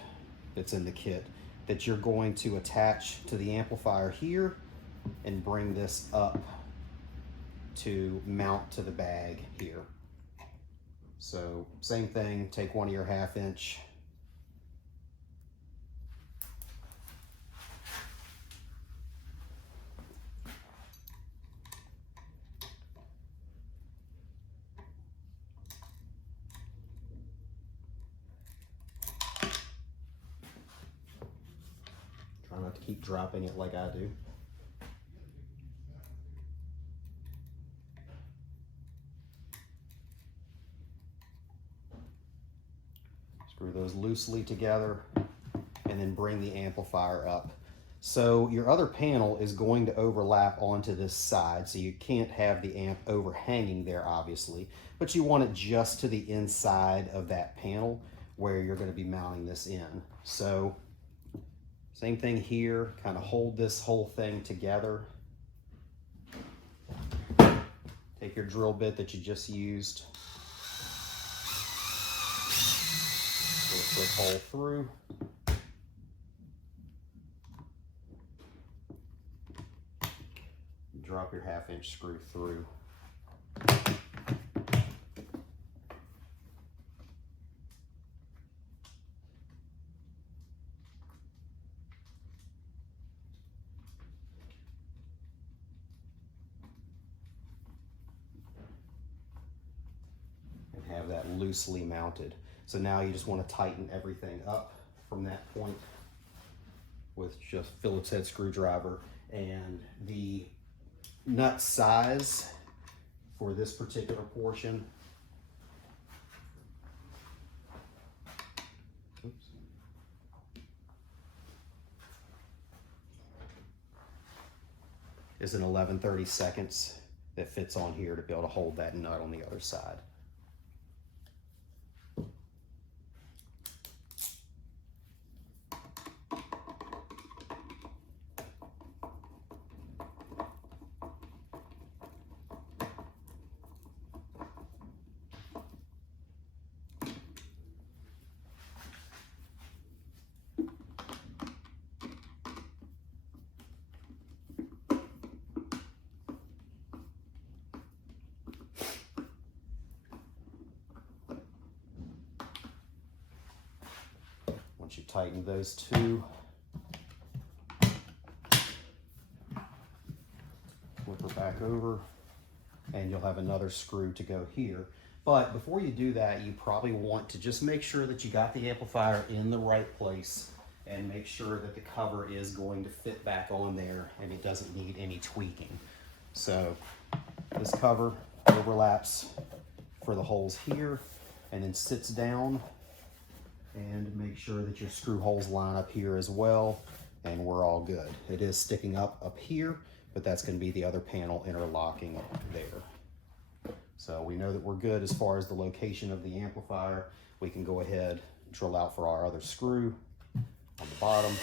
that's in the kit that you're going to attach to the amplifier here and bring this up to mount to the bag here. So same thing, take one of your 1/2-inch, try not to keep dropping it like I do. Screw those loosely together and then bring the amplifier up. So your other panel is going to overlap onto this side, so you can't have the amp overhanging there obviously, but you want it just to the inside of that panel where you're going to be mounting this in. So same thing here, kind of hold this whole thing together. Take your drill bit that you just used, put a hole through. Drop your 1/2" screw through. Have that loosely mounted. So now you just want to tighten everything up from that point with just Phillips head screwdriver. And the nut size for this particular portion, is an 11/32 that fits on here to be able to hold that nut on the other side. Once you tighten those two, flip her back over, and you'll have another screw to go here. But before you do that, you probably want to just make sure that you got the amplifier in the right place and make sure that the cover is going to fit back on there and it doesn't need any tweaking. So this cover overlaps for the holes here and then sits down, and make sure that your screw holes line up here as well, and we're all good. It is sticking up here, but that's going to be the other panel interlocking there. So we know that we're good as far as the location of the amplifier. We can go ahead and drill out for our other screw on the bottom.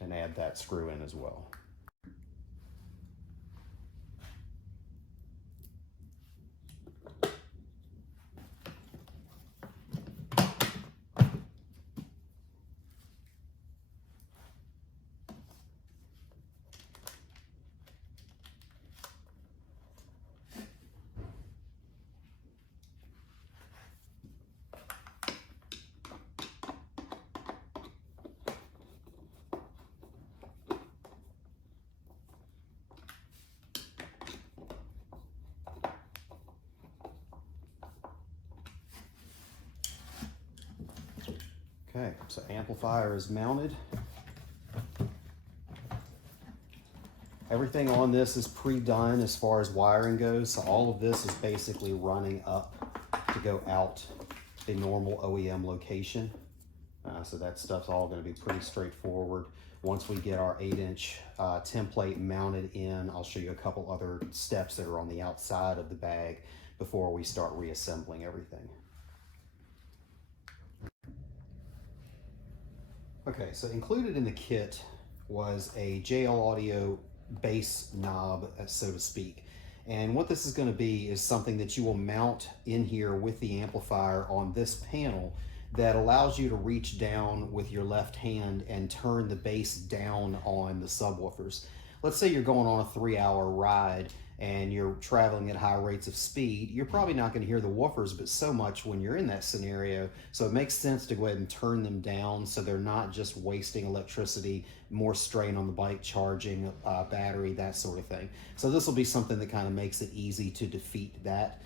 And add that screw in as well. Okay, so amplifier is mounted. Everything on this is pre-done as far as wiring goes, so all of this is basically running up to go out the normal OEM location. So that stuff's all going to be pretty straightforward. Once we get our 8-inch template mounted in, I'll show you a couple other steps that are on the outside of the bag before we start reassembling everything. Okay, so included in the kit was a JL Audio bass knob, so to speak. And what this is going to be is something that you will mount in here with the amplifier on this panel that allows you to reach down with your left hand and turn the bass down on the subwoofers. Let's say you're going on a 3-hour ride and you're traveling at high rates of speed. You're probably not going to hear the woofers but so much when you're in that scenario, so it makes sense to go ahead and turn them down so they're not just wasting electricity, more strain on the bike, charging battery, that sort of thing. So this will be something that kind of makes it easy to defeat that.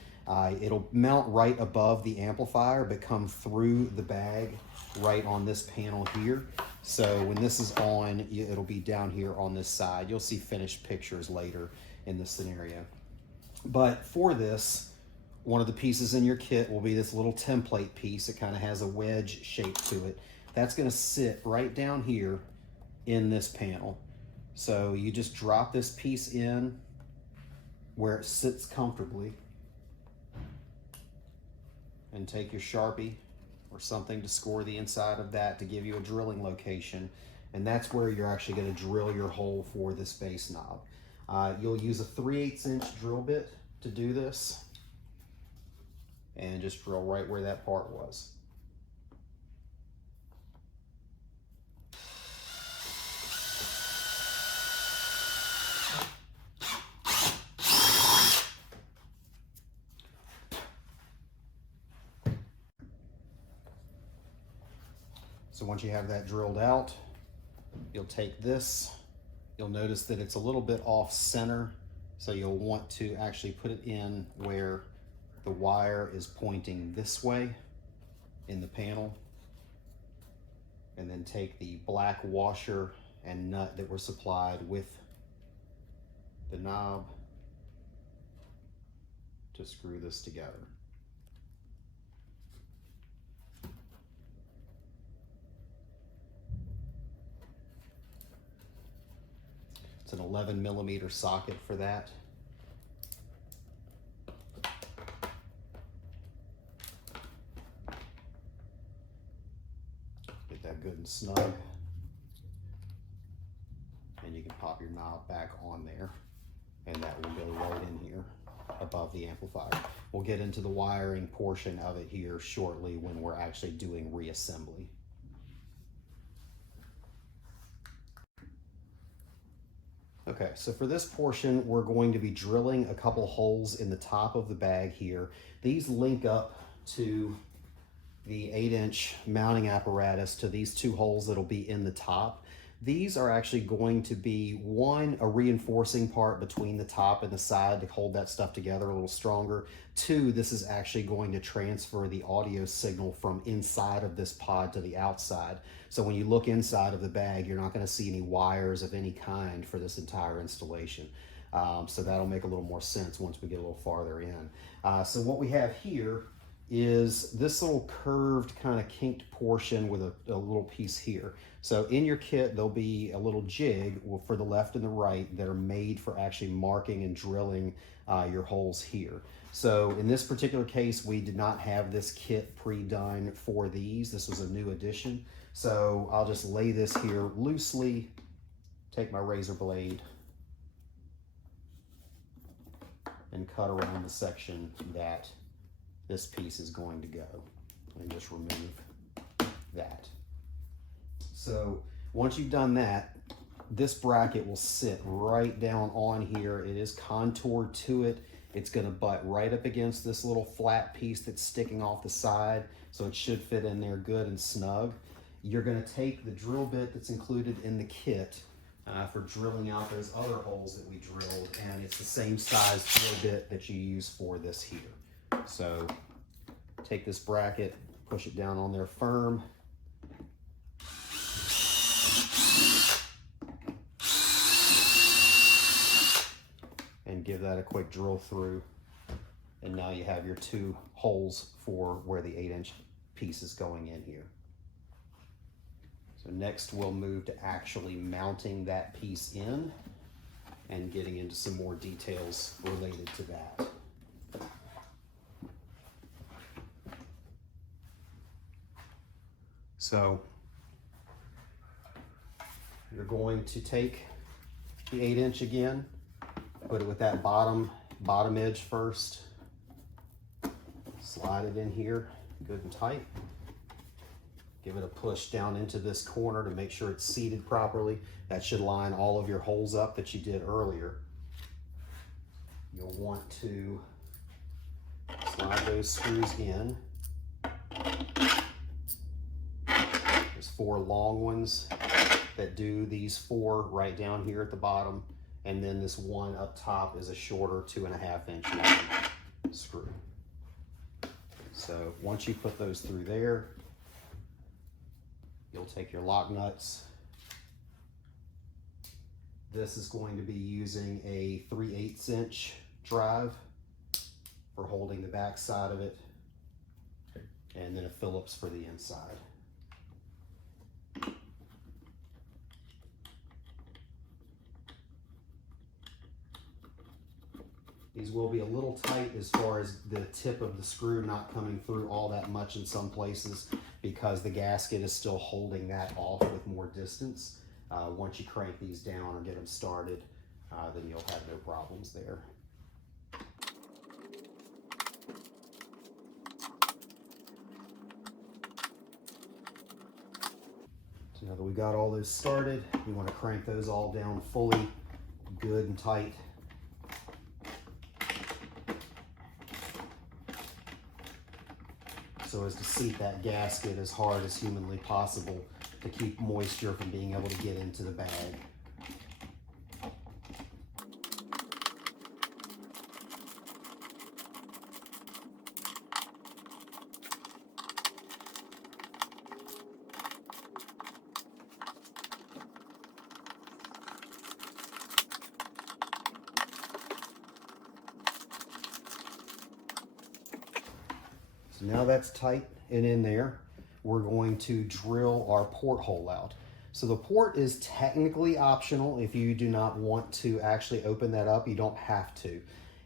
It'll mount right above the amplifier but come through the bag right on this panel here. So when this is on, it'll be down here on this side. You'll see finished pictures later in this scenario. But for this, one of the pieces in your kit will be this little template piece. It kind of has a wedge shape to it. That's going to sit right down here in this panel. So you just drop this piece in where it sits comfortably, and take your Sharpie or something to score the inside of that to give you a drilling location. And that's where you're actually going to drill your hole for this base knob. You'll use a 3/8 inch drill bit to do this, and just drill right where that part was. So once you have that drilled out, you'll take this. You'll notice that it's a little bit off center, so you'll want to actually put it in where the wire is pointing this way in the panel, and then take the black washer and nut that were supplied with the knob to screw this together. It's an 11mm socket for that. Get that good and snug. And you can pop your knob back on there, and that will go right in here above the amplifier. We'll get into the wiring portion of it here shortly when we're actually doing reassembly. Okay, so for this portion, we're going to be drilling a couple holes in the top of the bag here. These link up to the 8-inch mounting apparatus to these two holes that'll be in the top. These are actually going to be, one, a reinforcing part between the top and the side to hold that stuff together a little stronger. Two, this is actually going to transfer the audio signal from inside of this pod to the outside. So when you look inside of the bag, you're not going to see any wires of any kind for this entire installation. So that'll make a little more sense once we get a little farther in. So what we have here is this little curved kind of kinked portion with a little piece here. So in your kit, there'll be a little jig for the left and the right that are made for actually marking and drilling your holes here. So in this particular case, we did not have this kit pre-done for these. This was a new addition. So I'll just lay this here loosely, take my razor blade, and cut around the section that this piece is going to go, and just remove that. So once you've done that, this bracket will sit right down on here. It is contoured to it. It's going to butt right up against this little flat piece that's sticking off the side, so it should fit in there good and snug. You're going to take the drill bit that's included in the kit for drilling out those other holes that we drilled, and it's the same size drill bit that you use for this here. So take this bracket, push it down on there firm, and give that a quick drill through, and now you have your two holes for where the 8-inch piece is going in here. So next we'll move to actually mounting that piece in and getting into some more details related to that. So you're going to take the 8-inch again, put it with that bottom edge first, slide it in here good and tight, give it a push down into this corner to make sure it's seated properly. That should line all of your holes up that you did earlier. You'll want to slide those screws in. There's 4 long ones that do these 4 right down here at the bottom, and then this one up top is a shorter 2.5-inch long screw. So once you put those through there, you'll take your lock nuts. This is going to be using a 3/8 inch drive for holding the back side of it, and then a Phillips for the inside. These will be a little tight as far as the tip of the screw not coming through all that much in some places because the gasket is still holding that off with more distance. Once you crank these down or get them started, then you'll have no problems there. So now that we got all those started, you want to crank those all down fully, good and tight. So as to seat that gasket as hard as humanly possible to keep moisture from being able to get into the bag. So now that's tight and in there, we're going to drill our porthole out. So the port is technically optional. If you do not want to actually open that up, you don't have to.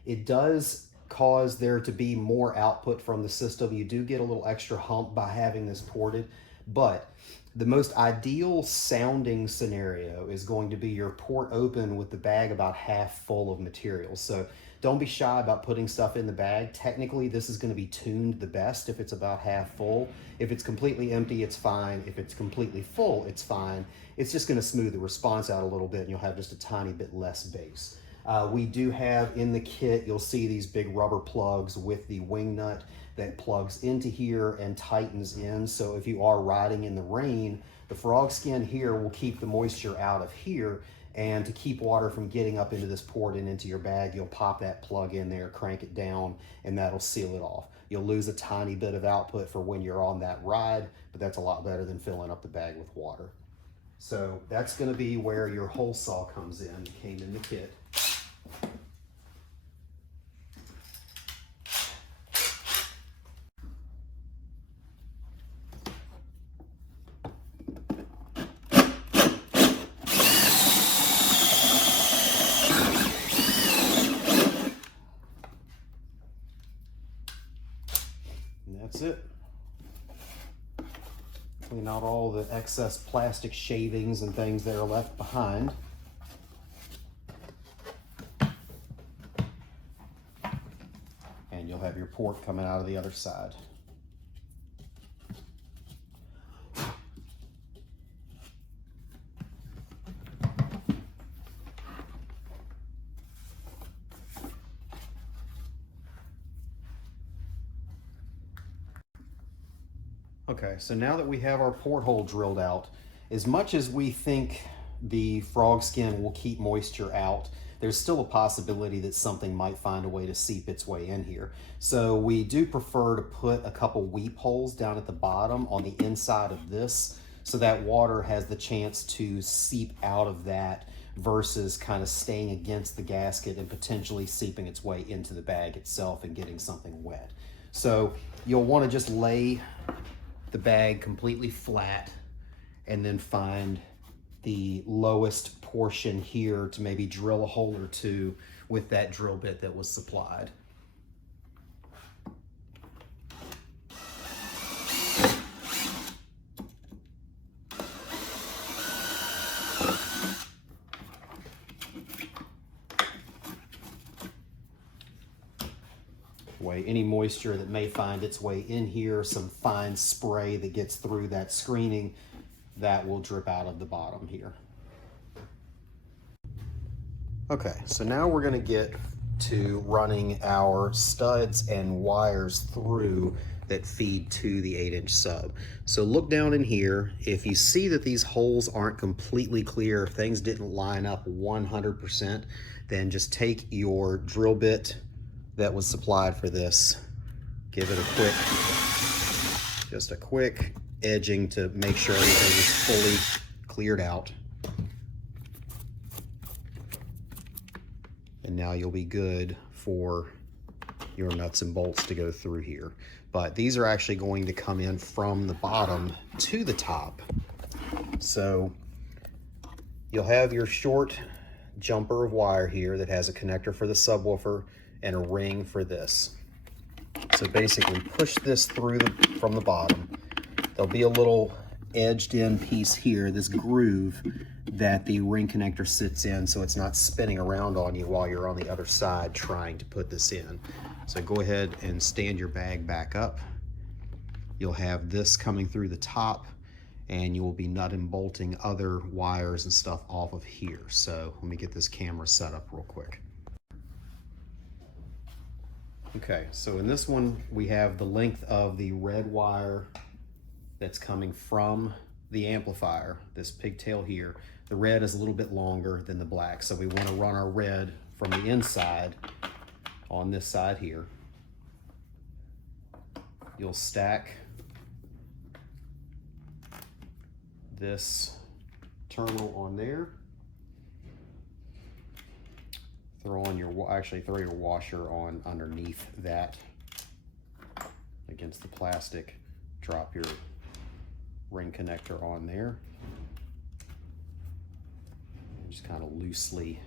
It does cause there to be more output from the system. You do get a little extra hump by having this ported, but the most ideal sounding scenario is going to be your port open with the bag about half full of material. So don't be shy about putting stuff in the bag. Technically, this is going to be tuned the best if it's about half full. If it's completely empty, it's fine. If it's completely full, it's fine. It's just going to smooth the response out a little bit and you'll have just a tiny bit less bass. We do have in the kit, you'll see these big rubber plugs with the wing nut that plugs into here and tightens in. So if you are riding in the rain, the frog skin here will keep the moisture out of here. And to keep water from getting up into this port and into your bag, you'll pop that plug in there, crank it down, and that'll seal it off. You'll lose a tiny bit of output for when you're on that ride, but that's a lot better than filling up the bag with water. So that's going to be where your hole saw comes in. It came in the kit. That's it. Clean out all the excess plastic shavings and things that are left behind. And you'll have your port coming out of the other side. Okay, so now that we have our porthole drilled out, as much as we think the frog skin will keep moisture out, there's still a possibility that something might find a way to seep its way in here. So we do prefer to put a couple weep holes down at the bottom on the inside of this so that water has the chance to seep out of that versus kind of staying against the gasket and potentially seeping its way into the bag itself and getting something wet. So you'll want to just lay the bag completely flat and then find the lowest portion here to maybe drill a hole or two with that drill bit that was supplied. Any moisture that may find its way in here, some fine spray that gets through that screening, that will drip out of the bottom here. Okay, so now we're going to get to running our studs and wires through that feed to the 8-inch sub. So look down in here. If you see that these holes aren't completely clear, if things didn't line up 100%, then just take your drill bit that was supplied for this, give it a quick edging to make sure everything is fully cleared out. And now you'll be good for your nuts and bolts to go through here. But these are actually going to come in from the bottom to the top. So you'll have your short jumper of wire here that has a connector for the subwoofer and a ring for this. So basically push this through from the bottom. There'll be a little edged in piece here, this groove that the ring connector sits in so it's not spinning around on you while you're on the other side trying to put this in. So go ahead and stand your bag back up. You'll have this coming through the top, and you will be nut and bolting other wires and stuff off of here. So let me get this camera set up real quick. Okay, so in this one we have the length of the red wire that's coming from the amplifier, this pigtail here. The red is a little bit longer than the black, so we want to run our red from the inside on this side here. You'll stack this terminal on there. Throw your washer on underneath that against the plastic. Drop your ring connector on there. And just kind of loosely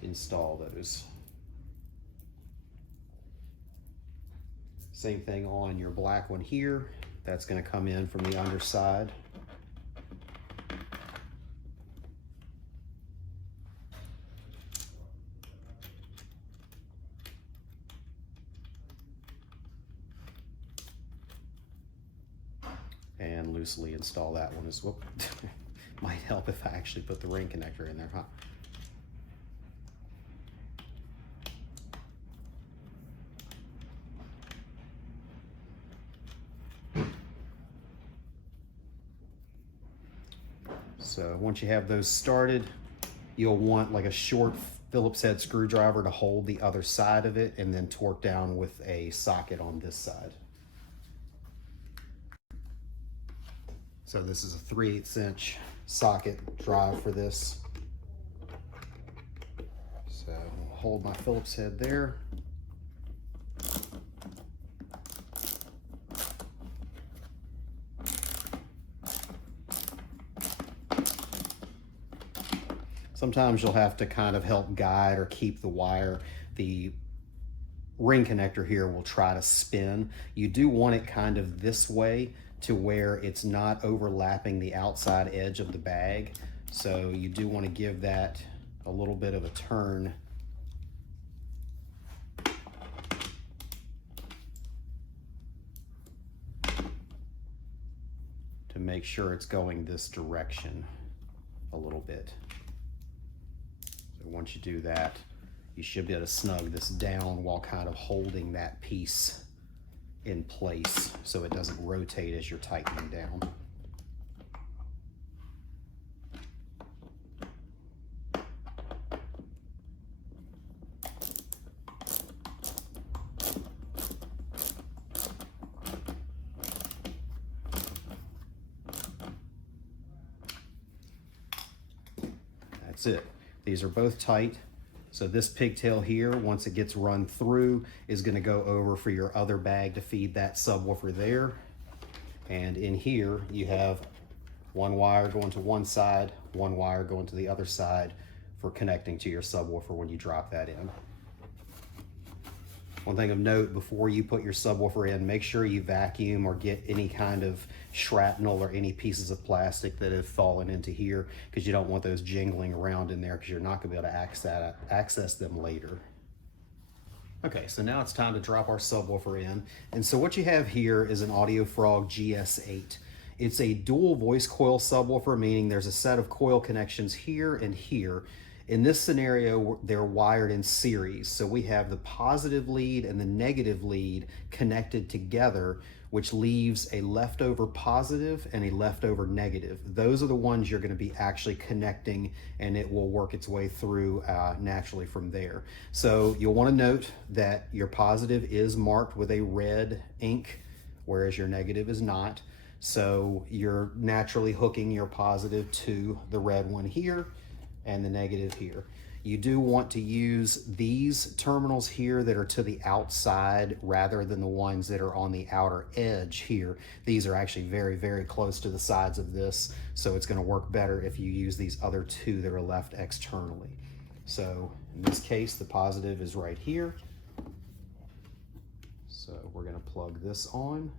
install those. Same thing on your black one here. That's going to come in from the underside. And loosely install that one as well. Might help if I actually put the ring connector in there, huh? So once you have those started, you'll want like a short Phillips head screwdriver to hold the other side of it and then torque down with a socket on this side. So this is a 3/8 inch socket drive for this. So I'll hold my Phillips head there. Sometimes you'll have to kind of help guide or keep the wire. The ring connector here will try to spin. You do want it kind of this way to where it's not overlapping the outside edge of the bag. So you do want to give that a little bit of a turn. To make sure it's going this direction a little bit. So once you do that, you should be able to snug this down while kind of holding that piece in place so it doesn't rotate as you're tightening down. That's it. These are both tight. So this pigtail here, once it gets run through, is going to go over for your other bag to feed that subwoofer there. And in here, you have one wire going to one side, one wire going to the other side for connecting to your subwoofer when you drop that in. One thing of note, before you put your subwoofer in, make sure you vacuum or get any kind of shrapnel or any pieces of plastic that have fallen into here, because you don't want those jingling around in there because you're not going to be able to access them later. Okay, so now it's time to drop our subwoofer in. And so what you have here is an AudioFrog GS8. It's a dual voice coil subwoofer, meaning there's a set of coil connections here and here. In this scenario, they're wired in series. So we have the positive lead and the negative lead connected together, which leaves a leftover positive and a leftover negative. Those are the ones you're going to be actually connecting, and it will work its way through naturally from there. So you'll want to note that your positive is marked with a red ink, whereas your negative is not. So you're naturally hooking your positive to the red one here and the negative here. You do want to use these terminals here that are to the outside rather than the ones that are on the outer edge here. These are actually very, very close to the sides of this, so it's going to work better if you use these other two that are left externally. So in this case, the positive is right here. So we're going to plug this on.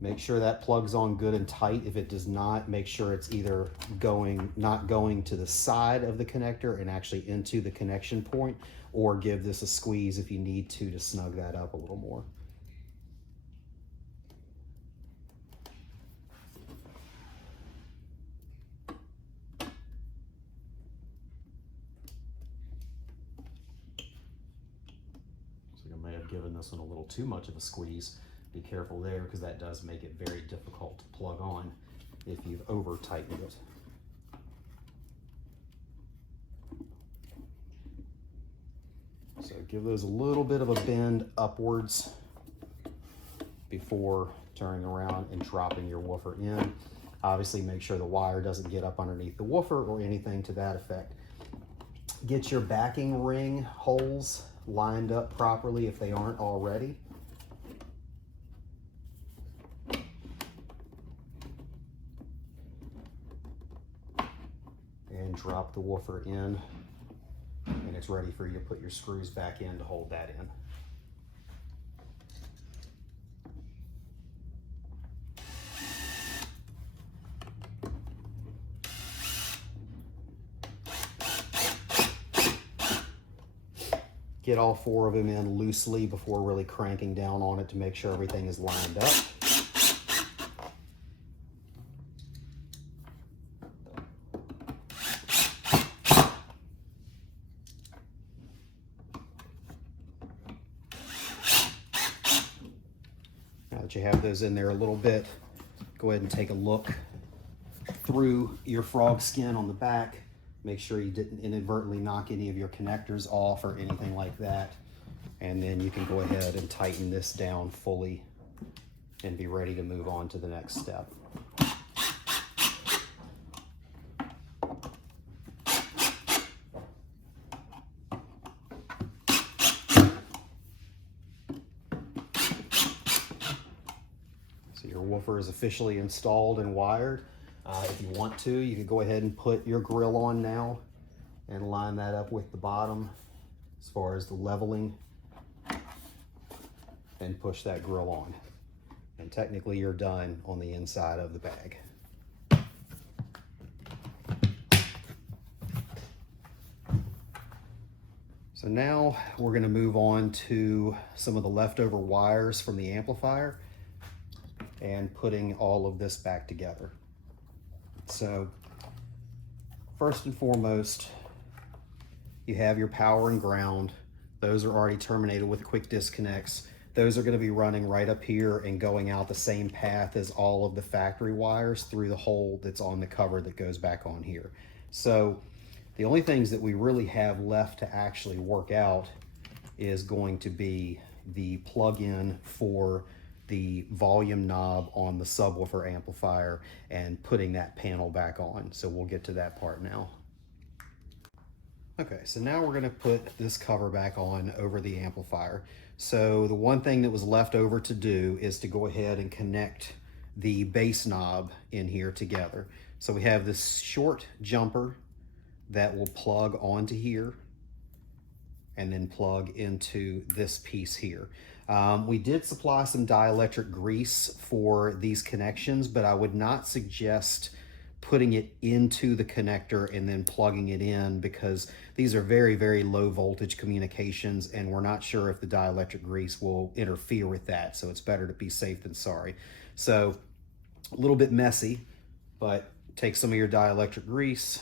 Make sure that plugs on good and tight. If it does not, make sure it's either not going to the side of the connector and actually into the connection point, or give this a squeeze if you need to snug that up a little more. I may have given this one a little too much of a squeeze. Be careful there, because that does make it very difficult to plug on if you've over tightened it. So give those a little bit of a bend upwards before turning around and dropping your woofer in. Obviously make sure the wire doesn't get up underneath the woofer or anything to that effect. Get your backing ring holes lined up properly if they aren't already. And drop the woofer in, and it's ready for you to put your screws back in to hold that in. Get all 4 of them in loosely before really cranking down on it to make sure everything is lined up. Now that you have those in there a little bit, go ahead and take a look through your frog skin on the back. Make sure you didn't inadvertently knock any of your connectors off or anything like that. And then you can go ahead and tighten this down fully and be ready to move on to the next step. So your woofer is officially installed and wired. If you want to, you could go ahead and put your grill on now and line that up with the bottom as far as the leveling, and push that grill on. And technically you're done on the inside of the bag. So now we're going to move on to some of the leftover wires from the amplifier and putting all of this back together. So first and foremost, you have your power and ground. Those are already terminated with quick disconnects. Those are going to be running right up here and going out the same path as all of the factory wires through the hole that's on the cover that goes back on here. So the only things that we really have left to actually work out is going to be the plug-in for the volume knob on the subwoofer amplifier and putting that panel back on. So we'll get to that part now. Okay, so now we're going to put this cover back on over the amplifier. So the one thing that was left over to do is to go ahead and connect the bass knob in here together. So we have this short jumper that will plug onto here and then plug into this piece here. We did supply some dielectric grease for these connections, but I would not suggest putting it into the connector and then plugging it in, because these are very, very low voltage communications and we're not sure if the dielectric grease will interfere with that. So it's better to be safe than sorry. So a little bit messy, but take some of your dielectric grease,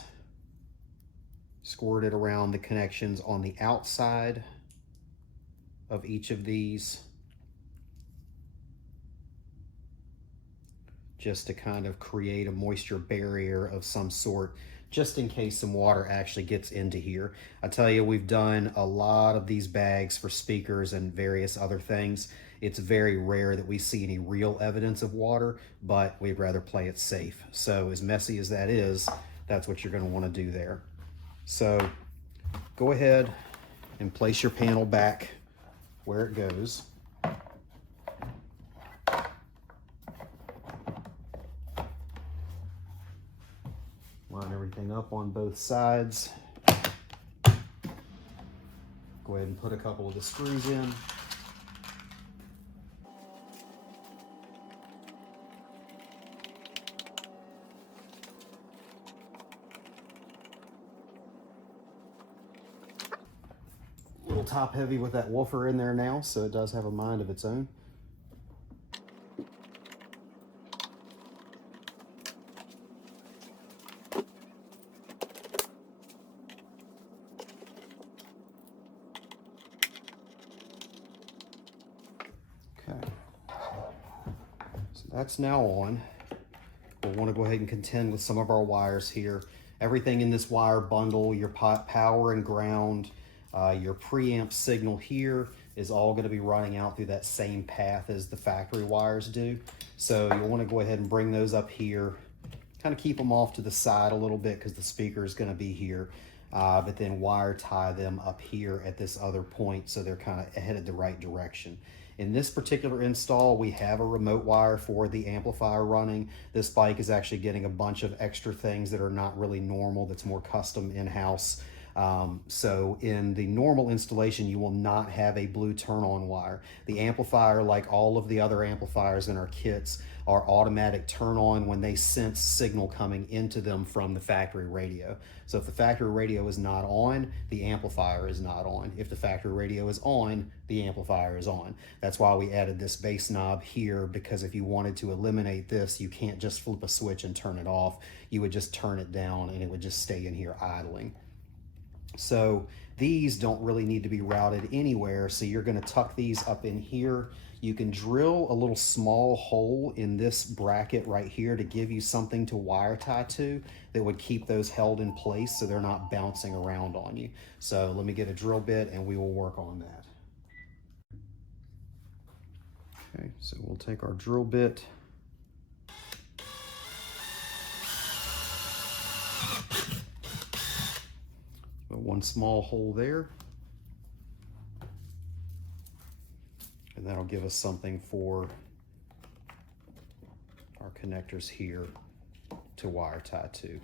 squirt it around the connections on the outside of each of these, just to kind of create a moisture barrier of some sort, just in case some water actually gets into here. I tell you, we've done a lot of these bags for speakers and various other things. It's very rare that we see any real evidence of water, but we'd rather play it safe. So as messy as that is, that's what you're going to want to do there. So go ahead and place your panel back where it goes. Line everything up up on both sides. Go ahead and put a couple of the screws in. A little top heavy with that woofer in there now, so it does have a mind of its own. That's now on. We'll want to go ahead and contend with some of our wires here. Everything in this wire bundle, your power and ground, your preamp signal here is all going to be running out through that same path as the factory wires do. So you'll want to go ahead and bring those up here, kind of keep them off to the side a little bit because the speaker is going to be here, but then wire tie them up here at this other point so they're kind of headed the right direction. In this particular install, we have a remote wire for the amplifier running. This bike is actually getting a bunch of extra things that are not really normal, that's more custom in-house. So in the normal installation, you will not have a blue turn-on wire. The amplifier, like all of the other amplifiers in our kits, are automatic turn-on when they sense signal coming into them from the factory radio. So if the factory radio is not on, the amplifier is not on. If the factory radio is on, the amplifier is on. That's why we added this bass knob here, because if you wanted to eliminate this, you can't just flip a switch and turn it off. You would just turn it down and it would just stay in here idling. So these don't really need to be routed anywhere, so you're going to tuck these up in here. You can drill a little small hole in this bracket right here to give you something to wire tie to that would keep those held in place so they're not bouncing around on you. So let me get a drill bit and we will work on that. Okay, so we'll take our drill bit. One small hole there, and that'll give us something for our connectors here to wire tie to.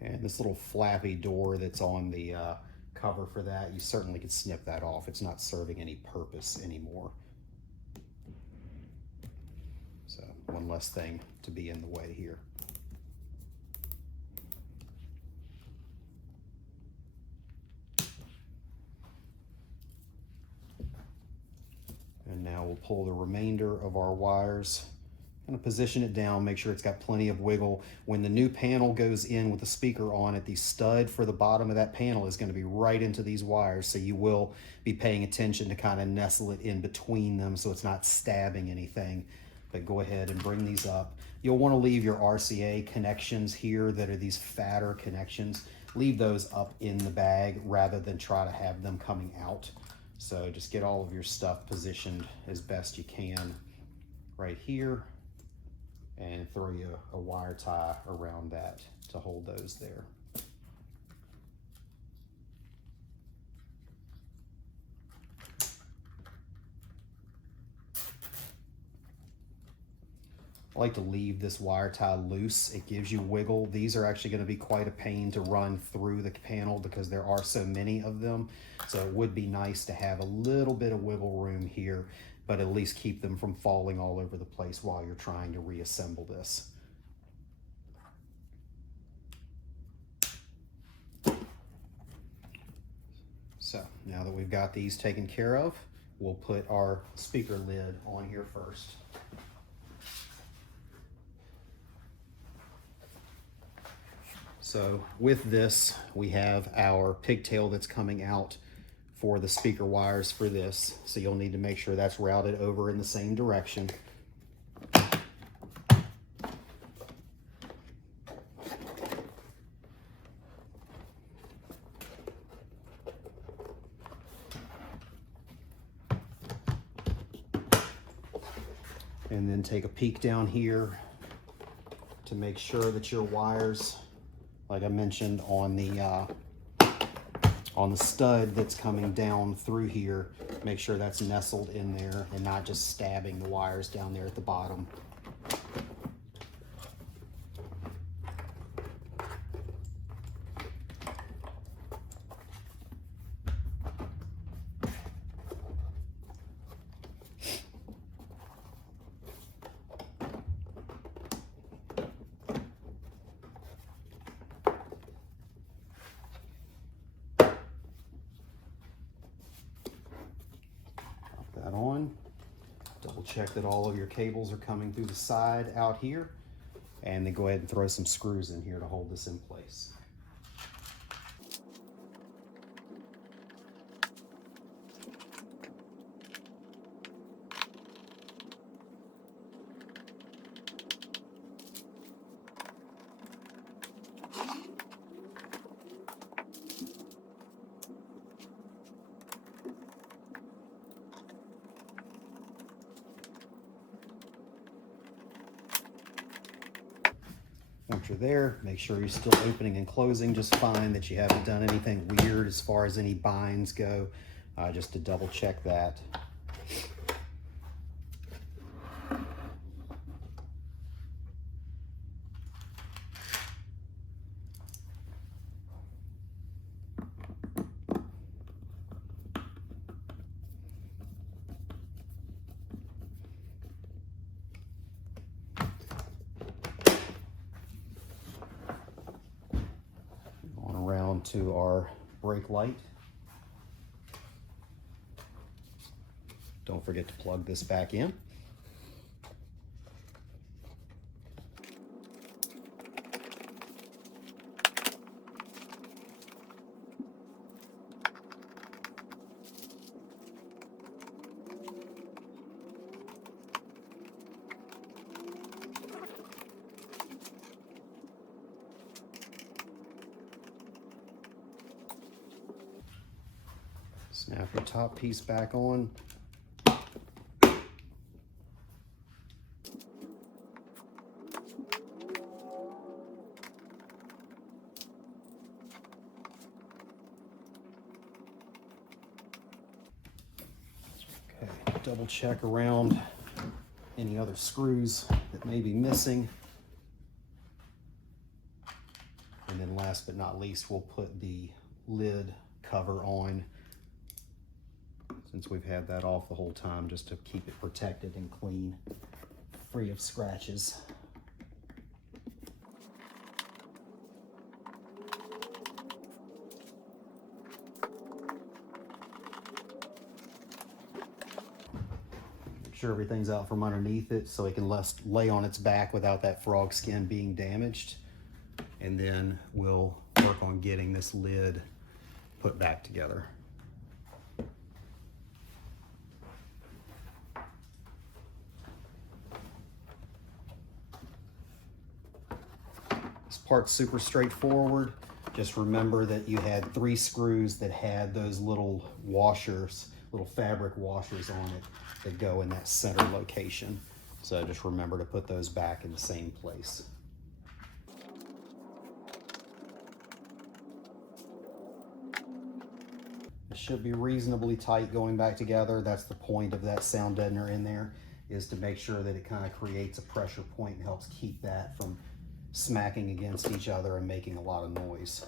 And this little flappy door that's on the cover for that, you certainly could snip that off. It's not serving any purpose anymore. So one less thing to be in the way here. And now we'll pull the remainder of our wires. Kind of position it down, make sure it's got plenty of wiggle. When the new panel goes in with the speaker on it, the stud for the bottom of that panel is going to be right into these wires, so you will be paying attention to kind of nestle it in between them so it's not stabbing anything. But go ahead and bring these up. You'll want to leave your RCA connections here that are these fatter connections. Leave those up in the bag rather than try to have them coming out. So just get all of your stuff positioned as best you can right here, and throw you a wire tie around that to hold those there. I like to leave this wire tie loose. It gives you wiggle. These are actually going to be quite a pain to run through the panel because there are so many of them. So it would be nice to have a little bit of wiggle room here, but at least keep them from falling all over the place while you're trying to reassemble this. So now that we've got these taken care of, we'll put our speaker lid on here first. So with this, we have our pigtail that's coming out for the speaker wires for this. So you'll need to make sure that's routed over in the same direction. And then take a peek down here to make sure that your wires, like I mentioned on the stud that's coming down through here, make sure that's nestled in there and not just stabbing the wires down there at the bottom. That on. Double check that all of your cables are coming through the side out here, and then go ahead and throw some screws in here to hold this in place. Once you're there, make sure you're still opening and closing just fine, that you haven't done anything weird as far as any binds go, just to double check that. To our brake light. Don't forget to plug this back in. Snap your top piece back on. Okay, double check around any other screws that may be missing. And then last but not least, we'll put the lid cover on, since we've had that off the whole time, just to keep it protected and clean, free of scratches. Make sure everything's out from underneath it so it can lay on its back without that frog skin being damaged. And then we'll work on getting this lid put back together. This part's super straightforward. Just remember that you had 3 screws that had those little washers, little fabric washers on it that go in that center location. So just remember to put those back in the same place. It should be reasonably tight going back together. That's the point of that sound deadener in there, is to make sure that it kind of creates a pressure point and helps keep that from smacking against each other and making a lot of noise.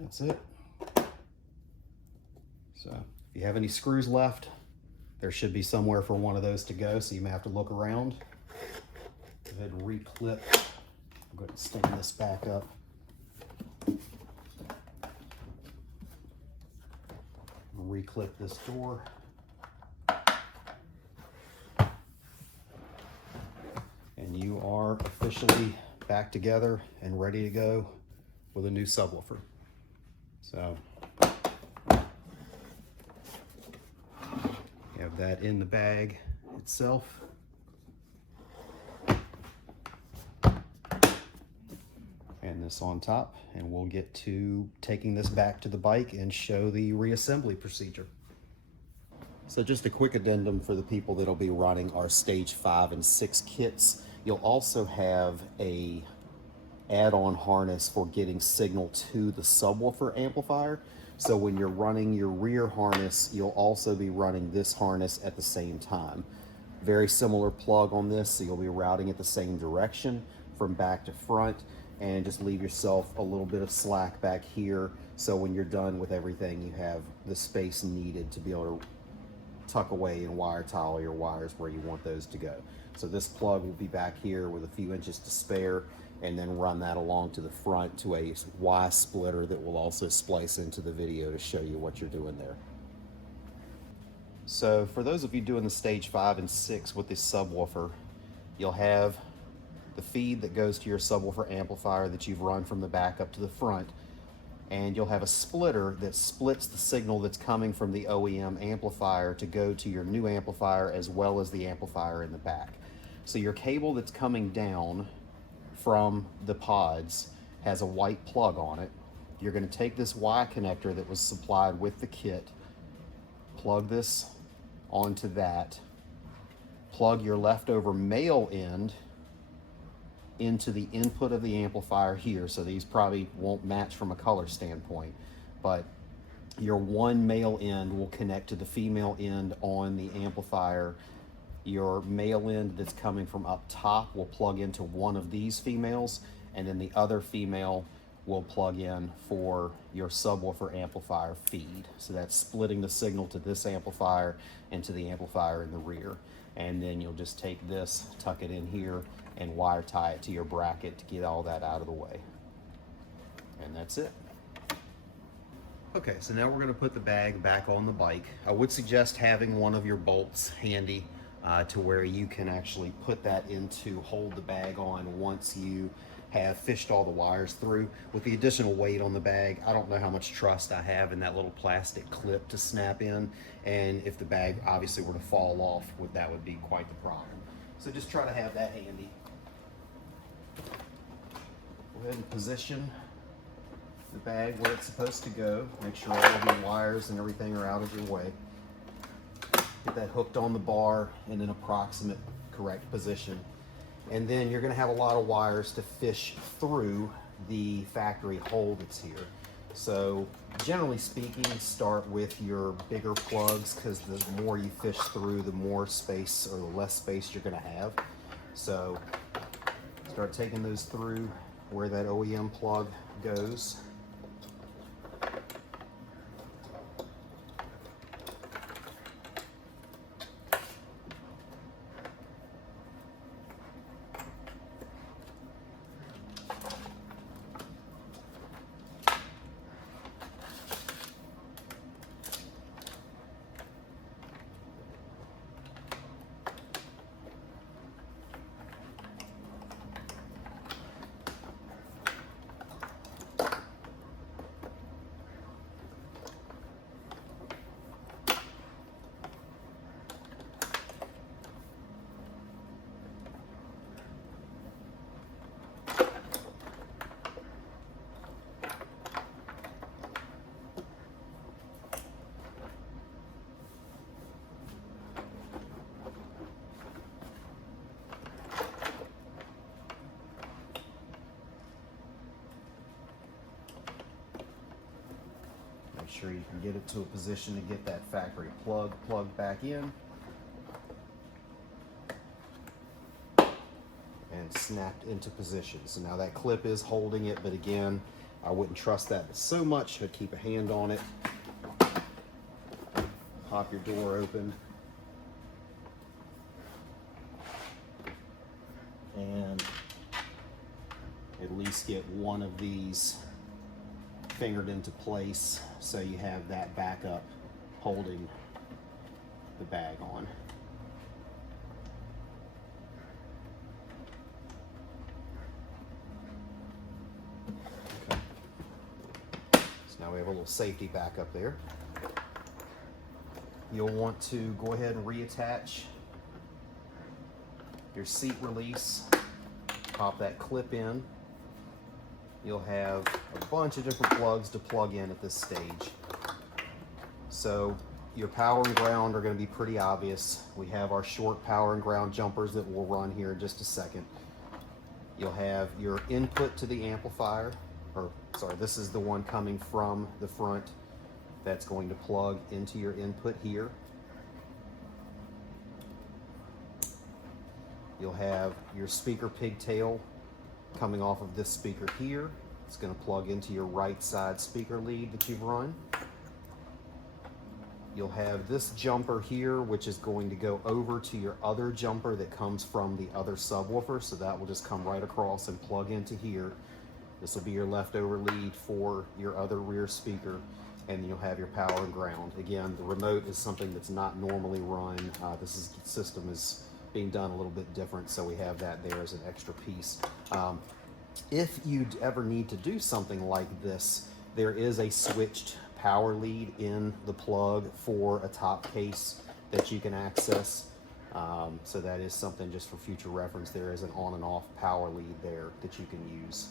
That's it. So if you have any screws left, there should be somewhere for one of those to go, so you may have to look around. Go ahead and reclip. I'm going to stand this back up. Reclip this door. And you are officially back together and ready to go with a new subwoofer. So you have that in the bag. itself. And this on top, and we'll get to taking this back to the bike and show the reassembly procedure. So just a quick addendum for the people that'll be running our stage 5 and 6 kits. You'll also have a add-on harness for getting signal to the subwoofer amplifier. So when you're running your rear harness, you'll also be running this harness at the same time. Very similar plug on this, so you'll be routing it the same direction from back to front, and just leave yourself a little bit of slack back here, so when you're done with everything, you have the space needed to be able to tuck away and wire tile your wires where you want those to go. So this plug will be back here with a few inches to spare, and then run that along to the front to a Y splitter that will also splice into the video to show you what you're doing there. So for those of you doing the stage 5 and 6 with this subwoofer, you'll have the feed that goes to your subwoofer amplifier that you've run from the back up to the front, and you'll have a splitter that splits the signal that's coming from the OEM amplifier to go to your new amplifier as well as the amplifier in the back. So your cable that's coming down from the pods has a white plug on it. You're going to take this Y connector that was supplied with the kit, plug this onto that, plug your leftover male end into the input of the amplifier here. So these probably won't match from a color standpoint, but your one male end will connect to the female end on the amplifier. Your male end that's coming from up top will plug into one of these females, and then the other female will plug in for your subwoofer amplifier feed. So that's splitting the signal to this amplifier and to the amplifier in the rear. And then you'll just take this, tuck it in here, and wire tie it to your bracket to get all that out of the way. And that's it. Okay, so now we're gonna put the bag back on the bike. I would suggest having one of your bolts handy to where you can actually put that in to hold the bag on once you have fished all the wires through. With the additional weight on the bag, I don't know how much trust I have in that little plastic clip to snap in, and if the bag obviously were to fall off, that would be quite the problem. So just try to have that handy. Go ahead and position the bag where it's supposed to go. Make sure all of your wires and everything are out of your way. Get that hooked on the bar in an approximate correct position. And then you're going to have a lot of wires to fish through the factory hole that's here. So generally speaking, start with your bigger plugs, because the more you fish through, the more space or the less space you're going to have. So start taking those through where that OEM plug goes. Make sure you can get it to a position to get that factory plug plugged back in and snapped into position. So now that clip is holding it, but again, I wouldn't trust that so much. I'd keep a hand on it. Pop your door open and at least get one of these fingered into place so you have that backup holding the bag on. Okay. So now we have a little safety backup there. You'll want to go ahead and reattach your seat release, pop that clip in. You'll have a bunch of different plugs to plug in at this stage. So your power and ground are going to be pretty obvious. We have our short power and ground jumpers that we'll run here in just a second. You'll have your input to the amplifier, or sorry, this is the one coming from the front that's going to plug into your input here. You'll have your speaker pigtail coming off of this speaker here. It's going to plug into your right side speaker lead that you've run. You'll have this jumper here, which is going to go over to your other jumper that comes from the other subwoofer. So that will just come right across and plug into here. This will be your leftover lead for your other rear speaker. And then you'll have your power and ground. Again, the remote is something that's not normally run. This system is being done a little bit different, so we have that there as an extra piece. If you ever need to do something like this, there is a switched power lead in the plug for a top case that you can access. So that is something just for future reference. There is an on and off power lead there that you can use.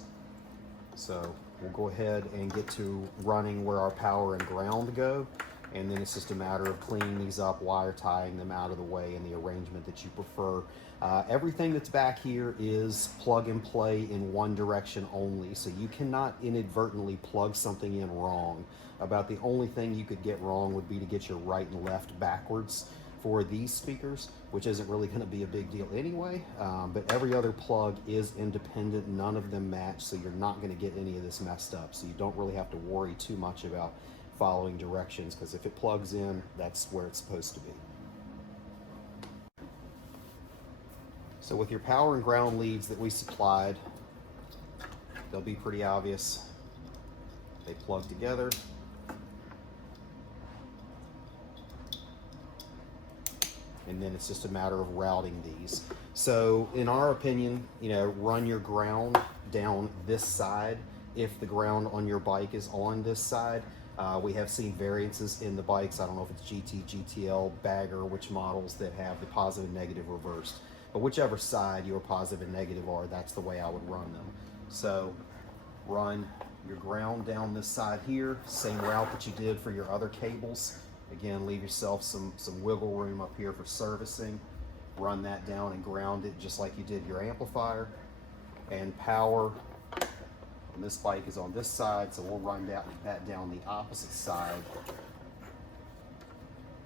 So we'll go ahead and get to running where our power and ground go. And then it's just a matter of cleaning these up, wire tying them out of the way in the arrangement that you prefer. Everything that's back here is plug and play in one direction only, so you cannot inadvertently plug something in wrong. About the only thing you could get wrong would be to get your right and left backwards for these speakers, which isn't really going to be a big deal anyway. But every other plug is independent, none of them match, so you're not going to get any of this messed up. So you don't really have to worry too much about following directions, because if it plugs in, that's where it's supposed to be. So with your power and ground leads that we supplied, they'll be pretty obvious. They plug together. And then it's just a matter of routing these. So in our opinion, run your ground down this side if the ground on your bike is on this side. We have seen variances in the bikes. I don't know if it's GT, GTL, Bagger, which models that have the positive and negative reversed. But whichever side your positive and negative are, that's the way I would run them. So run your ground down this side here, same route that you did for your other cables. Again, leave yourself some wiggle room up here for servicing. Run that down and ground it just like you did your amplifier. And power, and this bike is on this side, so we'll run that down the opposite side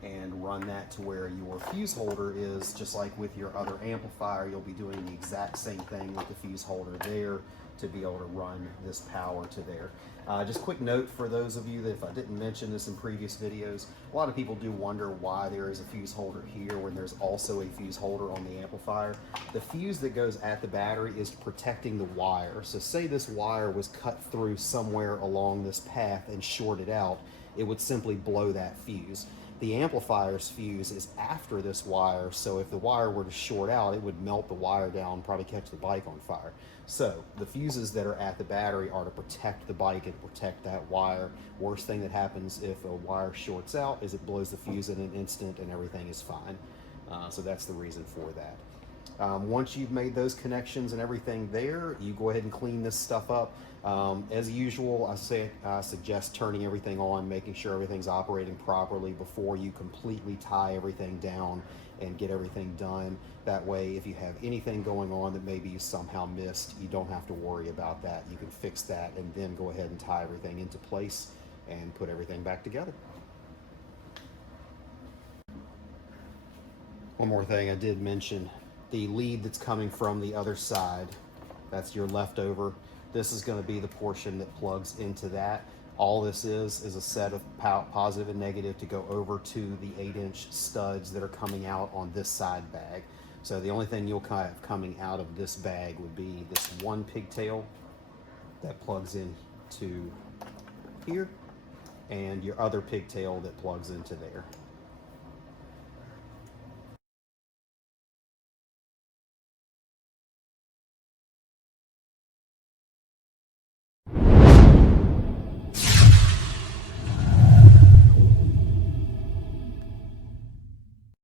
and run that to where your fuse holder is. Just like with your other amplifier, you'll be doing the exact same thing with the fuse holder there to be able to run this power to there. Just quick note for those of you that if I didn't mention this in previous videos, a lot of people do wonder why there is a fuse holder here when there's also a fuse holder on the amplifier. The fuse that goes at the battery is protecting the wire. So say this wire was cut through somewhere along this path and shorted out, it would simply blow that fuse. The amplifier's fuse is after this wire, so if the wire were to short out, it would melt the wire down and probably catch the bike on fire. So the fuses that are at the battery are to protect the bike and protect that wire. Worst thing that happens if a wire shorts out is it blows the fuse in an instant and everything is fine. So that's the reason for that. Once you've made those connections and everything there, you go ahead and clean this stuff up. As usual, I suggest turning everything on, making sure everything's operating properly before you completely tie everything down and get everything done. That way, if you have anything going on that maybe you somehow missed, you don't have to worry about that. You can fix that and then go ahead and tie everything into place and put everything back together. One more thing I did mention, the lead that's coming from the other side, that's your leftover. This is going to be the portion that plugs into that. All this is a set of positive and negative to go over to the 8-inch studs that are coming out on this side bag. So the only thing you'll have coming out of this bag would be this one pigtail that plugs in to here and your other pigtail that plugs into there.